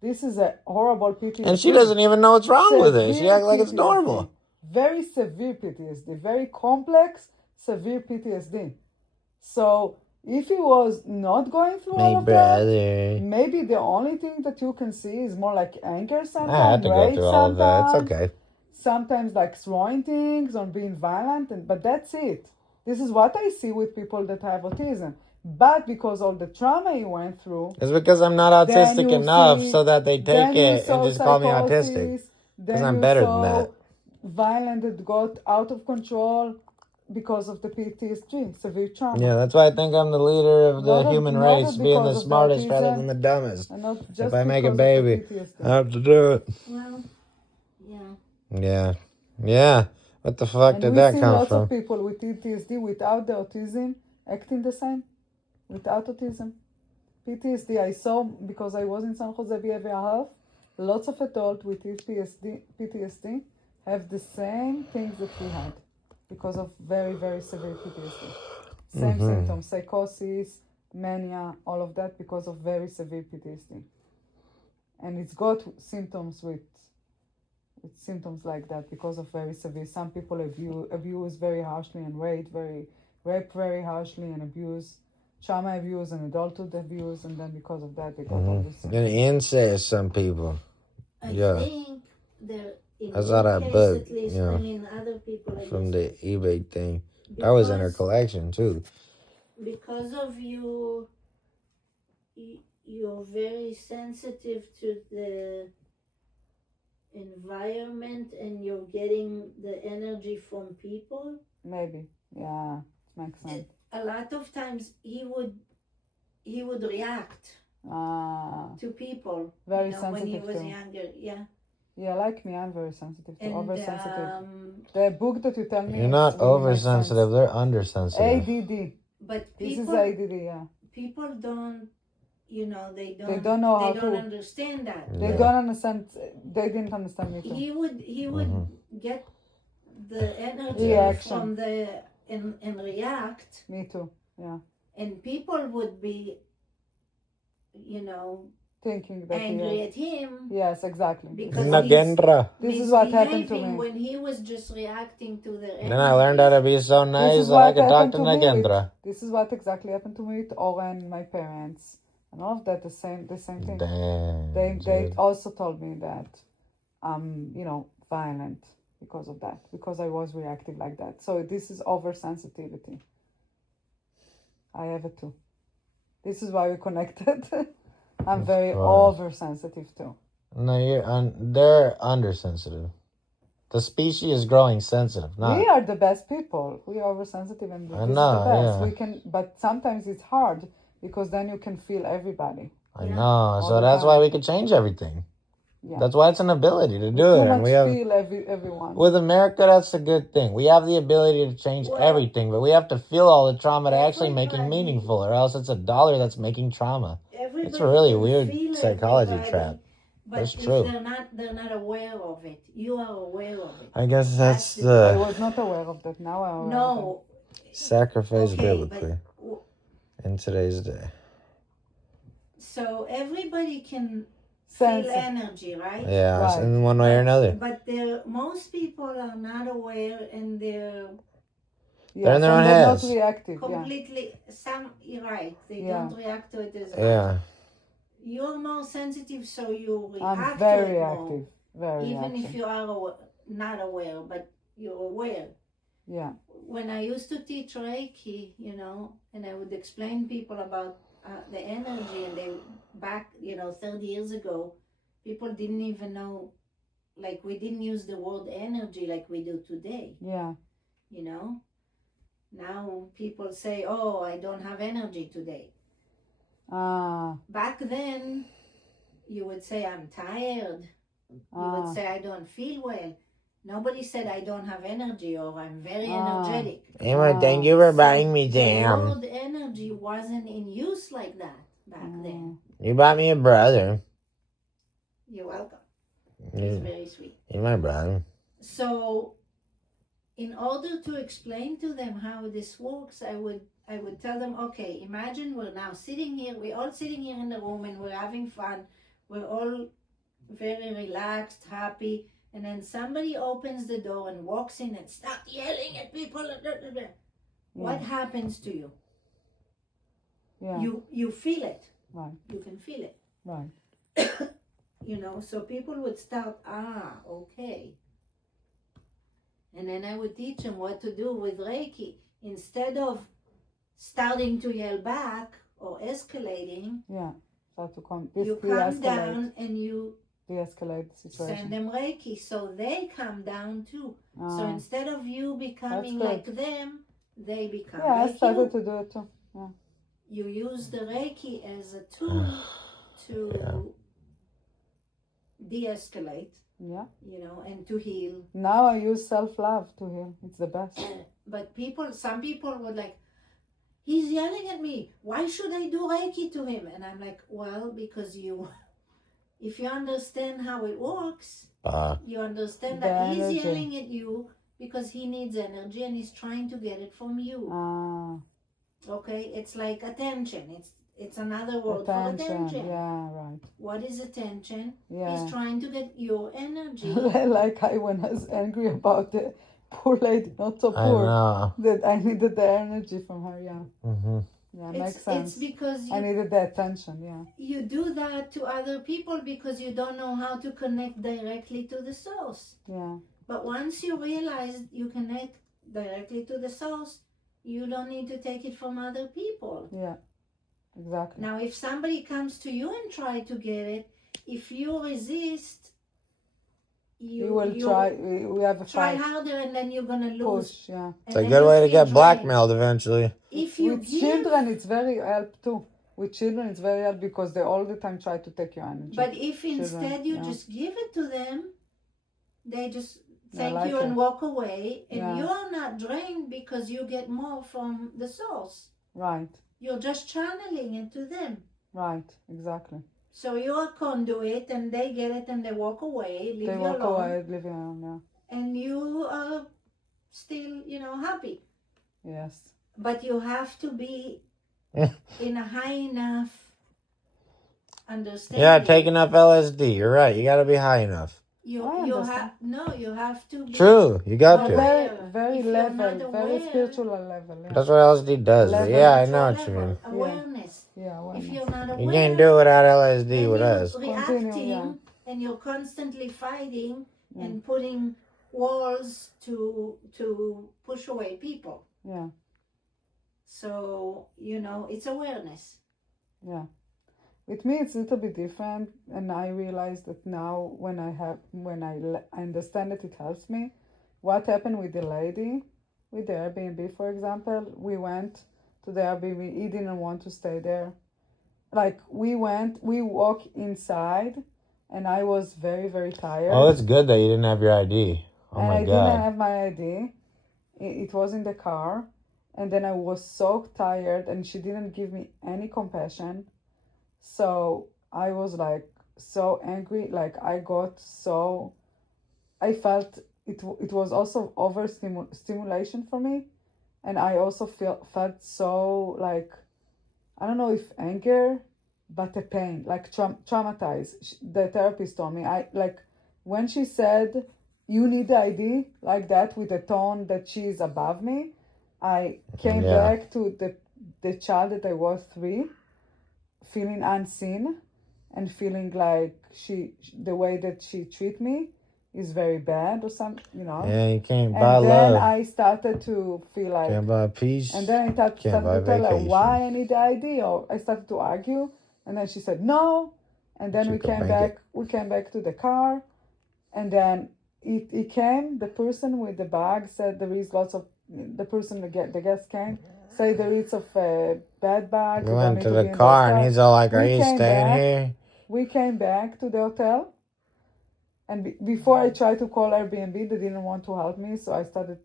This is a horrible PTSD. And she doesn't even know what's wrong with it. She Severe acts like it's PTSD. normal. Very severe PTSD. Very complex, severe PTSD. So if he was not going through all My of that, brother. maybe the only thing that you can see is more like anger I sometimes, had to go rage through all of that. It's sometimes, okay. sometimes like throwing things or being violent, but that's it. This is what I see with people that have autism. But because all the trauma he went through, It's because I'm not then autistic you enough see- so that they take then you it and saw just call me autistic. psychosis, Because then I'm you better saw than that. violence that got out of control because of the PTSD, severe trauma. Yeah, that's why I think I'm the leader of the Not human not race, being the because of smartest autism, rather than the dumbest. And not just If I make a because of the baby, PTSD. I have to do it. Well, yeah. Yeah. Yeah. What the fuck And did we that see come lots from? of people with PTSD without the autism acting the same, without autism. PTSD, I saw because I was in San Jose Behavioral Health. Lots of adults with PTSD have the same things that we had because of very, very severe PTSD. Same symptoms, psychosis, mania, all of that because of very severe PTSD. And it's got symptoms with symptoms like that because of very severe. Some people abuse very harshly and rape very harshly and abuse, trauma abuse and adulthood abuse, and then because of that they got all this. And incest, some people. I Yeah. think there in I saw that case book, at least, you know, and in other people I From guess, the eBay thing. That was in her because- collection, too. because of you're very sensitive to the environment and you're getting the energy from people. Maybe, yeah, makes sense. A lot of times he would react to people. Very when he sensitive was too. younger. Yeah. Yeah, like me, I'm very sensitive to And oversensitive. The book that you tell me You're is not really makes oversensitive, sense. they're undersensitive. ADD. but This is people ADD, yeah. people don't they They don't know how they don't to. understand that. They Yeah. don't understand. They didn't understand me too. He would get the energy Reaction. from the and react, Me too. Yeah, and people would be thinking that. angry at him Yes, exactly. because Nagendra. This is what happened to misbehaving me. when he was just reacting to the Then I learned how to be so This nice is that I what could talk happened to to me. Nagendra. This is what exactly happened to me with Oren, my parents, and all of that. The same thing. Damn. They dude. also told me that I'm violent because of that, because I was reactive like that. So this is oversensitivity. I have it too. This is why we connected. I'm very course. oversensitive too. No, they're undersensitive. The species is growing sensitive. We are the best people. We are oversensitive and this is the best. Yeah. We can, but sometimes it's hard because then you can feel everybody. I know. So the that's time. why we could change everything. Yeah. That's why it's an ability to do Too it. much And we have feel everyone. with America, that's a good thing. We have the ability to change everything, but we have to feel all the trauma to actually make it meaningful, or else it's a dollar that's making trauma. It's a really weird psychology trap. But That's if true. they're not aware of it. You are aware of it. I guess that's I the was not aware of that. Now I'm aware of No. sacrifice Okay, biblically in today's day. So everybody can Sense feel it. energy, right? Yeah, Right. in one way or another. But most people are not aware, and they're They're in their own they're heads. not reactive. completely you're right. They Yeah. don't react to it as much. Yeah. You're more sensitive, so you I'm react very to it reactive. more. Very Even reactive. if you are not aware, but you're aware. Yeah. When I used to teach Reiki, and I would explain people about the energy, and they back, 30 years ago, people didn't even know, like we didn't use the word energy like we do today, Yeah. Now people say, oh, I don't have energy today. Ah. Back then, you would say, I'm tired. You would say, I don't feel well. Nobody said, I don't have energy, or I'm very energetic. Emma, thank you for buying me The jam. word energy wasn't in use like that back then. You bought me a brother. You're welcome. It's very sweet. You're my brother. So, in order to explain to them how this works, I would tell them, okay, imagine we're now sitting here, we're all sitting here in the room and we're having fun. We're all very relaxed, happy, and then somebody opens the door and walks in and starts yelling at people. What happens to you? Yeah. You feel it. Right. You can feel it. Right. So people would start, okay. And then I would teach them what to do with Reiki. Instead of starting to yell back or escalating, Yeah. Start to come. you calm down and you de-escalate the situation. send them Reiki, so they calm down too. So Ah. instead of you becoming That's like them, they become Yeah, I like started you. to do it too. Yeah. You use the Reiki as a tool to de-escalate, Yeah. and to heal. Now I use self-love to heal. It's the best. But some people would like, he's yelling at me. Why should I do Reiki to him? And I'm like, well, because if you understand how it works, you understand that he's energy. yelling at you because he needs energy and he's trying to get it from you. Okay, it's like attention. It's another word for attention. Yeah, right. What is attention? Yeah. He's trying to get your energy. Like when I was angry about the poor lady, not so poor, I know. that I needed the energy from her. Yeah. Mm-hmm. Yeah, makes sense. It's because I needed the attention. Yeah. you do that to other people because you don't know how to connect directly to the source. Yeah. But once you realize you connect directly to the source, you don't need to take it from other people. Yeah. Exactly. Now, if somebody comes to you and try to get it, if you resist, You will try. We have a try fight. harder, and then you're gonna lose. Push. Yeah. It's a good way to get blackmailed eventually. If you With children, it's very help too. With children, it's very help because they all the time try to take your energy. But if instead you just give it to them, they just thank like you and it. walk away, and Yeah. you're not drained because you get more from the source. Right. You're just channeling it to them. Right. Exactly. So you're a conduit, and they get it, and they walk away, leave They you walk alone, away, leave you alone. Yeah. and you are still, happy. Yes. But you have to be in a high enough understanding. Yeah, take enough LSD. You're right. You got to be high enough. You have to be True. You got to. Very If you're level, not very aware- spiritual level. Yeah. That's what LSD does. But Level. yeah, I That's know what what you level, mean. awareness. Yeah. If Well, you're not aware, You can't do it without LSD then with you're us. reacting, Continue, and you're constantly fighting and putting walls to push away people. yeah. So, it's awareness. Yeah. With me, it's a little bit different, and I realize that now when I understand that it helps me. What happened with the lady, with the Airbnb, for example, we went to the Airbnb. He didn't want to stay there. Like we walk inside, and I was very, very tired. Oh, it's good that you didn't have your ID. Oh and my I God. didn't have my ID. It was in the car, and then I was so tired, and she didn't give me any compassion. So I was like so angry. Like I felt it was also stimulation for me, and I also felt so like, I don't know if anger, but a pain, like traumatized. The therapist told me, when she said you need the ID like that with a tone that she is above me, I came back to the child that I was 3, feeling unseen, and feeling like the way that she treat me is very bad or something, Yeah, you can't buy And love. then I started to feel like, Can't buy peace. and then I started Can't buy to tell her vacation. why I need the ID, or I started to argue, and then she said no, and then You we could came bank back. it. We came back to the car, and then it came. The person with the bag said there is lots of. The person, the guest came, say there is of bad bags. You you don't went need to be the in those car and cars. he's all like, "Are We you came staying back. here?" We came back to the hotel, and before I tried to call Airbnb, they didn't want to help me, so I started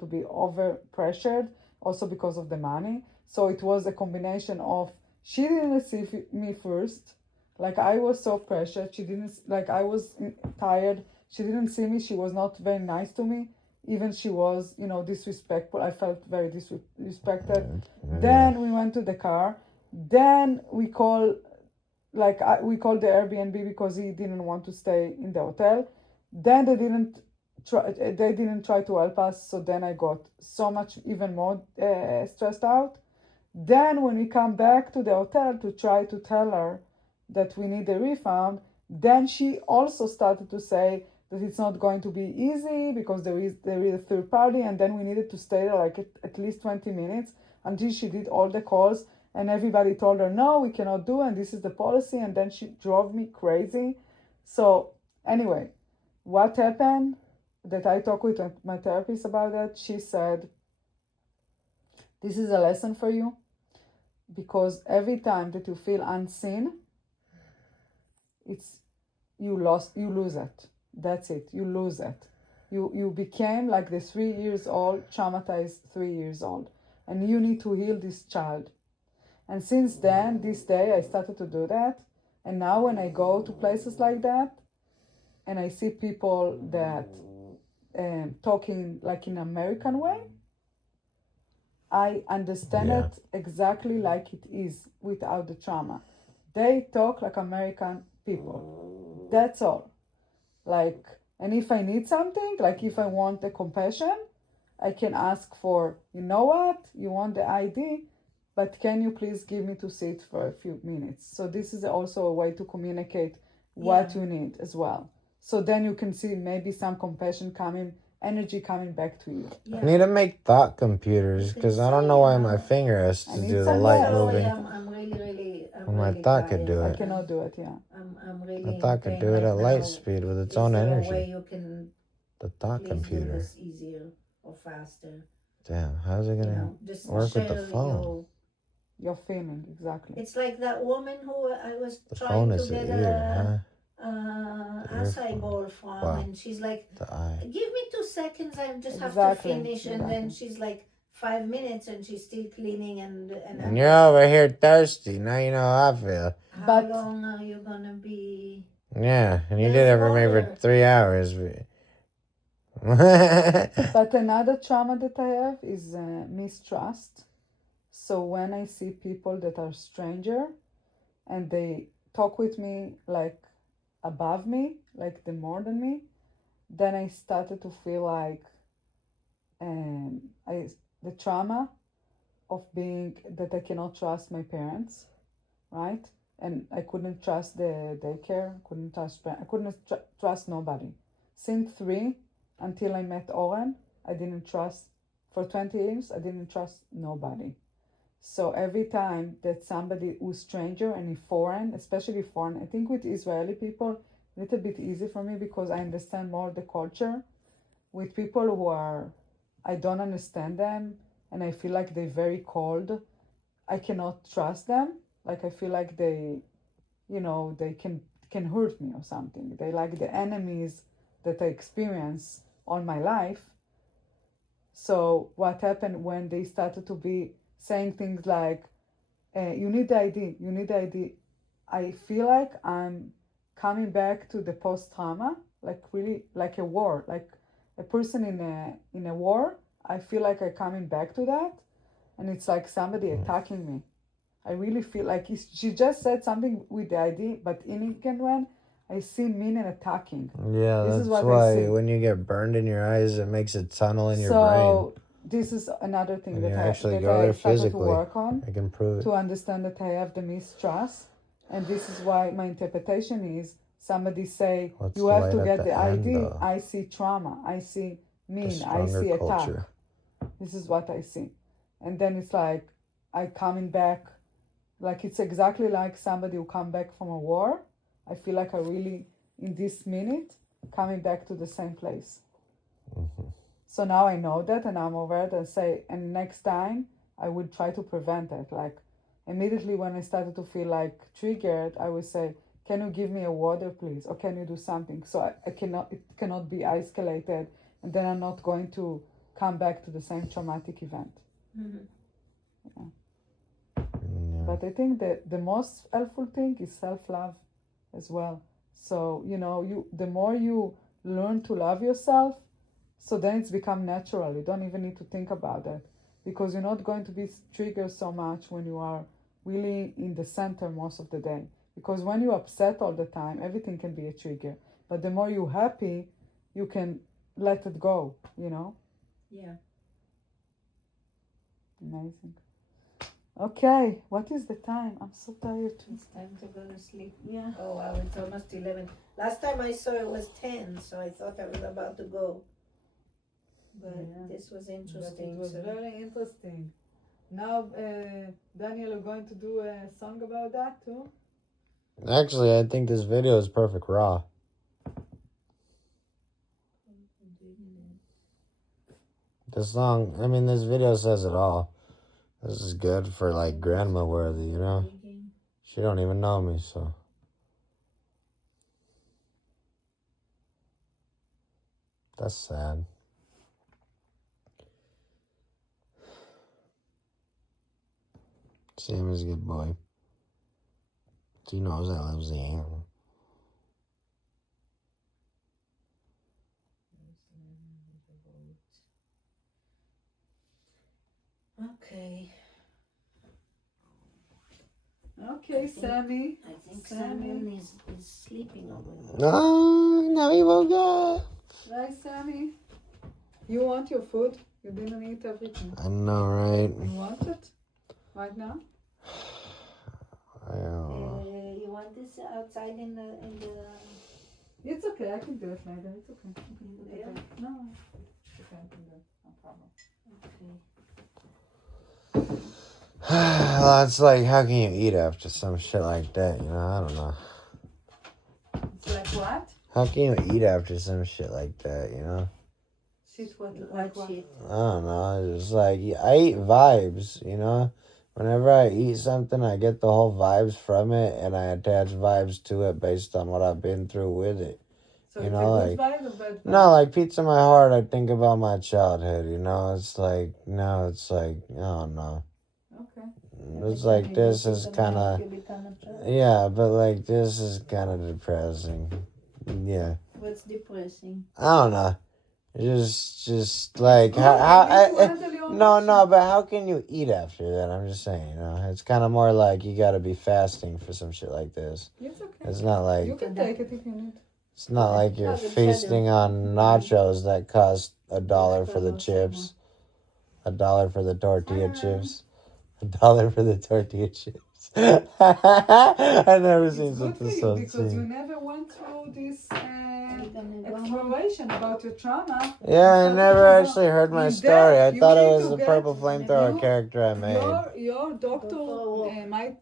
to be over pressured, also because of the money. So it was a combination of, she didn't see me first, like I was so pressured. She didn't, like I was tired. She didn't see me. She was not very nice to me. Even she was, disrespectful. I felt very disrespected. Then we went to the car. Then we called we called the Airbnb because he didn't want to stay in the hotel. Then they didn't try to help us, so then I got so much even more stressed out. Then when we come back to the hotel to try to tell her that we need a refund, then she also started to say that it's not going to be easy because there is a third party, and then we needed to stay there like at least 20 minutes until she did all the calls, and everybody told her no, we cannot do, and this is the policy, and then she drove me crazy. So anyway, what happened, that I talked with my therapist about that, she said, this is a lesson for you, because every time that you feel unseen, you lose it. That's it. You lose it. You became like the 3 years old, traumatized 3 years old, and you need to heal this child. And since then, this day, I started to do that. And now when I go to places like that, and I see people that talking like in American way, I understand it exactly like it is without the trauma. They talk like American people. That's all. Like, and if I need something, like if I want the compassion, I can ask for, you know what, you want the ID, but can you please give me to sit for a few minutes? So this is also a way to communicate what you need as well. So then you can see maybe some compassion energy coming back to you. I need to make thought computers because I don't know why my finger has to do the light moving. I'm really My thought could do I it. cannot do it, yeah. I'm really My thought could do it at light speed with its own energy. Is there a way you can The thought computer. do this easier or faster? Damn, how's it gonna just work with the share phone? Your feeling, exactly. It's like that woman who I was The trying phone to is the get ear, acai bowl from, and she's like, The eye. give me 2 seconds, I just have to Exactly, finish, and then she's like 5 minutes and she's still cleaning, And you're over here thirsty. Now you know how I feel. how long are you gonna be? Yeah, and you There's did it for me for water. 3 hours. But another trauma that I have is mistrust. So when I see people that are stranger and they talk with me like above me, like the more than me, then I started to feel like the trauma of being that I cannot trust my parents, right? And I couldn't trust the daycare, I couldn't trust nobody. Since 3 until I met Oren, I didn't trust For 20 years, I didn't trust nobody. So every time that somebody who's stranger and foreign, especially foreign, I think with Israeli people, a little bit easy for me because I understand more the culture. With people who are, I don't understand them, and I feel like they're very cold, I cannot trust them. Like I feel like they, they can hurt me or something. They like the enemies that I experience all my life. So what happened when they started to be saying things like, you need the ID, you need the ID. I feel like I'm coming back to the post-trauma, like really like a war, like a person in a war. I feel like I'm coming back to that, and it's like somebody attacking me. I really feel like she just said something with the ID, but in Ingrid, I see meaning attacking. Yeah, This that's is what I why see. when you get burned in your eyes, it makes a tunnel in your So this is another thing When that you I actually that go I there started to physically, work on brain. I can prove it. to understand that I have the mistrust, and this is why my interpretation is somebody say What's you the have light to at get the the end, ID. though? I see trauma. I see The mean. I stronger see attack. culture. This is what I see, and then it's like I coming back. Like it's exactly like somebody who come back from a war. I feel like I really in this minute coming back to the same place. Mm-hmm. So now I know that, and I'm aware and say, and next time I would try to prevent it. Like immediately when I started to feel like triggered, I would say, "Can you give me a water, please, or can you do something?" So it cannot be escalated, and then I'm not going to come back to the same traumatic event. Mm-hmm. Yeah. Yeah. But I think that the most helpful thing is self-love as well. So the more you learn to love yourself, so then it's become natural. You don't even need to think about it because you're not going to be triggered so much when you are really in the center most of the day. Because when you're upset all the time, everything can be a trigger. But the more you're happy, you can let it go, Yeah. Amazing. Okay, what is the time? I'm so tired too. It's time to go to sleep. Yeah. Oh wow, it's almost 11. Last time I saw it was 10, so I thought I was about to go. But this was interesting. It was so. very interesting. Now, Daniel, we're going to do a song about that too. Actually, I think this video is perfect raw. This song, this video says it all. This is good for like grandma worthy, She don't even know me, so. That's sad. Sam is a good boy. He knows I love Sam. Okay, Sammy. I think Sammy is sleeping over there. Oh, now he woke up. Right, Sammy? You want your food? You didn't eat everything. I know, right? You want it? Right now? You want this outside in the... It's okay, I can do it later. It's okay. Yeah? No, it's okay, I can do it. No problem. Okay. Well, it's like, how can you eat after some shit like that, I don't know. It's like what? How can you eat after some shit like that, Shit, what? What shit? I don't know. It's like, I eat vibes, Whenever I eat something, I get the whole vibes from it, and I attach vibes to it based on what I've been through with it. So it's a good vibe or bad vibe? No, like Pizza My Heart, I think about my childhood, It's like, no, it's like, I don't know. Okay. It's like, this is kind of, yeah, but like, this is kind of depressing. Yeah. What's depressing? I don't know. Just like, no, but how can you eat after that? I'm just saying, it's kind of more like you got to be fasting for some shit like this. It's okay. It's not like, you can take it if you need. It's not like you're feasting on nachos that cost $1 for the chips, $1 for the tortilla chips, $1 for the tortilla chips. I've never It's seen good for something you so because you cheap. never went through this gonna go exploration about your trauma. Yeah, I So never you go actually heard my in story. I depth. You thought it need was to the get purple flamethrower you- character I made. your doctor Go for a walk.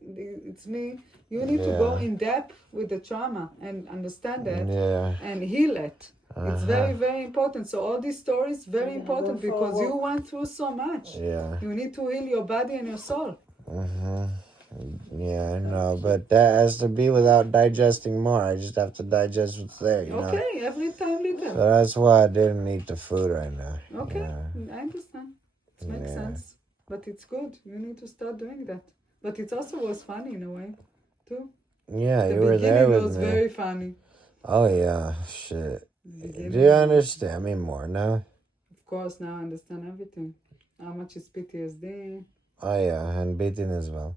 it's me. You need to go Yeah. in depth with the trauma and understand it Yeah. and heal it. It's very, very important. So all these stories very You're gonna important go for a because you walk. went through so much. Yeah. You need to heal your body and your soul. Yeah, I know, but that has to be without digesting more. I just have to digest what's there, you know. Okay, every time So little. that's why I didn't eat the food right now. Okay, Yeah. I understand. It makes Yeah. sense. But it's good. You need to start doing that. But it also was funny in a way, too. Yeah, The you were there beginning with was me. very funny. Oh yeah, shit. The beginning Do you was- understand me more now? Of course, now I understand everything. How much is PTSD? Oh yeah, and beating as well.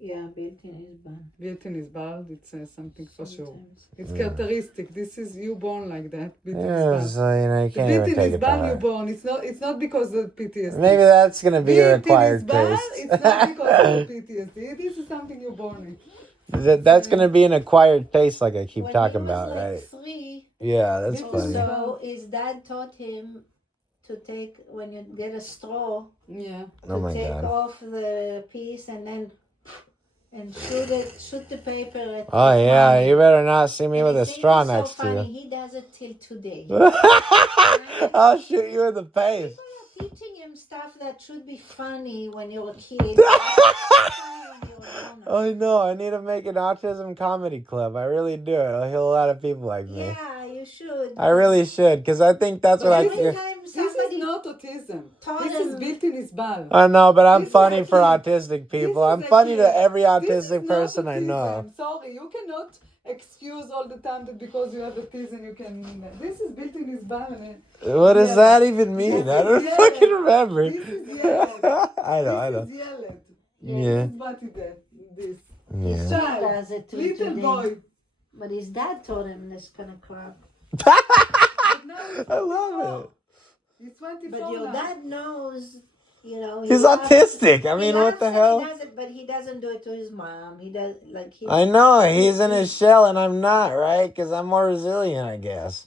Yeah, built-in is bad. Beating is bad. It's something for sure. Sometimes. It's Yeah. characteristic. This is you born like that. Beating Yeah, is so bad. you know you The can't even beating take is it to bad. You heart. born. It's not because of PTSD. Maybe that's gonna be a Beating required is bad. taste. It's not because of PTSD. This is something you're born in. That's gonna be an acquired taste, like I keep When talking he was about, like right? 3 Yeah, that's This or is funny. so, his dad taught him to take, when you get a straw, Yeah. to Oh my take god. off the piece and then shoot the paper at Oh his yeah, mommy. you better not see me And with he a thinks straw it's next so to funny. you. He does it till today. I'll shoot you in the face. People are teaching him stuff that should be funny when you're a kid. It's funny when you're a grown-up. I know. I need to make an autism comedy club. I really do. It'll heal a lot of people like me. Yeah, you should. I really should, because I think that's what I Every can. time This somebody is not autism. taught This is him- built-in is bad. I know, but I'm funny for Exactly. autistic people. This I'm is a funny to kid. every This is autistic not person I autism. know. Sorry, you cannot excuse all the time that because you have autism you can. This is built-in is bad. What does Yeah, that but even mean? this I don't is fucking yellow. remember. This is yellow. I know. This is yellow. Yeah. This is what it is. This. his Yeah. dad does it till Little today. boy. But his dad taught him this kind of crap. But now he's I love 24. it. He's 24 But your now. dad knows, you know. he He's loves- autistic. I he mean, loves what the it, hell? He does it, but he doesn't do it to his mom. He does like he. I know. He's in his shell and I'm not, right? Because I'm more resilient, I guess.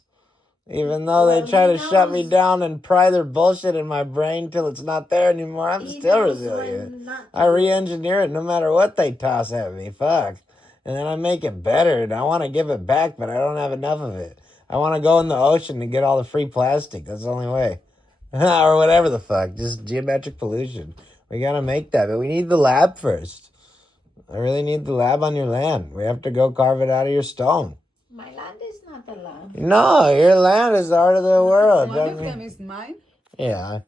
Even though Well, they try he to shut me knows- down and pry their bullshit in my brain till it's not there anymore, I'm he still knows resilient. when not I to. re-engineer it no matter what they toss at me. Fuck. And then I make it better and I want to give it back, but I don't have enough of it. I want to go in the ocean and get all the free plastic. That's the only way. Or whatever the fuck. Just geometric pollution. We gotta make that, but we need the lab first. I really need the lab on your land. We have to go carve it out of your stone. My land is not allowed. No, your land is the art of the world. One I of mean- them is mine. Yeah.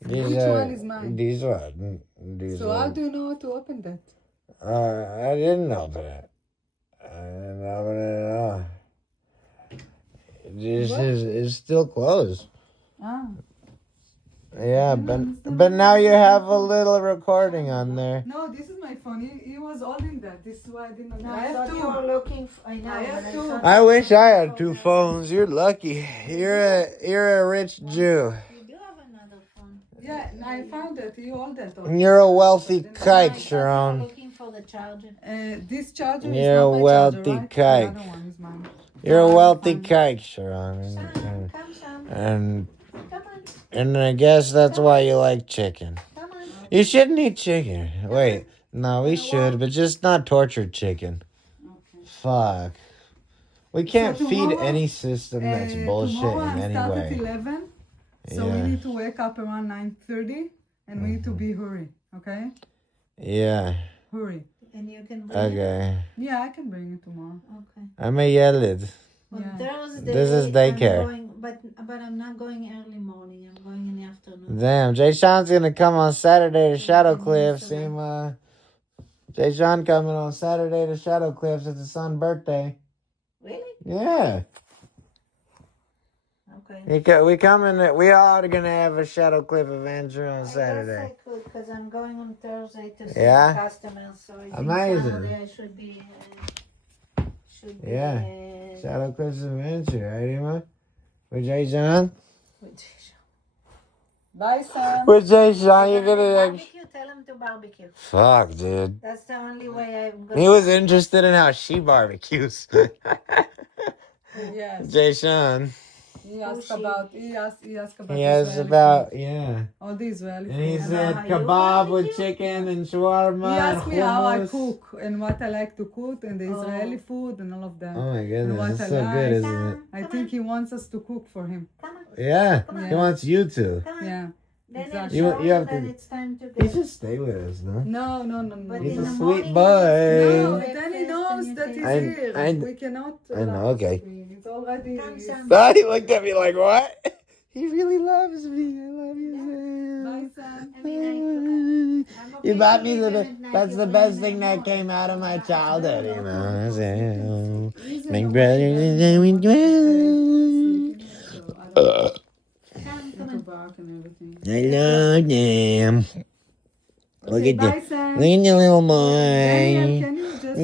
These Which are, one is mine? These one. These So how one. do you know how to open that? I didn't open it. I didn't open it at all. This What? is still closed. Ah. Yeah, but now you have a little recording on there. No, this is my phone. He was holding that. This is why I didn't. No, I I have thought you were two. looking. I know. I have but two. thought I you wish were I looking had for 2 that. phones. You're lucky. You're a rich Jew. You do have another phone. Yeah, I found it. You hold that. And you're a wealthy I kike, thought you were Sharon. looking for the charger. This charger is You're not a my wealthy charger, right? kike. The other one is mine. You're a Fine, wealthy fine. kike, Sharon. Sam, come, Sam. And Come on. and I guess that's why you like chicken. Come on. You shouldn't eat chicken. Wait, no, we should, but just not tortured chicken. Okay. Fuck. We can't So feed tomorrow- any system that's bullshit Tomorrow in I'm any start at way. 11, so we Yeah. need to wake up around 9:30, and we need to be hurry. Okay, Yeah. hurry. And you can bring it. Okay. Yeah, I can bring it tomorrow. Okay. I'm a yelled. On Yeah. Thursday. This is daycare. I'm going, but I'm not going early morning. I'm going in the afternoon. Damn, Jay Sean's gonna come on Saturday to Shadow Mhm, Cliffs. so See him, Jay Sean coming on Saturday to Shadow Cliffs. It's his son's birthday. Really? Yeah. Okay. We coming. We all are gonna have a Shadow Cliff adventure on I guess Saturday. I could, because I'm going on Thursday to see Yeah? customers. So I think Amazing. Saturday I should be. Yeah. Shadow Cliffs adventure, right, Emma? With Jay Sean? With Bye, Sam. With Jay Sean, you're gonna like. Barbecue, tell him to barbecue. Fuck, dude. That's the only way I'm gonna. He was interested in how she barbecues. Yes. Jay Sean. He asked about He Israeli has about, yeah. food. All the Israeli And he food. said how you kebab with barbecue? chicken and shawarma. He asked me how I hummus. cook and what I like to cook and the Israeli food and all of that. Oh my what goodness, I it's so like. good, isn't it? I think he wants us to cook for him. Come on, Yeah, Come on. he wants you to. come on. Yeah. Then Exactly. you You have that to- it's time to He go. should stay with us, no? No. But He's in a the sweet morning, boy. No, Breakfast then he and knows you that take- he's I- here. I- We cannot. I know, okay. He's already. Come, Sam. Ah, he looked at me like, what? He really loves me. I love you, Bye, Sam. Sam. I mean, I'm okay You bought to me leave the him best. at night That's if the we best have thing more. that came out of my childhood, you know. So, He's in my the brothers way, and but we he wants to dwell. stay asleep, so I don't Sam, come need to on. bark and everything. I love them. Look Okay, at bye, that. Sam. Look at the little Daniel, boy. can you just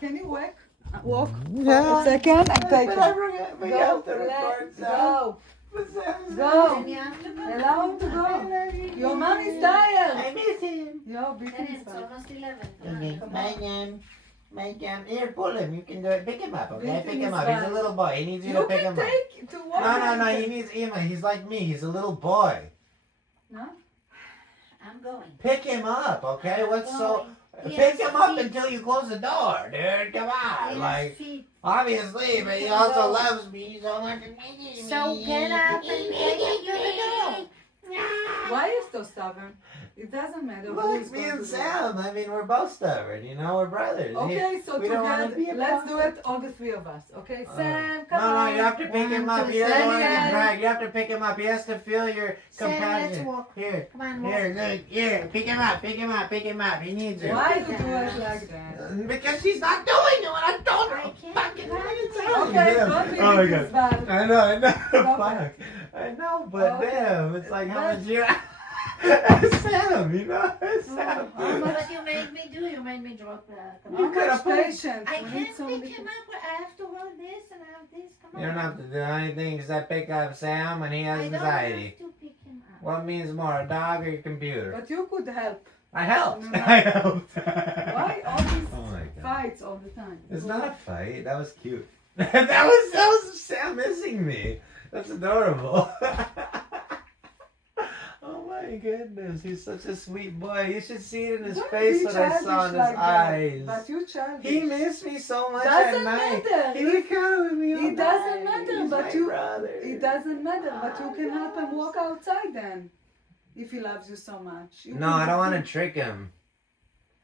can you walk for a second and take it? Go. Then you have to go. Allow him to go. Your mom is tired. I miss him. Yo, be And it's tired. almost 11. Come Okay, on, come my on. jam. My jam. Here, pull him. You can do it. Pick him up, okay? Pick Pick him him is up. He's a fine. little boy. He needs you to You pick can him up. take to walk. No. He needs Emma. He's like me. He's a little boy. No? I'm going. Pick him up, okay? What's so? Going. He Pick has him up feet. until you close the door, dude. Come on, He has like feet. obviously, but he also loves me so much. So get up and take him to the door. Why are you so stubborn? It doesn't matter who Look, is me going and to do it. Sam. I mean, we're both stubborn. You know, we're brothers. Okay, so We don't wanna together, be let's do apart. it, all the three of us. Okay, Uh, Sam, come No, on. you have to pick him up. He One, two, doesn't want to three. be dragged. You have to pick him up. He has to feel your Sam, compassion. let's walk. Here, Come on, walk. here, look, here. Pick him up. Pick him up. Pick him up. He needs you. Why do you do it like that? Because she's not doing it when I told her. I can't. Fucking Okay, don't be Oh my this god. bad. I know. Stop Fuck. I know, but Okay. damn, it's like how But- much you. Sam, you know, Sam. Oh, What you made me do? You made me drop the. How You could much have put- patience? I We need can't pick somebody him to- up. I have to hold this and I have this. Come on. You don't have to do anything except pick up Sam when he has I don't anxiety. have to pick him up. What means more, a dog or your computer? But you could help. I helped. No, no. I helped. Why all these Oh my god. fights all the time? It's not a fight. That was cute. that was Sam missing me. That's adorable. Oh my goodness, he's such a sweet boy. You should see it in his Don't face be what I saw in his childish like that. eyes. But you childish. He missed me so much Doesn't at night. matter. He would cuddle with me all It doesn't night. matter, He's but my you- brother. It doesn't matter, but you can help him walk outside then. If he loves you so much. You No, can I don't help want to him. trick him.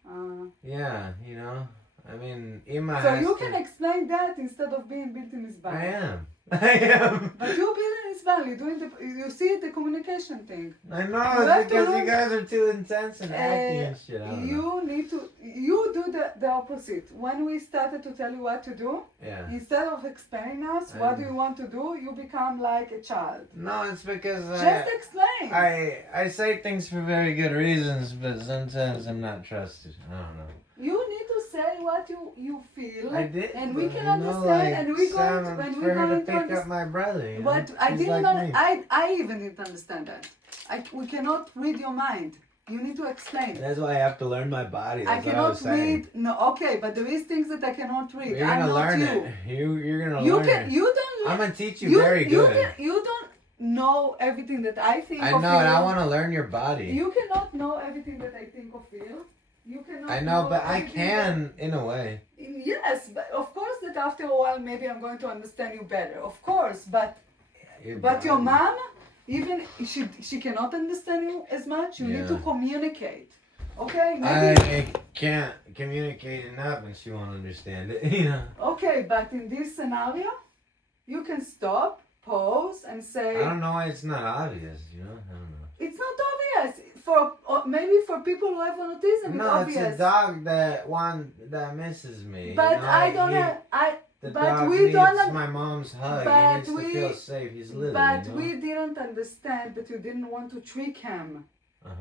Uh, Yeah, you know. I mean, Emma so has you to. can explain that instead of being built in his I body. am. I am. But you build in his body, doing the you see the communication thing. I know, You it's have to because you learn- guys are too intense and acting and shit. I don't know. You need to you do the opposite. When we started to tell you what to do, Yeah. instead of explaining us what do you want to do, you become like a child. No, it's because Just explain. I say things for very good reasons, but sometimes I'm not trusted. I don't know. You need to say what you feel. I did, And we but, can you know, understand, like, and we Sam, going to, and for we her to going to pick up understand. my brother. You know? But I She's didn't. like me. I even didn't understand that. We cannot read your mind. You need to explain. That's why I have to learn my body. I That's what I cannot was saying. read. No, okay, but there is things that I cannot read. You're I'm gonna not learn you. it. You're gonna You learn can. it. You don't. I'm gonna teach you, very good. You don't know everything that I think. I or know, and I feel. want to learn your body. You cannot know everything that I think or feel. You cannot. I know, but I everything can in a way. that- yes, but of course that after a while maybe I'm going to understand you better. Of course, but your body. mom, even she cannot understand you as much. You need to Yeah. communicate. Okay, maybe. I can't communicate enough, and she won't understand it. You know. Okay, but in this scenario, you can stop, pause, and say. I don't know why it's not obvious. You know. I don't know. It's not obvious for maybe for people who have autism. No, it's obvious. it's a dog that misses me. But you know? I don't have. The but dog we needs don't. my mom's hug. but He needs we- to feel safe. He's little. But you know? we didn't understand that you didn't want to trick him.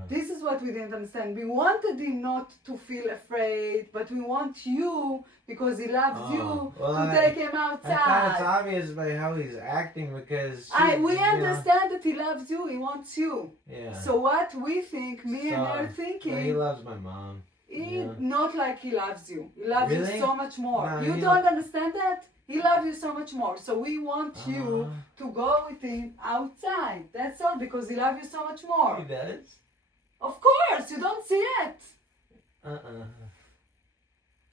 This is what we didn't understand. We wanted him not to feel afraid, but we want you, because he loves you, to take him outside. I thought it's obvious by how he's acting because... We understand that he loves you, he wants you. Yeah. So what we think, me and her thinking... But he loves my mom. Not like he loves you. He loves you so much more. No, you don't understand that? He loves you so much more. So we want you to go with him outside. That's all, because he loves you so much more. He does? Of course, you don't see it.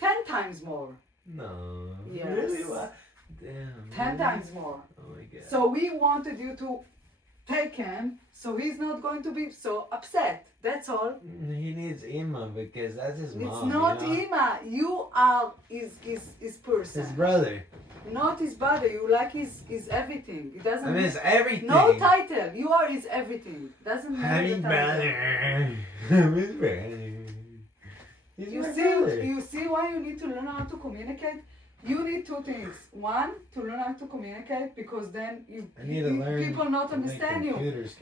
10 times more. No. Yes. Really? What? Damn. 10 times more. Oh my God. So we wanted you to take him, so he's not going to be so upset. That's all. He needs Ima because that's his mom. It's not Ima. You are his person. His brother. Not his brother. You like his everything. It doesn't. I mean, it's everything. No title. You are his everything. Doesn't matter. His brother. His brother. You see why you need to learn how to communicate? You need two things. One, to learn how to communicate, because then people not understand you.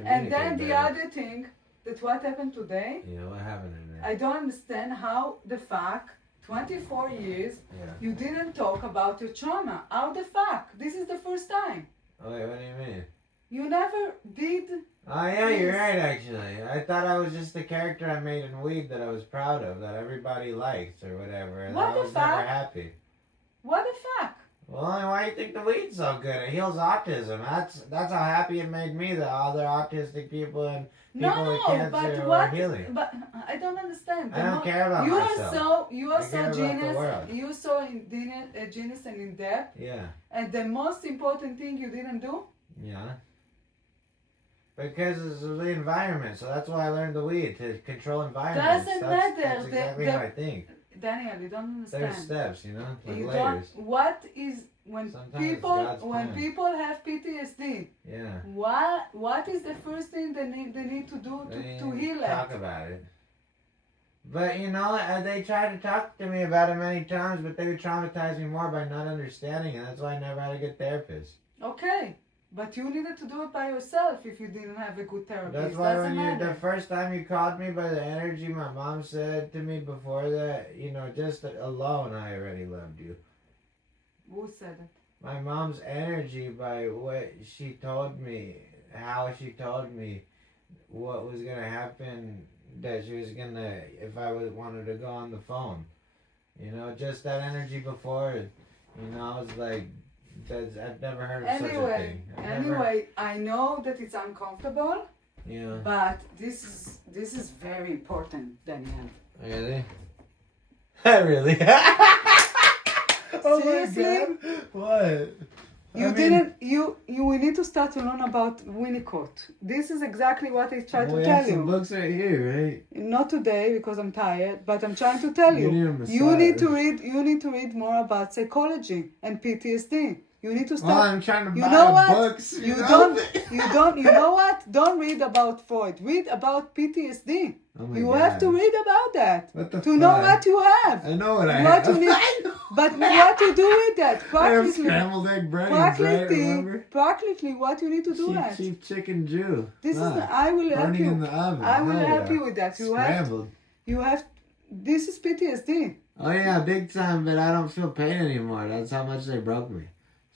And then the other thing, that what happened today, what happened today? I don't understand how the fuck 24 years you didn't talk about your trauma. How the fuck? This is the first time. Oh wait, what do you mean? You never did. Oh yeah, you're right actually. I thought I was just the character I made in Weed that I was proud of, that everybody liked or whatever. And What I the was fuck? never happy. What the fuck? Well, why do you think the weed's so good? It heals autism. That's how happy it made me that all the autistic people and people with cancer were healing. But I don't understand. I don't care about myself. You are I care so about the genius. world. You so genius and in depth. Yeah. And the most important thing you didn't do. Yeah. Because it's the environment, so that's why I learned the weed, to control environments. Doesn't matter. That's exactly how I think. Daniel, you don't understand. There's steps, like you layers. don't. What is when Sometimes people have PTSD? Yeah. What is the first thing they need to do to heal it? Talk about it. But they tried to talk to me about it many times, but they would traumatize me more by not understanding it. That's why I never had a good therapist. Okay. But you needed to do it by yourself if you didn't have a good therapist. That's why the first time you called me by the energy my mom said to me before that, just alone I already loved you. Who said it? My mom's energy by what she told me, how she told me what was going to happen, that she was going to, if I wanted to go on the phone. Just that energy before, I was like, I've never heard of such a thing. Anyway, I know that it's uncomfortable. Yeah. But this is very important, Daniel. Really? Really? Seriously? Oh my God. What? We need to start to learn about Winnicott. This is exactly what I tried to tell you. We have some books right here, right? Not today because I'm tired, but I'm trying to tell you. You need to read more about psychology and PTSD. You need to start. Well, I'm trying to buy books. You know what? Don't read about Freud. Read about PTSD. Oh my you God. have to read about that. What the to fuck? know what you have. I know what I have. But what to do with that? I have scrambled egg brains, right? Remember? Practically, what you need to do that. Cheap chicken Jew. I will help you. In the oven. I will help you with that. Scrambled. This is PTSD. Oh yeah, big time. But I don't feel pain anymore. That's how much they broke me.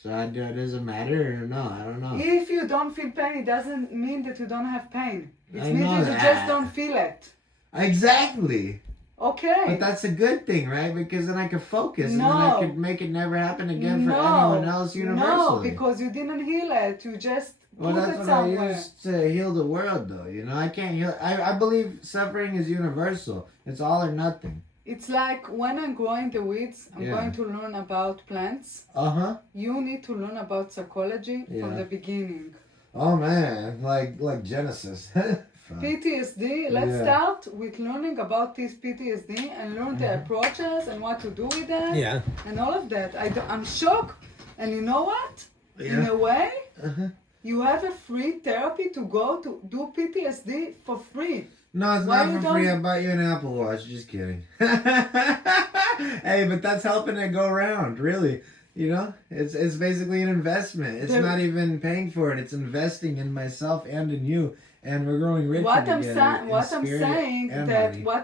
So it doesn't matter or no? I don't know. If you don't feel pain, it doesn't mean that you don't have pain. It means that you just don't feel it. Exactly. Okay. But that's a good thing, right? Because then I could focus and then I could make it never happen again for anyone else universally. No, because you didn't heal it. You just put that's it what somewhere. I used to heal the world, though. I can't heal. I believe suffering is universal. It's all or nothing. It's like when I'm growing the weeds, I'm going to learn about plants. Uh-huh. You need to learn about psychology from the beginning. Oh, man. Like Genesis. PTSD, let's start with learning about this PTSD and learn the approaches and what to do with that. Yeah. And all of that. I'm shocked. And you know what? In a way, you have a free therapy to go to do PTSD for free. No, it's not for free. I bought you an Apple Watch. Just kidding. Hey, but that's helping it go round, really. It's basically an investment. It's not even paying for it. It's investing in myself and in you. and we're growing richer together. What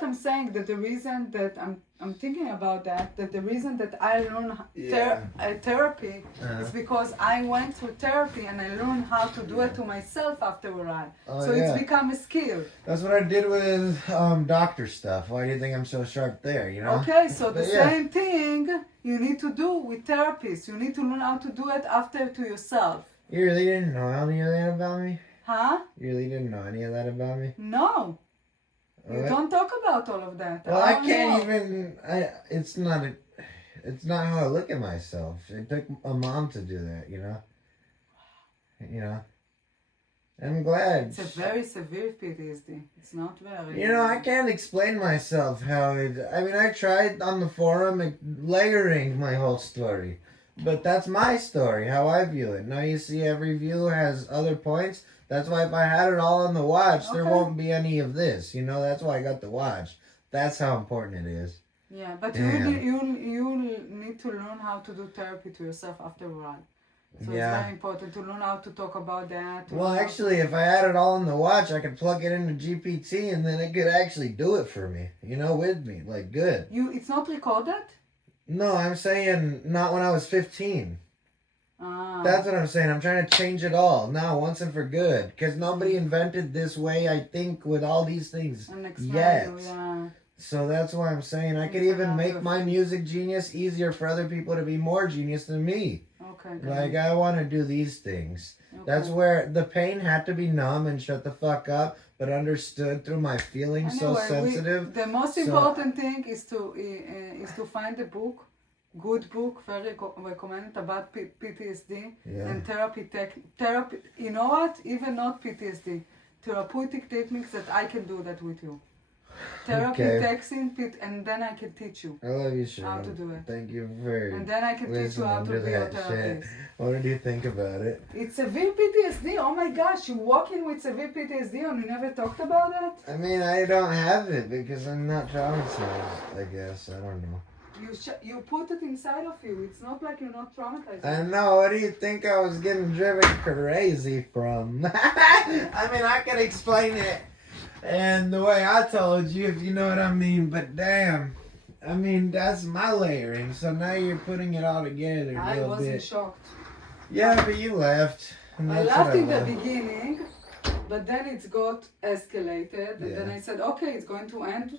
I'm saying that the reason that I'm thinking about that the reason that I learned therapy is because I went through therapy and I learned how to do it to myself after a while. So it's become a skill. That's what I did with doctor stuff. Why do you think I'm so sharp there, you know? Okay, so the same thing you need to do with therapists. You need to learn how to do it after to yourself. You really didn't know any of that about me? Huh? You really didn't know any of that about me? No. You don't talk about all of that. Well, I can't even. It's not how I look at myself. It took a mom to do that, you know. You know. I'm glad. It's a very severe PTSD. It's not very. You know, I can't explain myself how it. I mean, I tried on the forum layering my whole story, but that's my story, how I view it. Now you see, every view has other points. That's why if I had it all on the watch, there won't be any of this. You know, that's why I got the watch. That's how important it is. Yeah, but you need to learn how to do therapy to yourself after a while. So it's very important to learn how to talk about that. Well, actually, if I had it all on the watch, I could plug it into GPT and then it could actually do it for me. You know, with me. Like, good. It's not recorded? No, I'm saying not when I was 15. That's what I'm saying. I'm trying to change it all now, once and for good. Because nobody invented this way, I think, with all these things yet. So that's why I'm saying I could even make my music genius easier for other people to be more genius than me. Okay. Like, I want to do these things. Okay. That's where the pain had to be numb and shut the fuck up, but understood through my feelings so sensitive. The most important thing is to find a book. Good book, very recommended about PTSD and therapy. You know what? Even not PTSD, therapeutic techniques that I can do that with you. Therapy texting, and then I can teach you. I love you, Sharon. How to do it. Thank you very much. And then I can teach you how to be a therapist. What did you think about it? It's severe PTSD. Oh my gosh, you walk in with severe PTSD and you never talked about it? I mean, I don't have it because I'm not traumatized. I guess I don't know. You put it inside of you. It's not like you're not traumatized. I know. What do you think I was getting driven crazy from? I mean, I can explain it and the way I told you, if you know what I mean. But damn, I mean, that's my layering. So now you're putting it all together. I wasn't shocked. Yeah, but you left. I laughed in the beginning, but then it got escalated. And then I said, okay, it's going to end.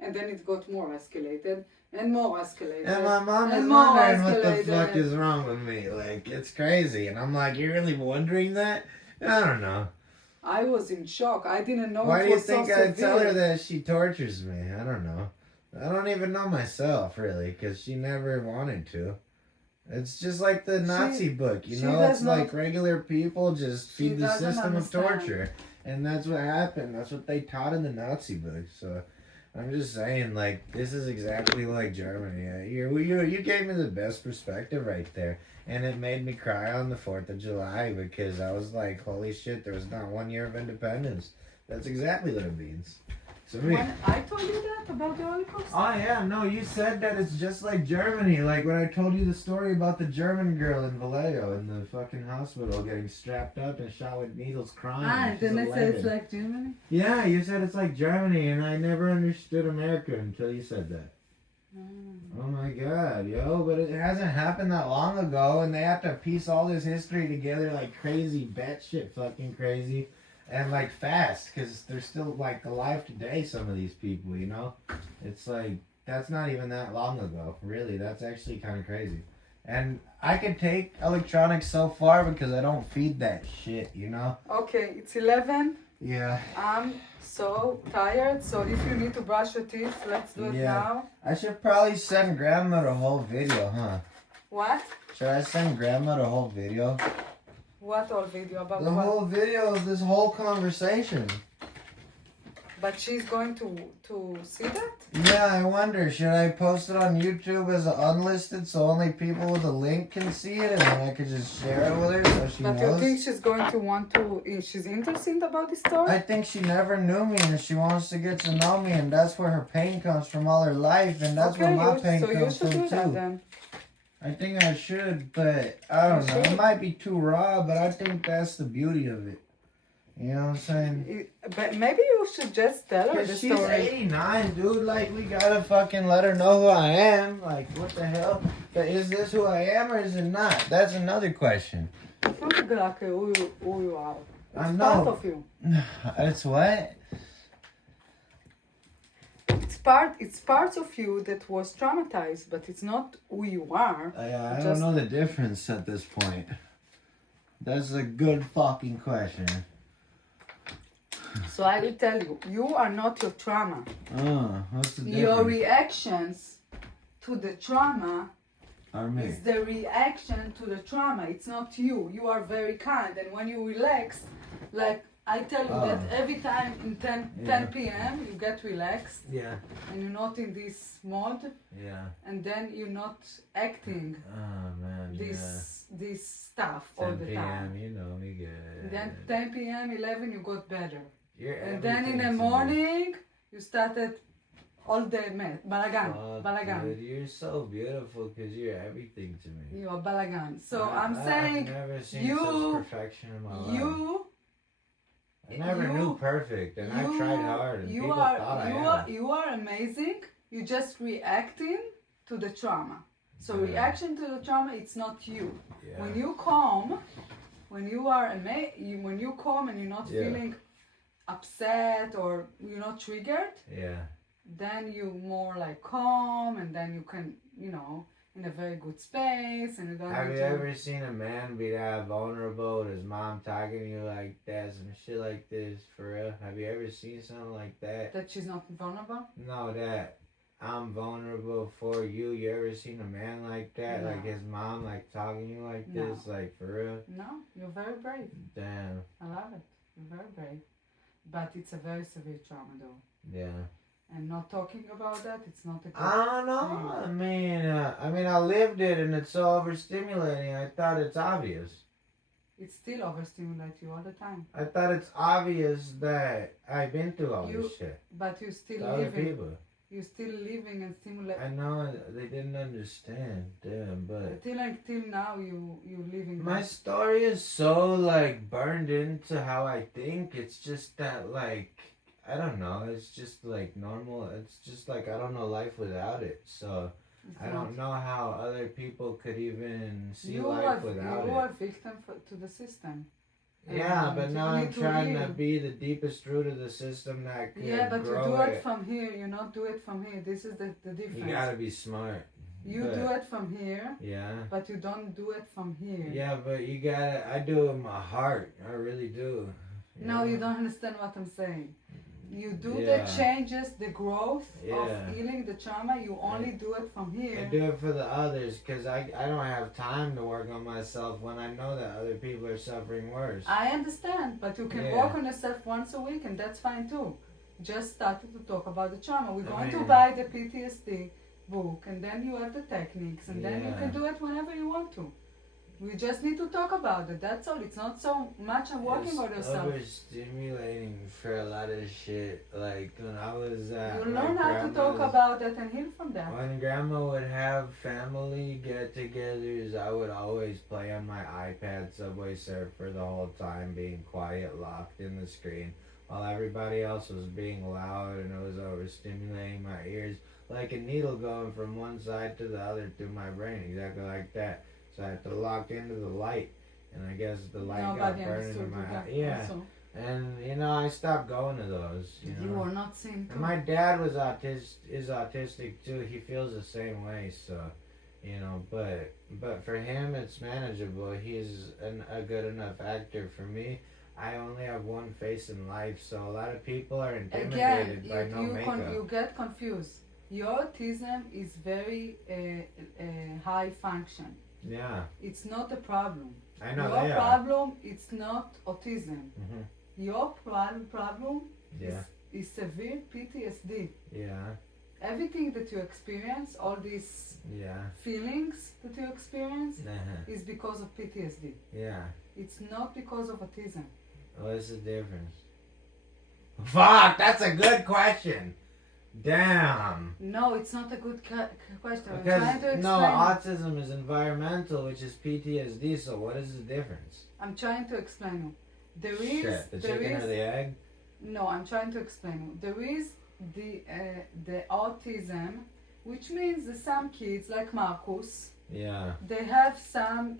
And then it got more escalated. And more escalated. And my mom is wondering what the fuck is wrong with me. Like, it's crazy. And I'm like, you're really wondering that? I don't know. I was in shock. I didn't know Why it do you was think so I severe. tell her that she tortures me? I don't know. I don't even know myself, really, because she never wanted to. It's just like the Nazi book, you know? It's like regular people just feed the system of torture. And that's what happened. That's what they taught in the Nazi book. So I'm just saying, like, this is exactly like Germany. You gave me the best perspective right there. And it made me cry on the 4th of July because I was like, holy shit, there was not 1 year of independence. That's exactly what it means. So I told you that about the Holocaust? Oh yeah, no, you said that it's just like Germany. Like when I told you the story about the German girl in Vallejo in the fucking hospital getting strapped up and shot with needles crying. And then I said it's like Germany? Yeah, you said it's like Germany, and I never understood America until you said that. Oh my god, yo, but it hasn't happened that long ago, and they have to piece all this history together like crazy, batshit fucking crazy. And like fast, because they're still like alive today, some of these people, you know? It's like, that's not even that long ago, really. That's actually kind of crazy. And I can take electronics so far because I don't feed that shit, you know? Okay, it's 11. Yeah. I'm so tired, so if you need to brush your teeth, let's do it now. I should probably send Grandma the whole video, huh? What? Should I send Grandma the whole video? What whole video? About the what? whole video of this whole conversation. But she's going to see that? Yeah, I wonder, should I post it on YouTube as unlisted so only people with a link can see it and then I could just share it with her so she knows? But you think she's going to want to, she's interested about this story? I think she never knew me and she wants to get to know me and that's where her pain comes from all her life and that's where my pain comes from too. So you should do that then. I think I should, but I don't know. It might be too raw, but I think that's the beauty of it. You know what I'm saying? But maybe you should just tell her the Cause she's story. 89, dude. Like, we gotta fucking let her know who I am. Like, what the hell? But is this who I am or is it not? That's another question. It's not exactly who you are. It's I know. part of you. It's what? It's part of you that was traumatized, but it's not who you are. I don't know the difference at this point. That's a good fucking question. So I will tell you, you are not your trauma. What's the difference? Your reactions to the trauma Are me. is the reaction to the trauma. It's not you. You are very kind. And when you relax, like I tell you that every time in 10 p.m. you get relaxed. Yeah. And you're not in this mode. Yeah. And then you're not acting Oh, man. this stuff all the 10 time. p.m., you know me good. And then 10 p.m., 11, you got better. You're And then in the everything to me. morning, you started all the mess. Balagan. Fuck, Balagan. dude, you're so beautiful because you're everything to me. You are balagan. So I've saying, never seen you- such perfection in my life. I never you- knew perfect, and I tried hard, and people thought I am. you are amazing. You just reacting to the trauma. So Yeah. reaction to the trauma, it's not you. Yeah. When you calm, when you are when you calm and you're not Yeah. feeling upset or you're not triggered, Yeah. then you more like calm, and then you can, in a very good space, and you don't Have need you to. ever seen a man be that vulnerable with his mom talking to you like that, some shit like this, for real? Have you ever seen something like that? That she's not vulnerable? No, that I'm vulnerable for you. You ever seen a man like that? No. Like his mom like talking to you like No. this? Like, for real? No, you're very brave. Damn. I love it. You're very brave. But it's a very severe trauma though. Yeah. And not talking about that, it's not a good I don't know. I mean, I lived it, and it's so overstimulating. I thought it's obvious. It still overstimulates you all the time. I thought it's obvious that I've been through all this shit. But you're still To other living. people. You're still living and stimulating. I know they didn't understand, damn, but Till now, you living. my that. story is so like burned into how I think. It's just that like I don't know. It's just like normal. It's just like I don't know life without it. So It's I not. don't know how other people could even see You life are without you it. are victim to the system. Yeah, but You now I'm need to trying to heal. be the deepest root of the system that could Yeah, but you grow do it it. from here. You not do it from here. This is the difference. You gotta be smart. You but- do it from here, Yeah. but you don't do it from here. Yeah, but you gotta. I do it with my heart. I really do. No, you don't understand what I'm saying. You do Yeah. the changes, the growth Yeah. of healing the trauma. You only do it from I here. do it for the others because I don't have time to work on myself when I know that other people are suffering worse. I understand, but you can Yeah. work on yourself once a week, and that's fine too. Just started to talk about the trauma. We're going to mean- buy the PTSD book, and then you have the techniques, and then you Yeah. can do it whenever you want to. We just need to talk about it. That's all. It's not so much I'm working It's on yourself. overstimulating for a lot of shit. Like when I was You my learn how to talk grandma's- about it and heal from that. When grandma would have family get-togethers, I would always play on my iPad Subway Surfer the whole time, being quiet, locked in the screen, while everybody else was being loud, and it was overstimulating my ears, like a needle going from one side to the other through my brain, exactly like that. So I had to lock into the light, and I guess the light Nobody got burned into understood my that. yeah. Also. And I stopped going to those. You You know. are not seeing. And my dad is autistic too. He feels the same way, so but for him it's manageable. He's a good enough actor. For me, I only have one face in life, so a lot of people are intimidated Again, by no makeup. you get confused. Your autism is very high function. Yeah, It's not a problem. I know Your they are. problem is not autism. Mhm. Your problem Yeah, is severe PTSD. yeah, Everything that you experience, all these yeah, feelings that you experience, uh-huh. is because of PTSD. Yeah. It's not because of autism. What's the difference? Fuck, that's a good question. Damn. No, it's not a good question. I'm Because trying to explain. no, autism is environmental, which is PTSD. So what is the difference? I'm trying to explain you. There is Shit, the there chicken is or the egg? no. I'm trying to explain you. There is the autism, which means that some kids like Marcus, Yeah. they have some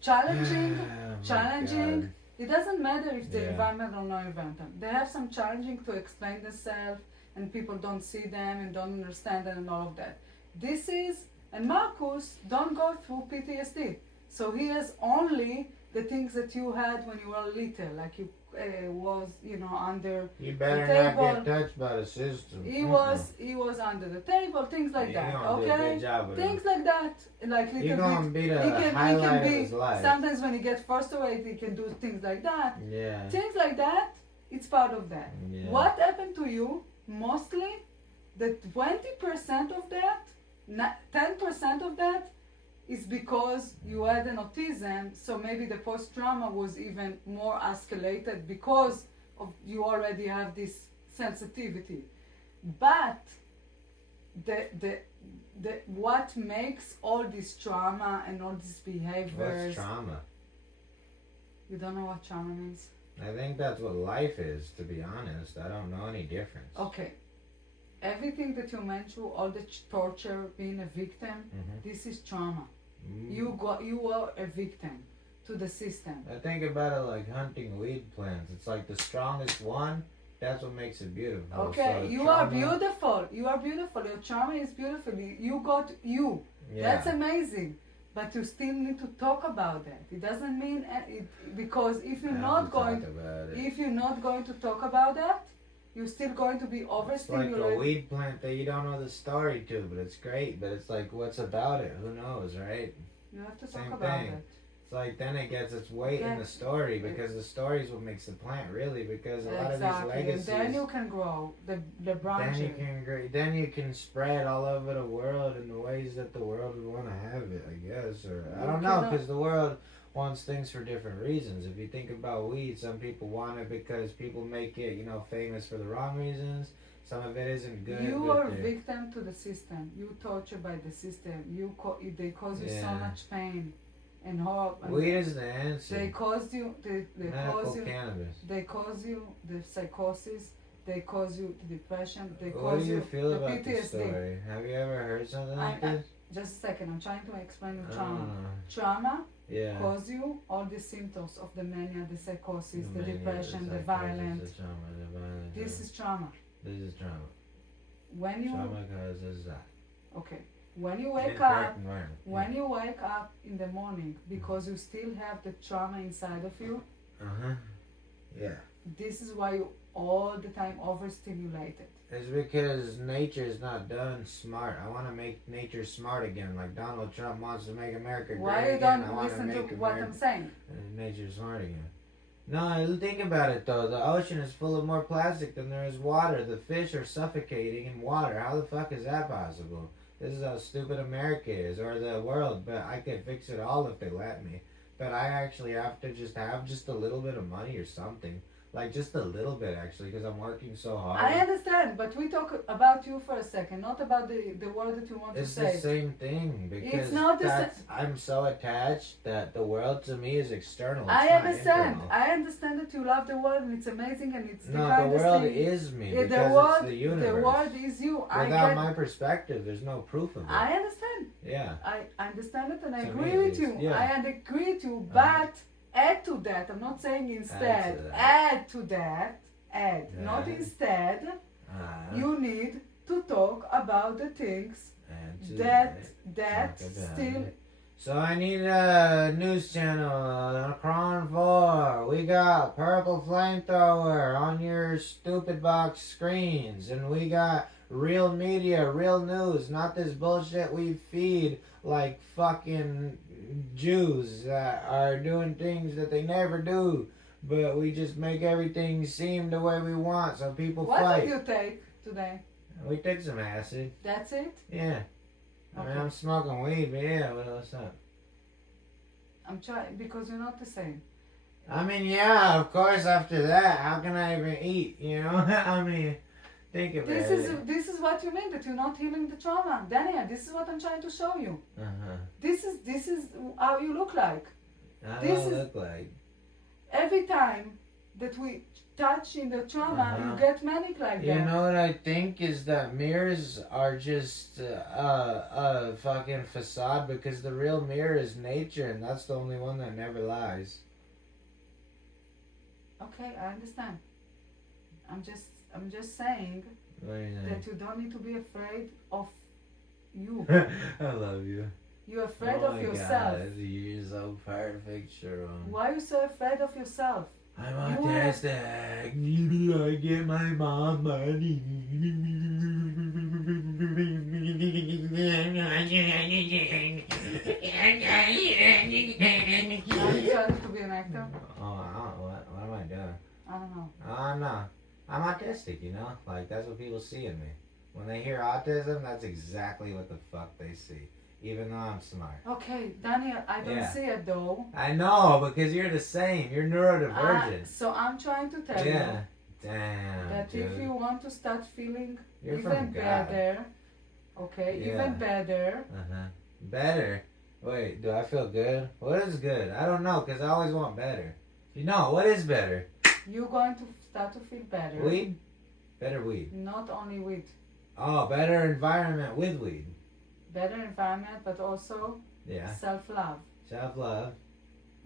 challenging Oh my challenging. God. It doesn't matter if the Yeah. environment or no environment. They have some challenging to explain themselves, and people don't see them and don't understand them and all of that. This is, and Marcus don't go through PTSD, so he has only the things that you had when you were little, like you was, under You better the not table. get touched by the system. He was under the table, things like Yeah, that. you gonna do a Okay, good job with things him. like that, like You're little gonna bit. be the He can highlight be of his life. sometimes when he gets frustrated, he can do things like that. Yeah. Things like that, it's part of that. Yeah. What happened to you? Mostly, the 20% of that, 10% of that, is because you had an autism. So maybe the post-trauma was even more escalated because of you already have this sensitivity. But the what makes all this trauma and all these behaviors? What's trauma? You don't know what trauma means? I think that's what life is, to be honest. I don't know any difference. Okay. Everything that you mentioned, all the torture, being a victim, Mhm. this is trauma. Mm. You are a victim to the system. I think about it like hunting weed plants. It's like the strongest one, that's what makes it beautiful. Okay, So you are trauma- beautiful. You are beautiful. Your trauma is beautiful. You got you. Yeah. That's amazing. But you still need to talk about that. It doesn't mean because if you're I have not to going, talk about it. if you're not going to talk about that, you're still going to be It's like a overstimulated. weed plant that you don't know the story to, but it's great. But it's like, what's about it? Who knows, right? You have to Same talk about thing. it. It's like then it gets its weight in Okay. the story because the story is what makes the plant really. Because a lot of these Exactly. And legacies. then you can grow the Then branches. you can then you can spread all over the world in the ways that the world would want to have it, I guess. Or I You don't know, cannot- because the world wants things for different reasons. If you think about weed, some people want it because people make it, famous for the wrong reasons. Some of it isn't good. You but are they're- victim to the system. You tortured by the system. They cause you so Yeah. much pain and horror. and Weed is the answer. They caused you. They Medical cause you. cannabis. They cause you the psychosis. They cause you the depression. They What cause do you you feel the about this PTSD. story? Have you ever heard something like I- this? Just a second. I'm trying to explain the I trauma. don't know. Trauma Yeah. cause you all the symptoms of the mania, the psychosis, the mania, depression, the psychosis, violence. the trauma, the violence. This is trauma. This is trauma. When you Trauma causes that. okay, when you wake Incorrect up. environment. When you wake up in the morning because you still have the trauma inside of you, Uh-huh. Yeah. this is why you all the time overstimulated. It's because nature is not done smart. I want to make nature smart again, like Donald Trump wants to make America Why great you again. I don't want listen to make what I'm saying? nature smart again. No, think about it though. The ocean is full of more plastic than there is water. The fish are suffocating in water. How the fuck is that possible? This is how stupid America is, or the world. But I could fix it all if they let me. But I actually have to just have just a little bit of money or something. Like just a little bit actually, because I'm working so hard. I understand, but we talk about you for a second, not about the word that you want It's to the say. same thing because not the I'm so attached that the world to me is external. It's I not understand. internal. I understand that you love the world and it's amazing and it's the No, the kindest world thing. is me Yeah, because it's the universe. The world is you. Without my perspective, there's no proof of it. I understand. Yeah. I understand it and I To agree me, at with you. least, yeah. I agree with you, Uh-huh. but add to that. I'm not saying instead. that. Add to that. Add, Yeah. not instead. You need to talk about the things that Talk about still. it. So I need a news channel, Cron 4. We got Purple Flamethrower on your stupid box screens. And we got real media, real news, not this bullshit we feed like fucking Jews that are doing things that they never do. But we just make everything seem the way we want so people What fight. did you take today? We took some acid. That's it? Yeah. I mean, Okay. I'm smoking weed, but yeah, what's up? I'm trying because you're not the same. I mean, yeah, of course, after that, how can I even eat, you know? I mean, think about it. This is what you mean that you're not healing the trauma. Daniel, this is what I'm trying to show you. Uh-huh. This is how you look like. How This do I is- look like? every time that we touch in the trauma, you get manic like that. You know what I think is that mirrors are just a fucking facade, because the real mirror is nature, and that's the only one that never lies. Okay, I understand. I'm just saying What do you think? that you don't need to be afraid of you. I love you. You're afraid oh of my yourself. God, you're so perfect, Sharon. Why are you so afraid of yourself? I'm You have- autistic. I get my mom money. Are you trying to be an actor? What am I doing? I don't know. I'm not. I'm autistic, you know? Like, that's what people see in me. When they hear autism, that's exactly what the fuck they see. Even though I'm smart. Okay, Daniel, I don't Yeah. see it though. I know, because you're the same. You're neurodivergent. So I'm trying to tell Yeah. you Damn, that dude. if you want to start feeling You're even from God. better, okay, Yeah. even better, Uh-huh. Better? Wait, do I feel good? What is good? I don't know, because I always want better. You know, what is better? you're going to start to feel better. Weed? Better weed. Not only with Oh, better environment with weed. better environment, but also Yeah. self-love, Self-love.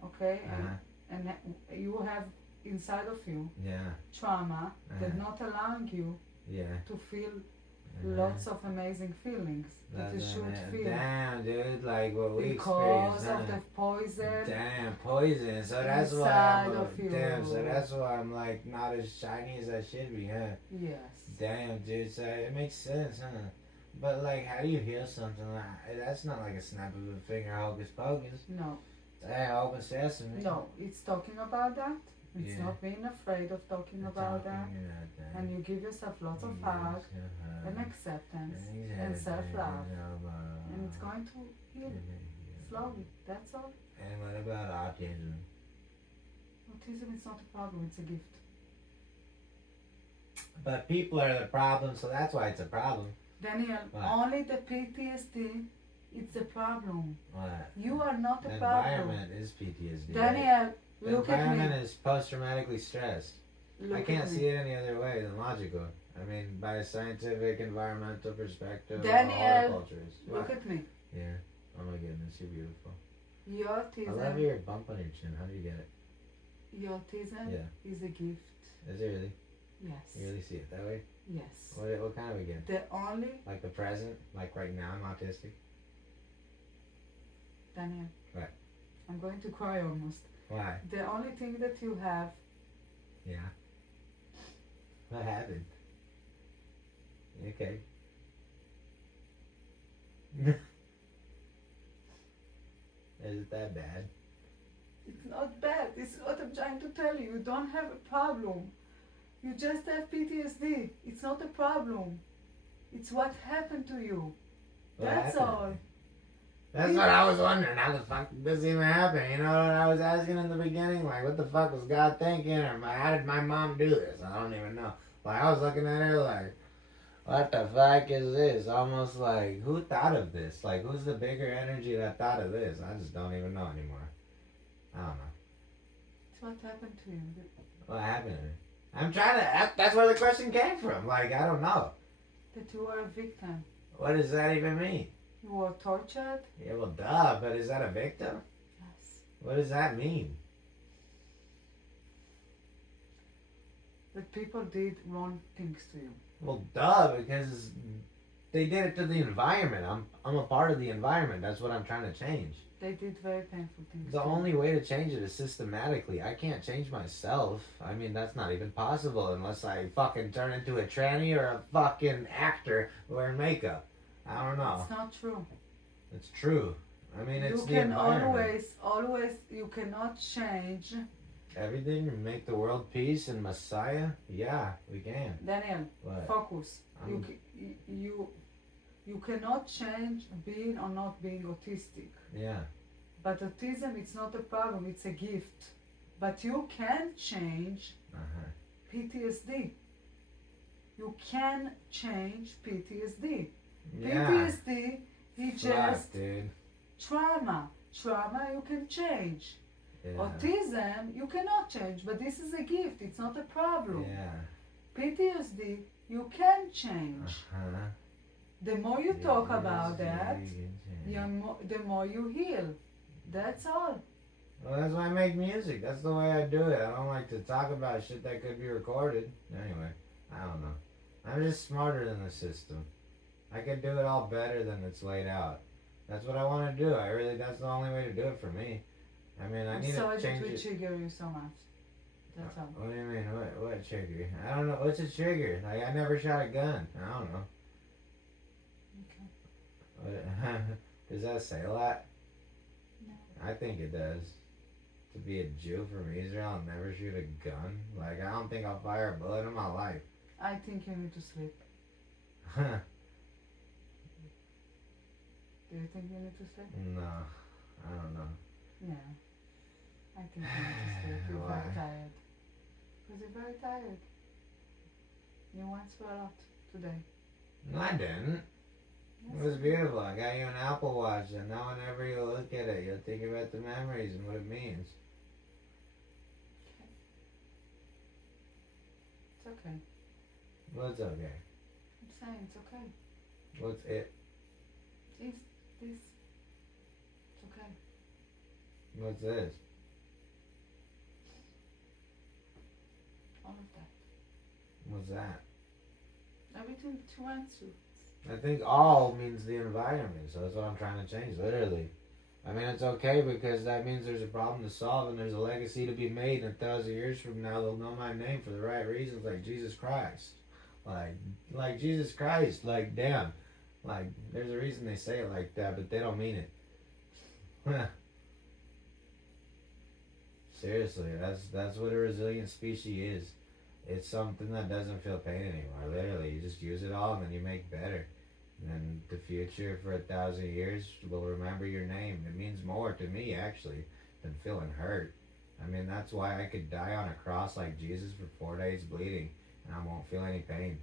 okay? Uh-huh. And you have inside of you Yeah. trauma that Uh-huh. not allowing you Yeah. to feel Uh-huh. lots of amazing feelings that you That's should it. feel Damn, dude, like what we because experienced. of the poison. Damn, poison. So that's why inside I'm of you. damn. So that's why I'm like not as shiny as I should be, huh? Yes. Damn, dude. So it makes sense, huh? But like, how do you heal something like that's not like a snap of a finger, hocus pocus. No. Hey, open sesame. No. It's talking about that. It's Yeah. not being afraid of talking about that. And you give yourself lots of hug and acceptance and self-love. And it's going to heal slowly. That's all. And what about autism? Autism is not a problem, it's a gift. But people are the problem, so that's why it's a problem. Daniel, What? only the PTSD is the problem. What? You are not The a problem. environment is PTSD. right? Daniel, The look at environment me. is post-traumatically stressed. Look I can't at me. see it any other way than logical. I mean, by a scientific, environmental perspective, Daniel, horticulturist. Look What? at me. Yeah. Oh my goodness, you're beautiful. Your I love autism, your bump on your chin. How do you get it? your autism Yeah. is a gift. Is it really? Yes. You really see it that way? Yes. What kind of a gift? The only, Like the present? Like right now I'm autistic? Daniel. What? I'm going to cry almost. Why? The only thing that you have, Yeah. What happened? You okay? Is it that bad? it's not bad. It's what I'm trying to tell you. You don't have a problem. You just have PTSD. It's not a problem. It's what happened to you. What That's happened? all. That's what I was wondering. How the fuck did this even happen? You know what I was asking in the beginning? Like, what the fuck was God thinking? Or how did my mom do this? I don't even know. Like, I was looking at her like, what the fuck is this? Almost like, who thought of this? Like, who's the bigger energy that thought of this? I just don't even know anymore. I don't know. It's what happened to you. What happened to me? I'm trying to, that's where the question came from. Like, I don't know. That you were a victim. What does that even mean? You were tortured. Yeah, well, duh, but is that a victim? Yes. What does that mean? That people did wrong things to you. Well, duh, because they did it to the environment. I'm a part of the environment. That's what I'm trying to change. They did very painful things. The to you. only way to change it is systematically. I can't change myself. I mean, that's not even possible unless I fucking turn into a tranny or a fucking actor wearing makeup. I don't know. It's not true. It's true. I mean, it's You the can environment. always, you cannot change. Everything and make the world peace and Messiah? Yeah, we can. Daniel, What? focus. I'm- You cannot change being or not being autistic. Yeah. But autism, it's not a problem, it's a gift. But you can change Uh-huh. PTSD. You can change PTSD. Yeah. PTSD is Fuck, just dude. trauma. Trauma you can change. Yeah. Autism, you cannot change, but this is a gift. It's not a problem. Yeah. PTSD, you can change. Uh-huh. The more you talk about PTSD, that, you can change. the more you heal. That's all. Well, that's why I make music. That's the way I do it. I don't like to talk about shit that could be recorded. Anyway, I don't know. I'm just smarter than the system. I could do it all better than it's laid out. That's what I want to do. That's the only way to do it for me. I mean, I I'm need sorry to that change we it. trigger you so much. That's all. What do you mean? What trigger? I don't know. What's a trigger? Like, I never shot a gun. I don't know. Okay. What, does that say a lot? No. I think it does. To be a Jew from Israel and never shoot a gun? Like, I don't think I'll fire a bullet in my life. I think you need to sleep. Do you think you need to sleep? No, I don't know. Yeah. I think you need to sleep. You're Why? very tired. Because you're very tired. You went through a lot today. No, I didn't. It was beautiful. I got you an Apple Watch, and now whenever you look at it, you'll think about the memories and what it means. It's okay. What's okay? I'm saying it's okay. What's it? This. It's okay. What's this? All of that. What's that? Everything that you went through. I think all means the environment, so that's what I'm trying to change, literally. I mean, it's okay because that means there's a problem to solve and there's a legacy to be made, and 1,000 years from now they'll know my name for the right reasons, like Jesus Christ. Like Jesus Christ, like damn. Like, there's a reason they say it like that, but they don't mean it. Seriously, that's what a resilient species is. It's something that doesn't feel pain anymore. Literally, you just use it all and then you make better. And then the future for 1,000 years will remember your name. It means more to me, actually, than feeling hurt. I mean, that's why I could die on a cross like Jesus for 4 days bleeding, and I won't feel any pain.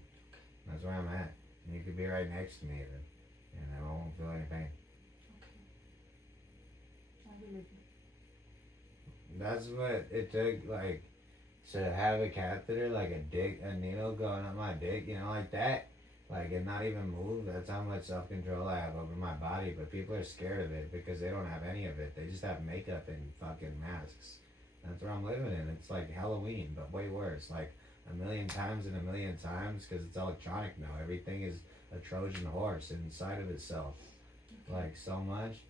That's where I'm at. And you could be right next to me even, and I won't feel any pain. Okay. I believe you. That's what it took, like, to have a catheter, like a needle going up my dick, you know, like that. Like, and not even move. That's how much self-control I have over my body. But people are scared of it because they don't have any of it. They just have makeup and fucking masks. That's where I'm living in. It's like Halloween, but way worse. Like, 1,000,000 times and 1,000,000 times because it's electronic now. Everything is a Trojan horse inside of itself. Like, so much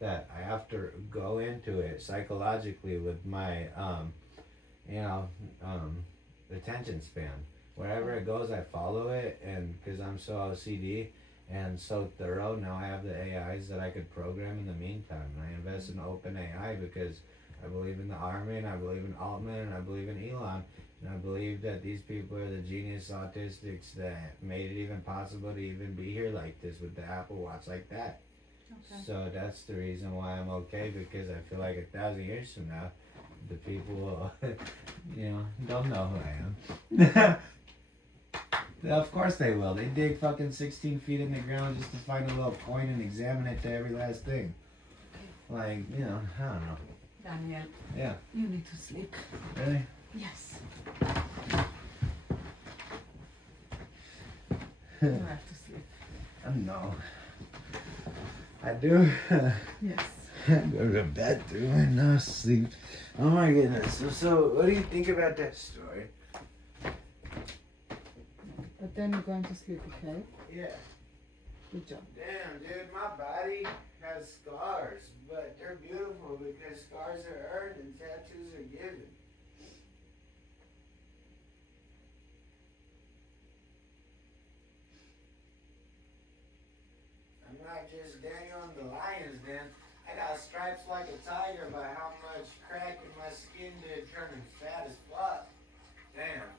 that I have to go into it psychologically with my, attention span. Wherever it goes, I follow it, and because I'm so OCD and so thorough, now I have the AIs that I could program in the meantime. And I invest in open AI because I believe in the army, and I believe in Altman, and I believe in Elon, and I believe that these people are the genius autistics that made it even possible to even be here like this with the Apple Watch like that. Okay. So that's the reason why I'm okay, because I feel like 1,000 years from now, the people will, don't know who I am. Of course they will. They dig fucking 16 feet in the ground just to find a little coin and examine it to every last thing. Like, I don't know. Daniel. Yeah. You need to sleep. Really? Yes. You have to sleep. No. I do. Yes. I go to bed too and not sleep. Oh my goodness. So what do you think about that story? But then you're going to sleep, okay? Yeah. Good job. Damn, dude, my body has scars, but they're beautiful because scars are earned and tattoos are given. I'm not just Daniel in the Lion's Den. I got stripes like a tiger by how much crack in my skin did turning fat as fuck. Damn.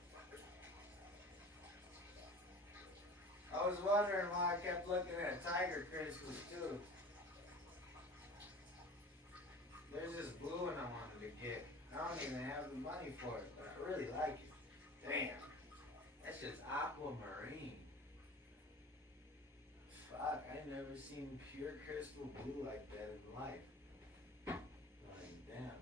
I was wondering why I kept looking at tiger crystals too. There's this blue one I wanted to get. I don't even have the money for it, but I really like it. Damn. That's just aquamarine. Fuck, I never seen pure crystal blue like that in life. Like, damn.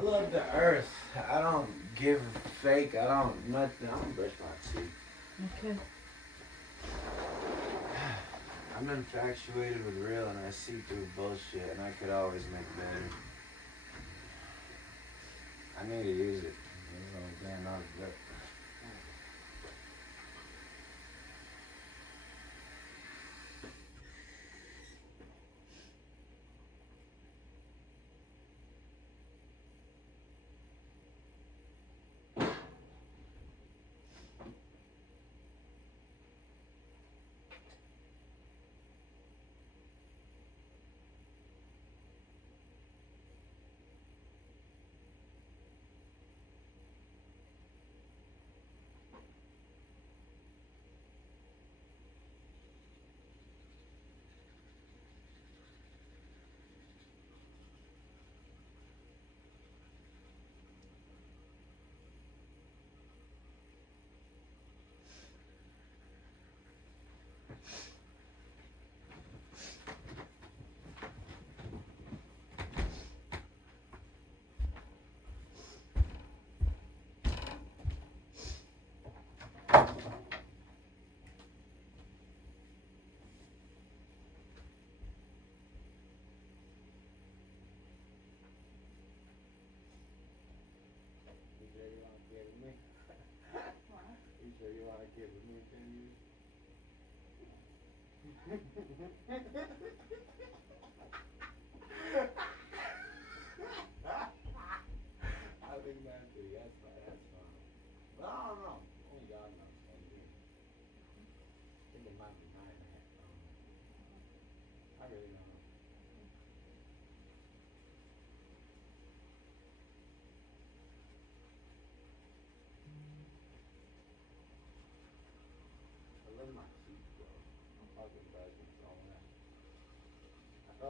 I love the earth. I don't give fake. I don't nothing. I don't brush my teeth. Okay. I'm infatuated with real, and I see through bullshit, and I could always make better. I need to use it. Damn, that was good.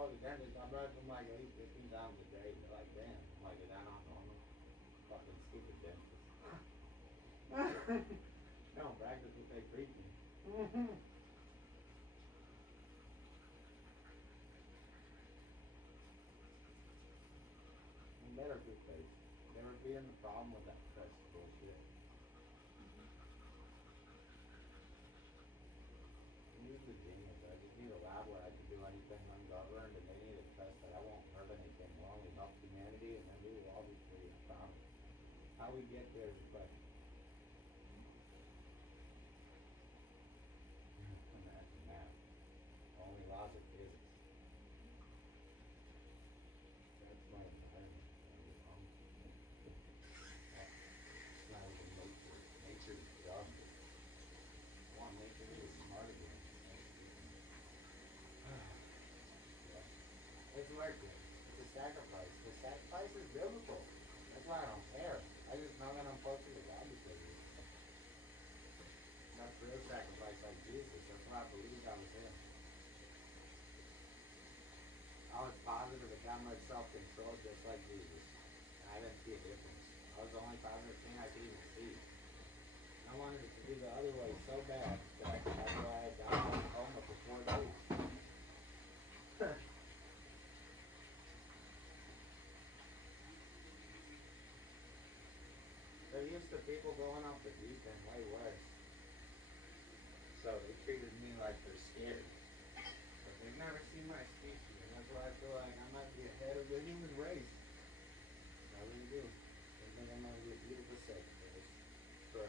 The dentist, I brush them like at least 15 times a day. They're like, damn, I'm like, is that not normal? Fucking stupid dentist. They don't practice what they preach me. Better toothpaste. Never being the problem with that crust bullshit. Use the genius. I just need a lab where I can do anything ungoverned, and they need a test that I won't hurt anything. We'll only help humanity, and then we will all be free. I promise. How we get there is a question. Imagine that. Only laws of physics. That's my environment. It's not even nature. Nature is dumb. I want nature to be smart again. It's worth it. It's a sacrifice. The sacrifice is biblical. That's why I don't care. I just know that I'm closer to God because of it. That's real sacrifice like Jesus. That's why I believed I was him. I was positive it got much self-control just like Jesus. And I didn't see a difference. I was the only positive thing I could even see. I wanted it to be the other way so bad that that's why I died in a coma for 4 days. They're used to people going off the deep end way worse. So they treated me like they're scared. But they've never seen my species, and that's why I feel like I might be ahead of the human race. I really do. I think I might be a beautiful sacrifice for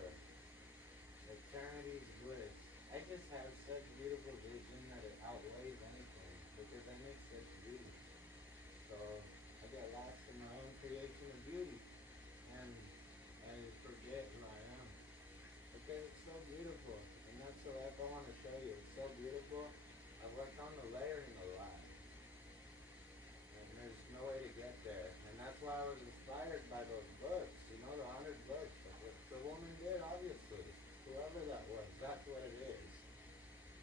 eternity's bliss. I just have such beautiful vision that it outweighs anything because I make such beauty. So I get lost in my own creation of beauty. And I forget who I am. Because it's so beautiful. And that's the life I want to show you. It's so beautiful. I've worked on the layering a lot. And there's no way to get there. And that's why I was inspired by those books. You know, the 100 books. What the woman did, obviously. Whoever that was, that's what it is.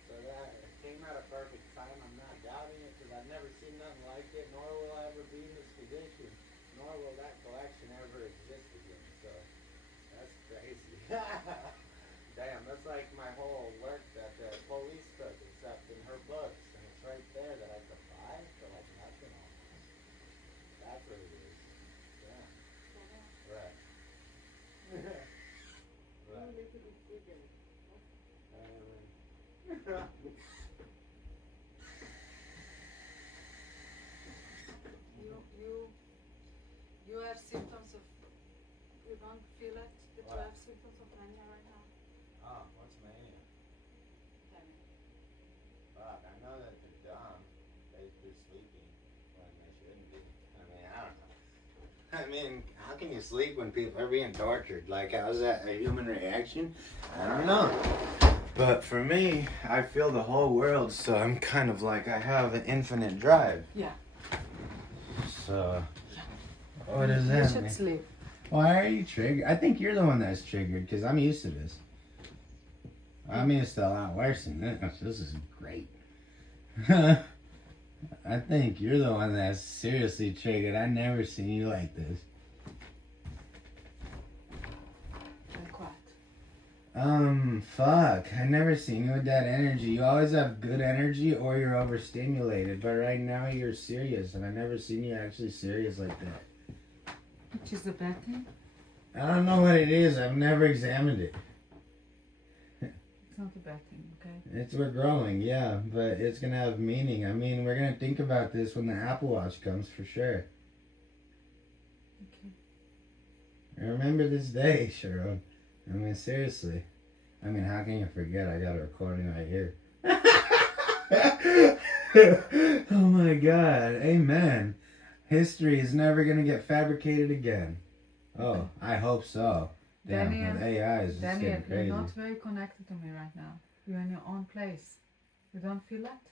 So that it came at a perfect time. I'm not doubting it because I've never seen nothing like it, nor will I ever be in this position, nor will that collection ever exist again. So that's crazy. Damn, that's like my whole work that the police took, except in her books, and it's right there that I could buy for like nothing almost. That's what it is. Yeah. You have symptoms of, you don't feel it, that you have symptoms of mania right now? Oh, what's mania? Fuck, I know that they're dumb. They're sleeping when they shouldn't be. I mean, I don't know. I mean, how can you sleep when people are being tortured? Like, how's that a human reaction? I don't know. But for me, I feel the whole world, so I'm kind of like, I have an infinite drive. Yeah. So, what does that mean? You should sleep. Why are you triggered? I think you're the one that's triggered, because I'm used to this. I'm used to a lot worse than this. This is great. I think you're the one that's seriously triggered. I've never seen you like this. Like what? Fuck. I never seen you with that energy. You always have good energy or you're overstimulated. But right now you're serious, and I never seen you actually serious like that. Which is the bad thing? I don't know what it is. I've never examined it. It's not a bad thing, okay? We're growing, yeah, but it's gonna have meaning. I mean, we're gonna think about this when the Apple Watch comes for sure. Okay. I remember this day, Sharon. I mean, seriously. I mean, how can you forget? I got a recording right here. Oh my God. Amen. History is never gonna get fabricated again. Oh, I hope so. Damn, Daniel, with AI is just Daniel, getting crazy. you're not very connected to me right now. You're in your own place. You don't feel that?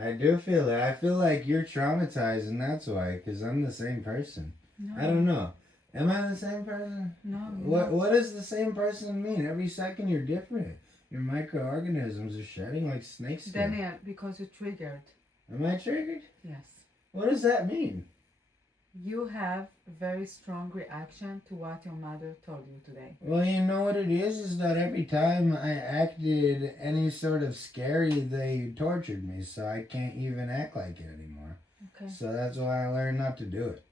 I do feel it. I feel like you're traumatized, and that's why, because I'm the same person. No. I don't know. Am I the same person? No. What does the same person mean? Every second you're different. Your microorganisms are shedding like snakes. Daniel, because you're triggered. Am I triggered? Yes. What does that mean? You have a very strong reaction to what your mother told you today. Well, you know what it is that every time I acted any sort of scary, they tortured me, so I can't even act like it anymore. Okay. So that's why I learned not to do it.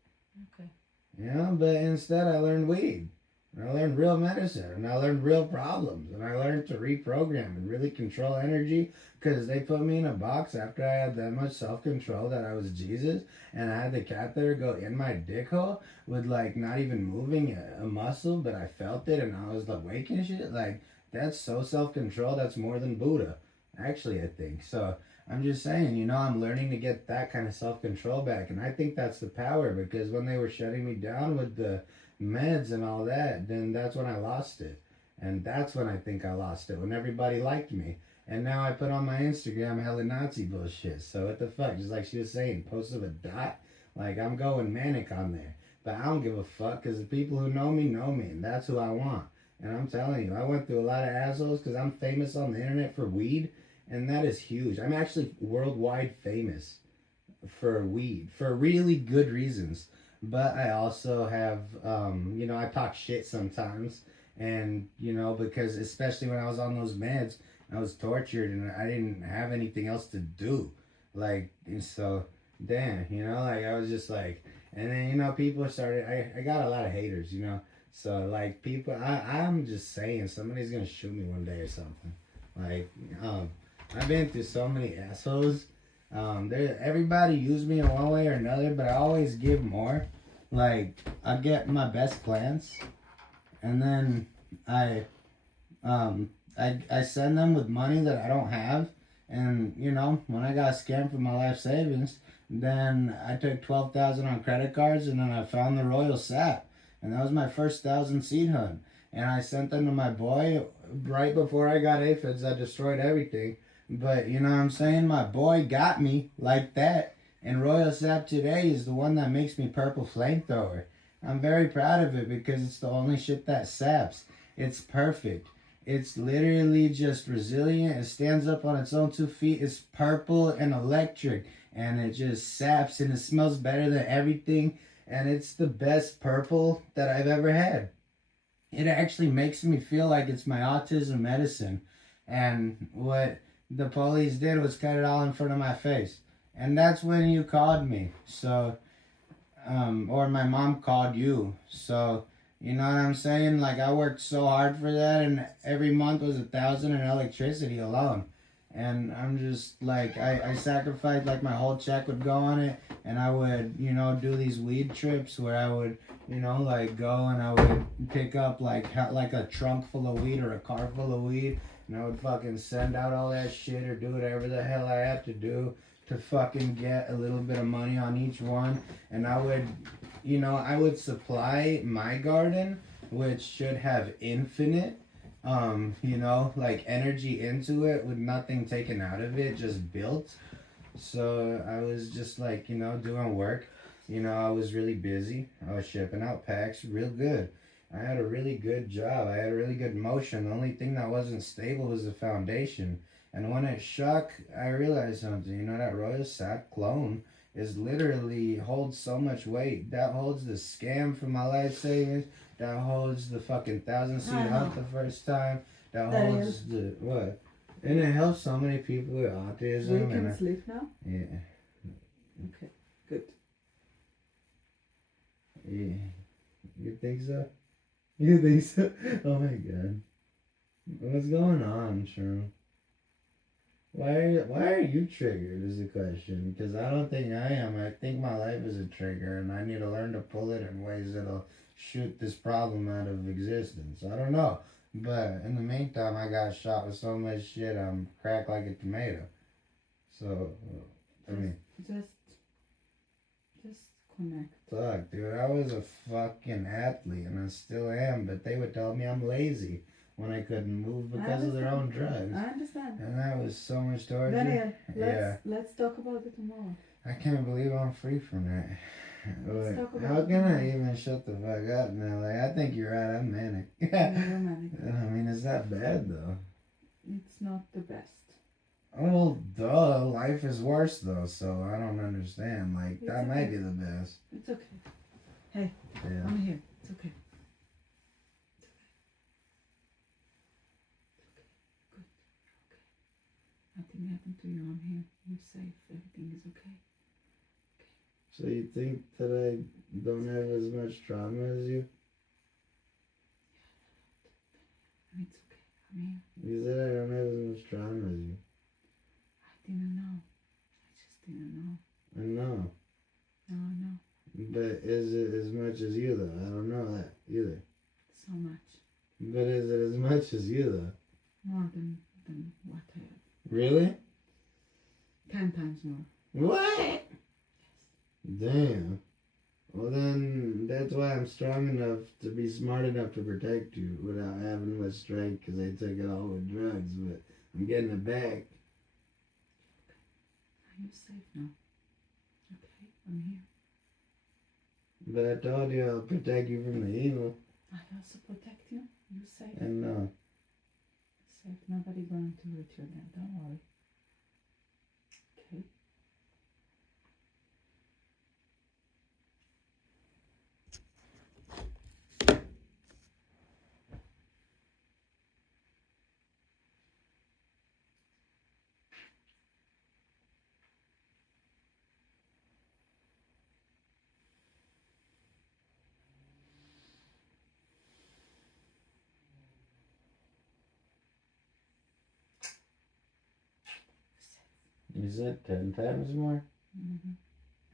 Okay. Yeah, but instead I learned weed. And I learned real medicine, and I learned real problems, and I learned to reprogram and really control energy, because they put me in a box after I had that much self-control that I was Jesus, and I had the catheter go in my dick hole with like not even moving a muscle, but I felt it and I was awake and shit. Like, that's so self-control, that's more than Buddha, actually, I think. So I'm just saying, you know, I'm learning to get that kind of self-control back, and I think that's the power, because when they were shutting me down with the meds and all that, then that's when I lost it. And that's when I think I lost it, when everybody liked me. And now I put on my Instagram hella Nazi bullshit. So what the fuck? Just like she was saying, post of a dot. Like, I'm going manic on there. But I don't give a fuck, because the people who know me, and that's who I want. And I'm telling you, I went through a lot of assholes, because I'm famous on the internet for weed. And that is huge. I'm actually worldwide famous for weed, for really good reasons. But I also have, you know, I talk shit sometimes. And, you know, because especially when I was on those meds, I was tortured and I didn't have anything else to do. Like, and so, damn, you know, like, I was just like, and then, you know, people started, I got a lot of haters, you know. So, like, people, I'm just saying, somebody's going to shoot me one day or something. Like, I've been through so many assholes. Everybody used me in one way or another, but I always give more. Like, I get my best plans, and then I send them with money that I don't have. And, you know, when I got scammed for my life savings, then I took $12,000 on credit cards, and then I found the Royal Sap, and that was my first 1,000 seed hunt. And I sent them to my boy right before I got aphids. I destroyed everything. But, you know what I'm saying? My boy got me like that. And Royal Sap today is the one that makes me purple flamethrower. I'm very proud of it, because it's the only shit that saps. It's perfect. It's literally just resilient. It stands up on its own 2 feet. It's purple and electric. And it just saps, and it smells better than everything. And it's the best purple that I've ever had. It actually makes me feel like it's my autism medicine. And what the police did was cut it all in front of my face. And that's when you called me. So, or my mom called you. So, You know what I'm saying? Like, I worked so hard for that, and every month was $1,000 in electricity alone. And I'm just like, I sacrificed, like, my whole check would go on it, and I would, you know, do these weed trips where I would, you know, like, go and I would pick up, like a trunk full of weed or a car full of weed, and I would fucking send out all that shit or do whatever the hell I had to do to fucking get a little bit of money on each one. And I would, you know, I would supply my garden, which should have infinite, you know, like energy into it with nothing taken out of it, just built. So I was just like, you know, doing work. You know, I was really busy. I was shipping out packs real good. I had a really good job. I had a really good motion. The only thing that wasn't stable was the foundation. And when it shook, I realized something. You know, that Royal Sap clone is literally holds so much weight. That holds the scam for my life savings. That holds the fucking 1,000 seed hunt the first time. That holds the what? And it helps so many people with autism. So you can sleep now? Yeah. Okay, good. Yeah. You think so? You think so? Oh my god. What's going on, Sherm? Why are you triggered is the question. Because I don't think I am. I think my life is a trigger and I need to learn to pull it in ways that'll shoot this problem out of existence. I don't know. But in the meantime, I got shot with so much shit, I'm cracked like a tomato. So, I mean... Just connect. Fuck, dude, I was a fucking athlete, and I still am, but they would tell me I'm lazy when I couldn't move because of their own drugs. I understand. And that was so much torture. Daniel, let's talk about it tomorrow. I can't believe I'm free from that. Let's talk about How it can tomorrow. I even shut the fuck up now? Like, I think you're right, I'm manic. Yeah, you're manic. I mean, it's not bad, though. It's not the best. Oh, duh. Life is worse, though, so I don't understand. Like, It's that okay. might be the best. It's okay. Hey, Yeah. I'm here. It's okay. It's okay. Good. Okay. Nothing happened to you. I'm here. You're safe. Everything is okay. So you think that I don't have as much trauma as you? And it's okay. I'm here. You said I don't have as much trauma as you. I didn't know. I just didn't know. I know. Now I know. But is it as much as you, though? I don't know that either. So much. But is it as much as you, though? More than what I have. Really? 10 times more. What? Damn. Well, then, that's why I'm strong enough to be smart enough to protect you without having much strength, because I took it all with drugs, but I'm getting it back. You're safe now. Okay, I'm here. But I told you I'll protect you from the evil. I also protect you. You're safe. And no. Safe. Nobody going to hurt you again. Don't worry. Okay. You said 10 times more? Mm-hmm.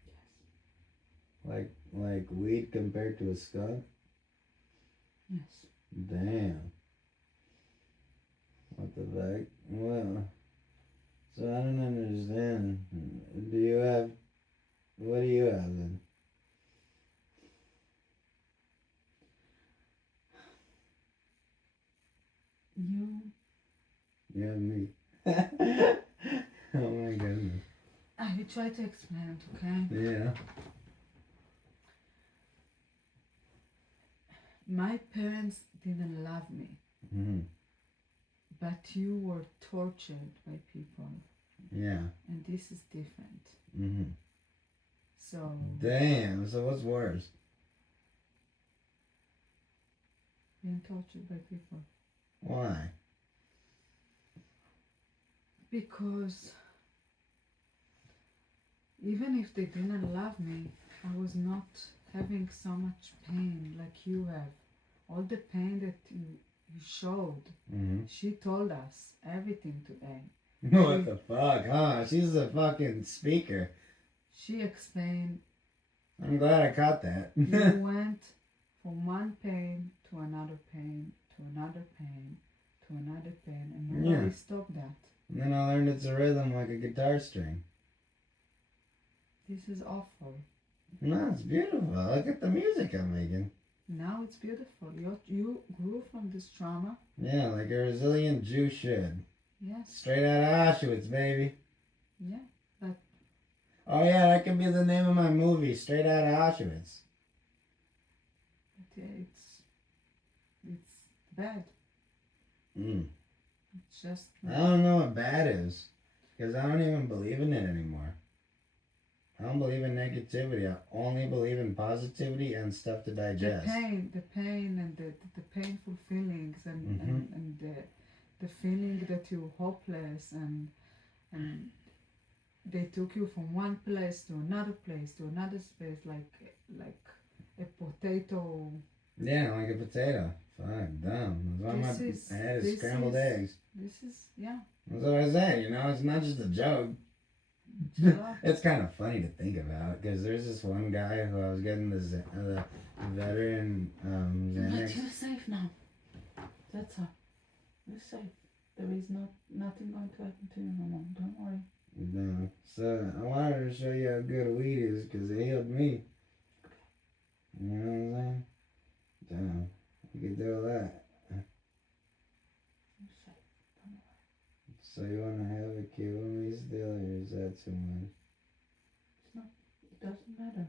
Yes. Like weed compared to a skunk? Yes. Damn. What the fuck? Well, so I don't understand. What do you have then? You have me. Oh my goodness. I will try to explain it, okay? Yeah. My parents didn't love me, Mm-hmm. but you were tortured by people, Yeah. and this is different. Mm-hmm. So, Damn. So what's worse? being tortured by people. Why? Because even if they didn't love me, I was not having so much pain like you have. all the pain that you showed. Mm-hmm. She told us everything today. What the fuck, huh? She's a fucking speaker. She explained I'm glad I caught that. you went from one pain to another pain to another pain to another pain, and nobody stopped that. And then I learned it's a rhythm like a guitar string. This is awful. No, it's beautiful. Look at the music I'm making. Now it's beautiful. You grew from this trauma. Yeah, like a resilient Jew should. Yes. Straight out of Auschwitz, baby. Yeah. But Oh yeah, that could be the name of my movie, Straight Out of Auschwitz. yeah, it's bad. It's just. I don't know what bad is, because I don't even believe in it anymore. I don't believe in negativity. I only believe in positivity and stuff to digest. The pain, and the painful feelings, and the feeling that you're hopeless, and they took you from one place to another space, like a potato. Yeah, like a potato. Fuck, dumb. That's why my head is scrambled eggs. This is, yeah. That's what I said, you know, it's not just a joke. It's kind of funny to think about, because there's this one guy who I was getting the veteran Xanax. But you're safe now. That's all. You're safe. There is nothing going to happen to you no more. Don't worry. No. So I wanted to show you how good weed is, because it healed me. You know what I'm saying? Damn. You could do that. You're safe. Don't worry. So you want to have a kid with me still, or is that too much? It's not. It doesn't matter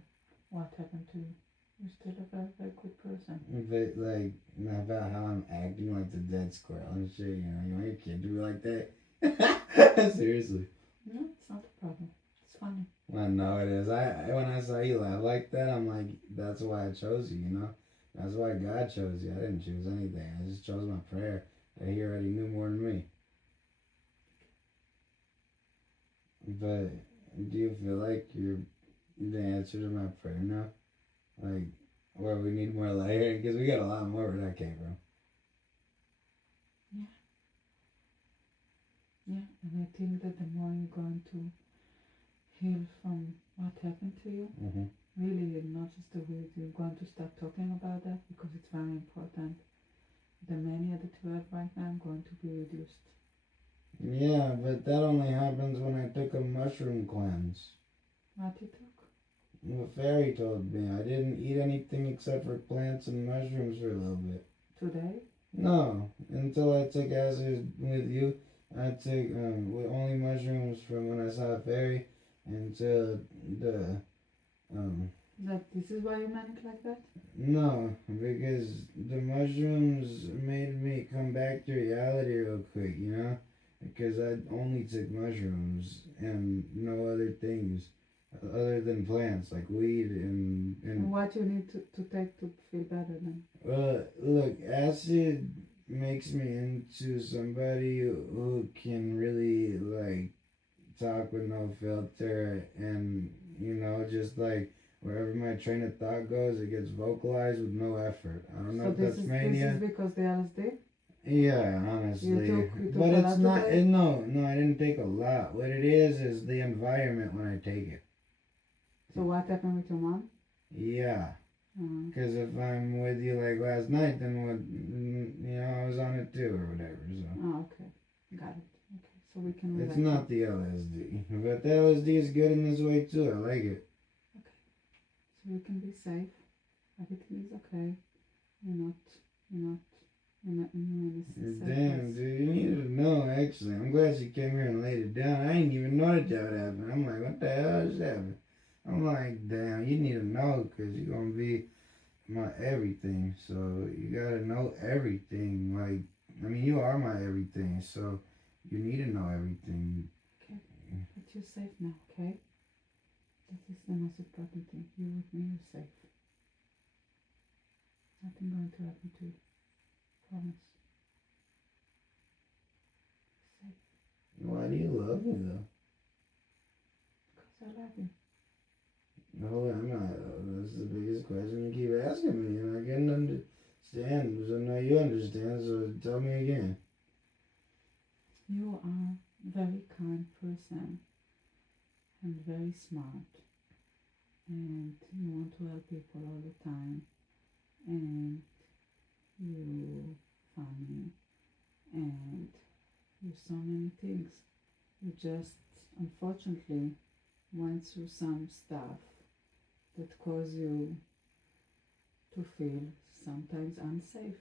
what happened to you. You're still a very, very good person. But like, about how I'm acting like the dead squirrel and shit, you know, you want your kid to be like that? Seriously. No, it's not a problem. It's funny. I know it is. When I saw you laugh like that, I'm like, that's why I chose you, you know? That's why God chose you. I didn't choose anything. I just chose my prayer that he already knew more than me. But do you feel like you're the answer to my prayer now? Like, where we need more light here? Because we got a lot more where that came from. Yeah. Yeah, and I think that the more you're going to heal from what happened to you, really, and not just the way you're going to start talking about that, because it's very important. The mania that you have right now are going to be reduced. Yeah, but that only happens when I took a mushroom cleanse. What you took? The fairy told me I didn't eat anything except for plants and mushrooms for a little bit. Today? No, until I took acid with you. I took only mushrooms from when I saw a fairy until the That this is why you manic like that? No, because the mushrooms made me come back to reality real quick, you know? Because I only took mushrooms and no other things other than plants like weed and what you need to take to feel better then? Look, acid makes me into somebody who can really like talk with no filter, and you know, just like wherever my train of thought goes, it gets vocalized with no effort. I don't know if that's mania. This is because the LSD? Yeah, honestly. You took But it's not, today? no, I didn't take a lot. What it is the environment when I take it. So what happened with your mom? Yeah. Because if I'm with you like last night, then what, you know, I was on it too or whatever, so. Oh, okay. Got it. Okay, so we can relate. It's not the LSD. But the LSD is good in this way too. I like it. Okay. So we can be safe. Everything is okay. You're not in a Damn, dude, you need to know, actually. I'm glad she came here and laid it down. I didn't even know that would happen. I'm like, what the hell just happened? I'm like, damn, you need to know, because you're going to be my everything. So you got to know everything. Like, I mean, you are my everything, so you need to know everything. Okay, but you're safe now, okay? That is the most important thing. You with me, you're safe. Nothing going to happen to you. Promise. Safe. Why do you love me, though? Because I love you. No, I'm not. That's the biggest question you keep asking me, and I can't understand. So now you understand. So tell me again. You are a very kind person and very smart, and you want to help people all the time, and you funny, and you so many things. You just unfortunately went through some stuff that cause you to feel sometimes unsafe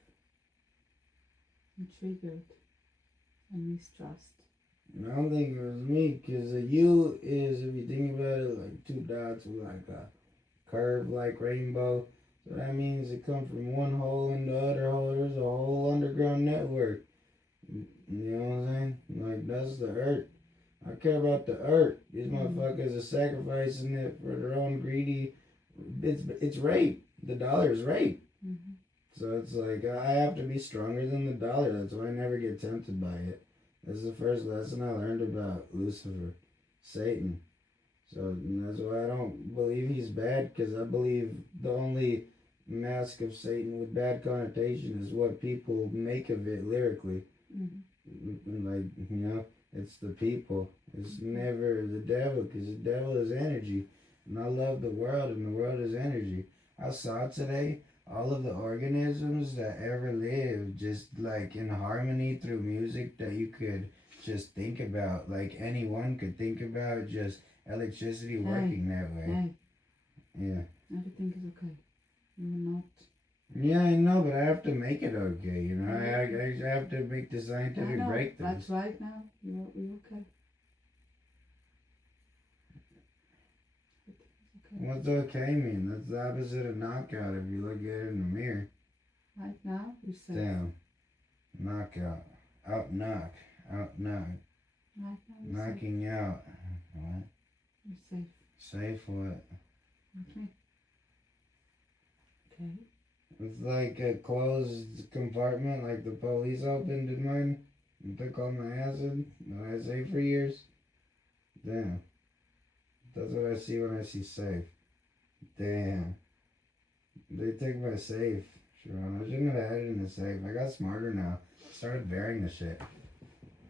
and triggered and mistrust. I don't think it was me, because a U is, if you think about it, like two dots with like a curve like rainbow. So that means it comes from one hole in the other hole. There's a whole underground network. You know what I'm saying? Like, that's the earth. I care about the earth. These motherfuckers are sacrificing it for their own greedy. It's rape. The dollar is rape. Mm-hmm. So it's like, I have to be stronger than the dollar. That's why I never get tempted by it. That's the first lesson I learned about Lucifer, Satan. So that's why I don't believe he's bad, because I believe the only mask of Satan with bad connotation is what people make of it lyrically. Mm-hmm. Like, you know, it's the people. It's never the devil, because the devil is energy. And I love the world, and the world is energy. I saw today all of the organisms that ever lived just like in harmony through music that you could just think about. Like anyone could think about just electricity working that way. Hey, Yeah. everything is okay. You're not. Yeah, I know, but I have to make it okay, you know. I have to make the I scientific know, breakthroughs. but right now you're okay. What's okay mean? That's the opposite of knockout if you look at it in the mirror. Right now you're safe. Down. Knockout. Out knock. Out knock. Right now you're safe. Knocking out. What? You're safe. Safe what? Okay. Okay. It's like a closed compartment like the police opened in mine. And took all my acid that I saved for years. Damn. That's what I see when I see safe. Damn. They took my safe, Sharon. I shouldn't have had it in the safe. I got smarter now. Started burying the shit.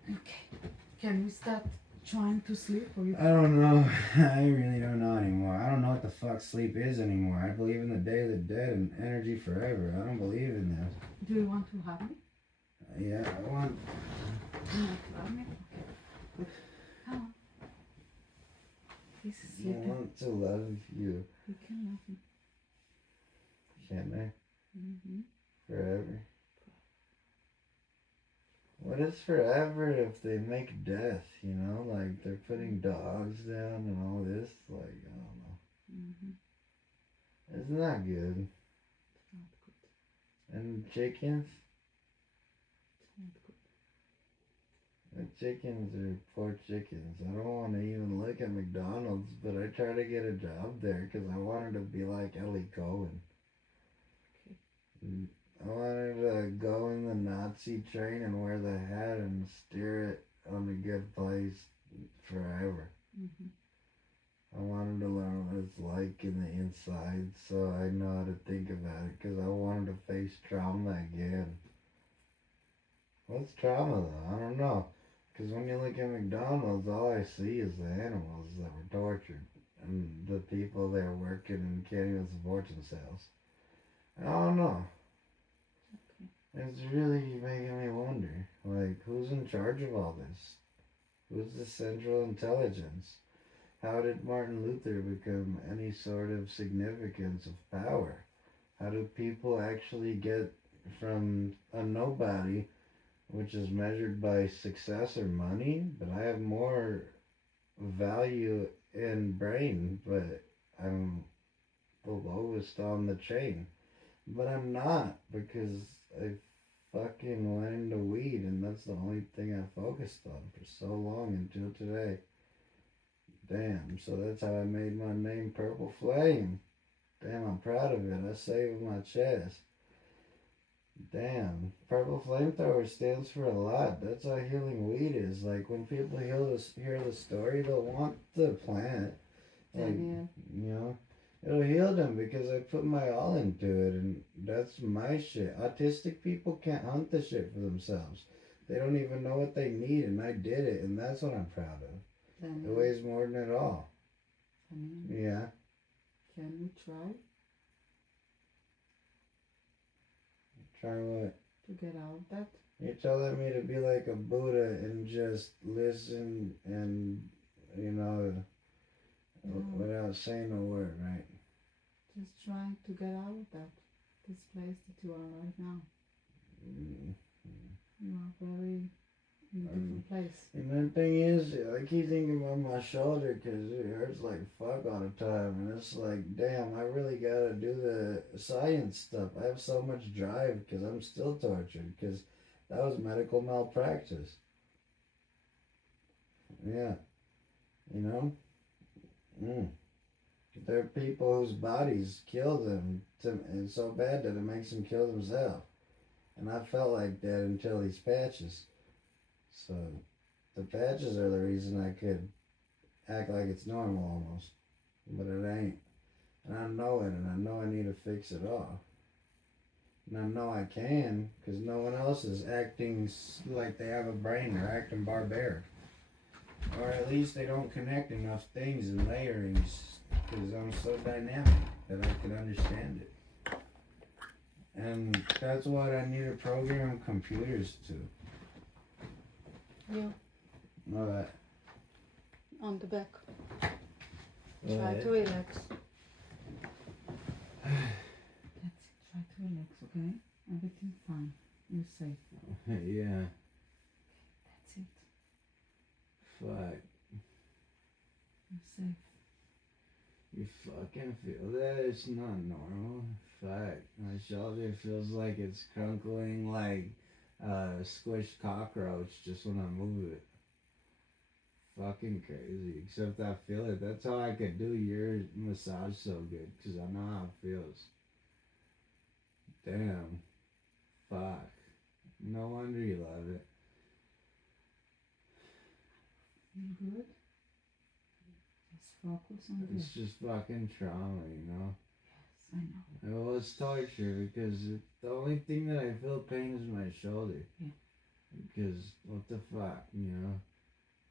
Okay. Can we start trying to sleep, or you? I don't know. I really don't know anymore. I don't know what the fuck sleep is anymore. I believe in the Day of the Dead and energy forever. I don't believe in this. Do you want to hug me? Yeah, I want... Do you want to hug me? Okay. Good. Come on. He's I sleeping. want to love you. You can love me. Can I? Mm-hmm. Forever. What is forever if they make death, you know? Like, they're putting dogs down and all this. Like, I don't know. Mm-hmm. It's not good. It's not good. And chickens? It's not good. The chickens are poor chickens. I don't want to even look at McDonald's, but I try to get a job there because I wanted to be like Ellie Cohen. Okay. I wanted to go in the Nazi train and wear the hat and steer it on a good place forever. Mm-hmm. I wanted to learn what it's like in the inside so I know how to think about it because I wanted to face trauma again. What's trauma though? I don't know. Because when you look at McDonald's, all I see is the animals that were tortured and the people that are working and can't even support themselves. I don't know. Okay. It's really making me wonder, like, who's in charge of all this? Who's the central intelligence? How did Martin Luther become any sort of significance of power? How do people actually get from a nobody, which is measured by success or money, but I have more value in brain, but I'm the lowest on the chain. But I'm not, because I fucking went into weed, and that's the only thing I focused on for so long until today. Damn, so that's how I made my name Purple Flame. Damn, I'm proud of it. I say it with my chest. Damn, Purple Flamethrower stands for a lot. That's how healing weed is. Like, when people hear the story, they'll want the plant. Like, Daniel. you know, It'll heal them because I put my all into it, and that's my shit. Autistic people can't hunt the shit for themselves. They don't even know what they need, and I did it, and that's what I'm proud of. It weighs more than it all. Yeah. Can we try Try what? to get out of that? You're telling me to be like a Buddha and just listen and, you know, without saying a word, right? Just trying to get out of that. This place that you are right now. You are very in a different place. And the thing is, I keep thinking about my shoulder because it hurts like fuck all the time. And it's like, damn, I really gotta do the science stuff. I have so much drive because I'm still tortured because that was medical malpractice. Yeah. You know? There are people whose bodies kill them and so bad that it makes them kill themselves. And I felt like that until these patches. So the patches are the reason I could act like it's normal almost. But it ain't. And I know it, and I know I need to fix it all. And I know I can, because no one else is acting like they have a brain. They're acting barbaric. Or at least they don't connect enough things and layerings, because I'm so dynamic that I can understand it. And that's what I need to program computers to. You. Alright. On the back. Go Try ahead. to relax. That's it. Try to relax, okay? Everything fine. You're safe. Yeah. That's it. Fuck. You're safe. You fucking feel that? It's not normal. Fuck. My shoulder feels like it's crunkling like a squished cockroach just when I move it. Fucking crazy. Except I feel it. That's how I could do your massage so good, because I know how it feels. Damn. Fuck. No wonder you love it. You good? Just focus on this. It's just fucking trauma, you know? Yes, I know. Well, it's torture because the only thing that I feel pain is my shoulder. Yeah. Because what the fuck, you know?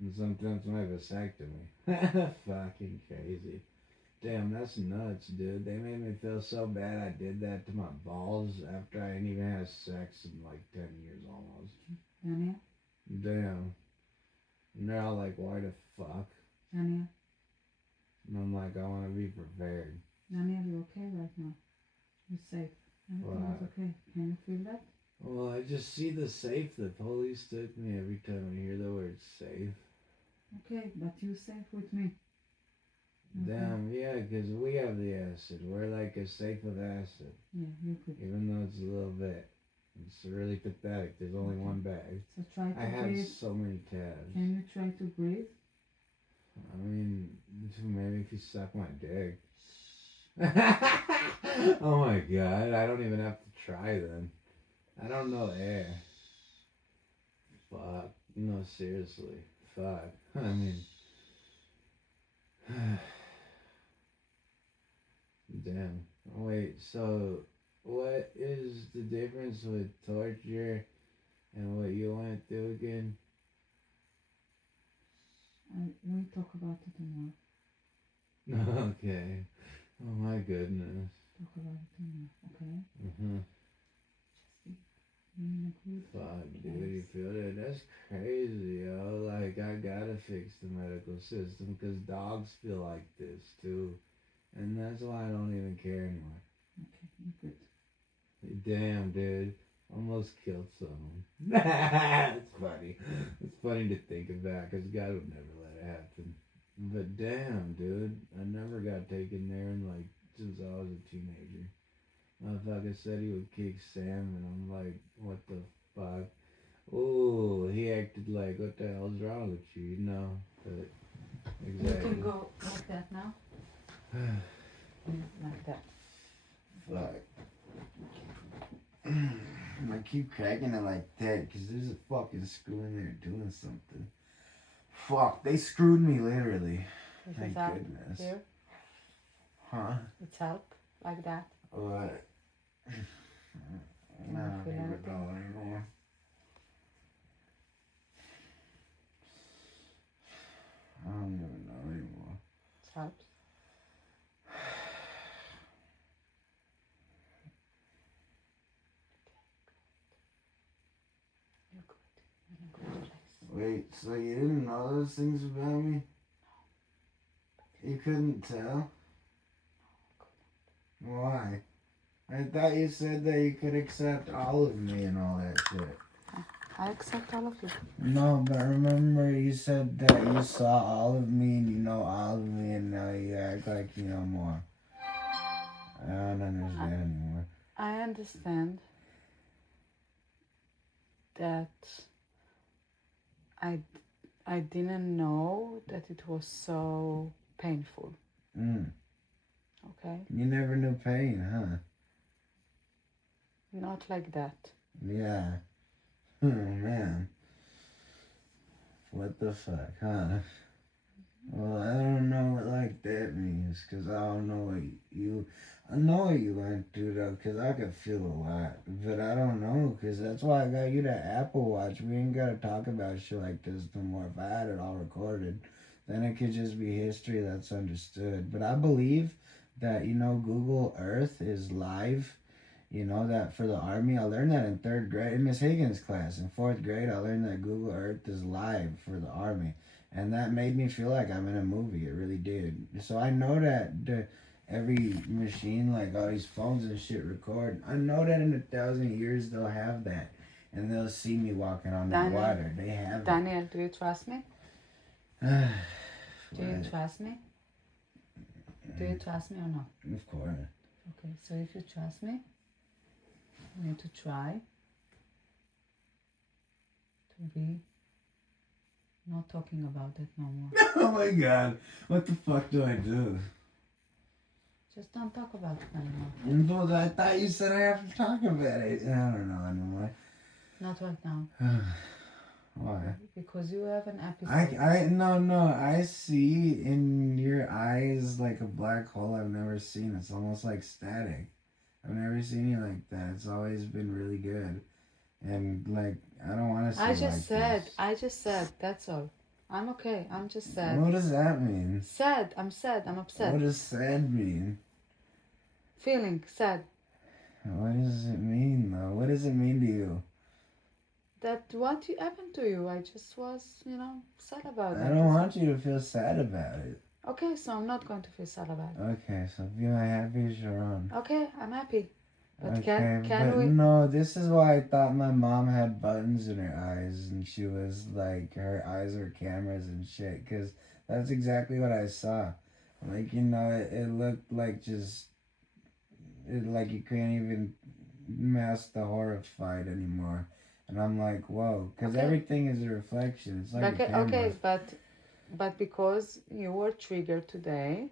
And sometimes my vasectomy. Fucking crazy. Damn, that's nuts, dude. They made me feel so bad I did that to my balls after I didn't even have sex in like 10 years almost. Daniel? Damn. And they're all like, why the fuck? Daniel? And I'm like, I want to be prepared. Daniel, you okay right now? You're safe. Everything is okay. Can you feel that? Well, I just see the safe the police took me every time I hear the word safe. Okay, but you safe with me. Okay. Damn, yeah, because we have the acid. We're like a safe of acid. Yeah, you could. Even though it's a little bit. It's really pathetic. There's only one bag. So try to I have breathe. so many tabs. Can you try to breathe? I mean, maybe if you suck my dick. Oh my god, I don't even have to try then. I don't know air. Fuck. No, seriously. Fuck. I mean... Damn. Wait, so what is the difference with torture and what you went through again? We'll talk about it tomorrow. Okay. Oh my goodness. Talk about it tomorrow, okay? Mm-hmm. Be in a good Fuck, dude, place. you feel that? That's crazy, yo. Like, I gotta fix the medical system because dogs feel like this too. And that's why I don't even care anymore. Okay, you're good. Damn, dude. Almost killed someone. It's funny. It's funny to think about because God would never let it happen. But damn, dude. I never got taken there since I was a teenager. Motherfucker said he would kick Sam, and I'm like, what the fuck? Ooh, he acted like, what the hell's wrong with you? You know? But exactly. You can go like that now. Yeah, like that. Fuck. I keep cracking it like that because there's a fucking screw in there doing something. Fuck, they screwed me literally. Push Thank it out goodness. here. Huh? It's help like that. What? I Can you don't feel even anything? know anymore. I don't even know anymore. It helps. You're good. You're in a good place. Wait, so you didn't know those things about me? You couldn't tell? Why? I thought you said that you could accept all of me and all that shit. I accept all of you. No, but remember you said that you saw all of me and you know all of me and now you act like you know more. I don't understand anymore. I understand that I didn't know that it was so painful. Okay? You never knew pain, huh? Not like that. Yeah. Oh, man. What the fuck, huh? Well, I don't know what like that means, because I don't know what you... I know what you went through, though, because I could feel a lot. But I don't know, because that's why I got you that Apple Watch. We ain't got to talk about shit like this no more. If I had it all recorded, then it could just be history that's understood. But I believe that, you know, Google Earth is live. You know, that for the Army, I learned that in 3rd grade, in Miss Higgins' class. In 4th grade, I learned that Google Earth is live for the Army. And that made me feel like I'm in a movie. It really did. So I know that every machine, like all these phones and shit, record. I know that in 1,000 years, they'll have that. And they'll see me walking on the Daniel, water. They have Daniel, do you trust me? it. Do you trust me? Do you trust me or not? Of course. Okay, so if you trust me, you need to try to be not talking about it no more. Oh my god. What the fuck do I do? Just don't talk about it anymore. Well, I thought you said I have to talk about it. I don't know anymore. Not right now. Why? Because you have an episode. No, I see in your eyes like a black hole I've never seen. It's almost like static. I've never seen you like that. It's always been really good. And like, I don't want to see I this. just said, that's all. I'm okay. I'm just sad. What does that mean? Sad. I'm sad. I'm upset. What does sad mean? Feeling sad. What does it mean though? What does it mean to you? That what happened to you, I just was, sad about it. I don't want you to feel sad about it. Okay, so I'm not going to feel sad about it. Okay, so feel happy, Sharon. Okay, I'm happy. But Okay, can but we... no, this is why I thought my mom had buttons in her eyes and she was like, her eyes were cameras and shit, because that's exactly what I saw. Like, it looked like like you can't even mask the horrified anymore. And I'm like, whoa, because everything is a reflection. It's like a camera. Okay, but because you were triggered today,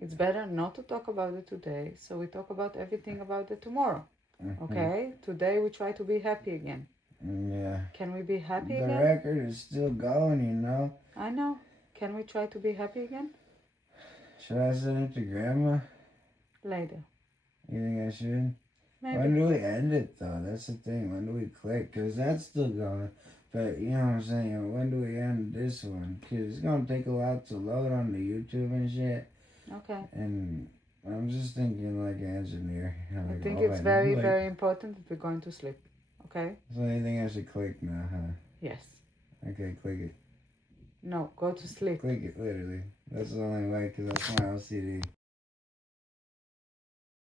it's better not to talk about it today. So we talk about everything about it tomorrow. Mm-hmm. Okay? Today we try to be happy again. Yeah. Can we be happy again? The record is still going, I know. Can we try to be happy again? Should I send it to Grandma? Later. You think I should? Maybe. When do we end it, though? That's the thing. When do we click? Because that's still going. But, you know what I'm saying? When do we end this one? Because it's going to take a lot to load on the YouTube and shit. Okay. And I'm just thinking like an engineer. I think it's very, very important that we're going to sleep. Okay? So you think I should click now, huh? Yes. Okay, click it. No, go to sleep. Click it, literally. That's the only way, because that's my OCD.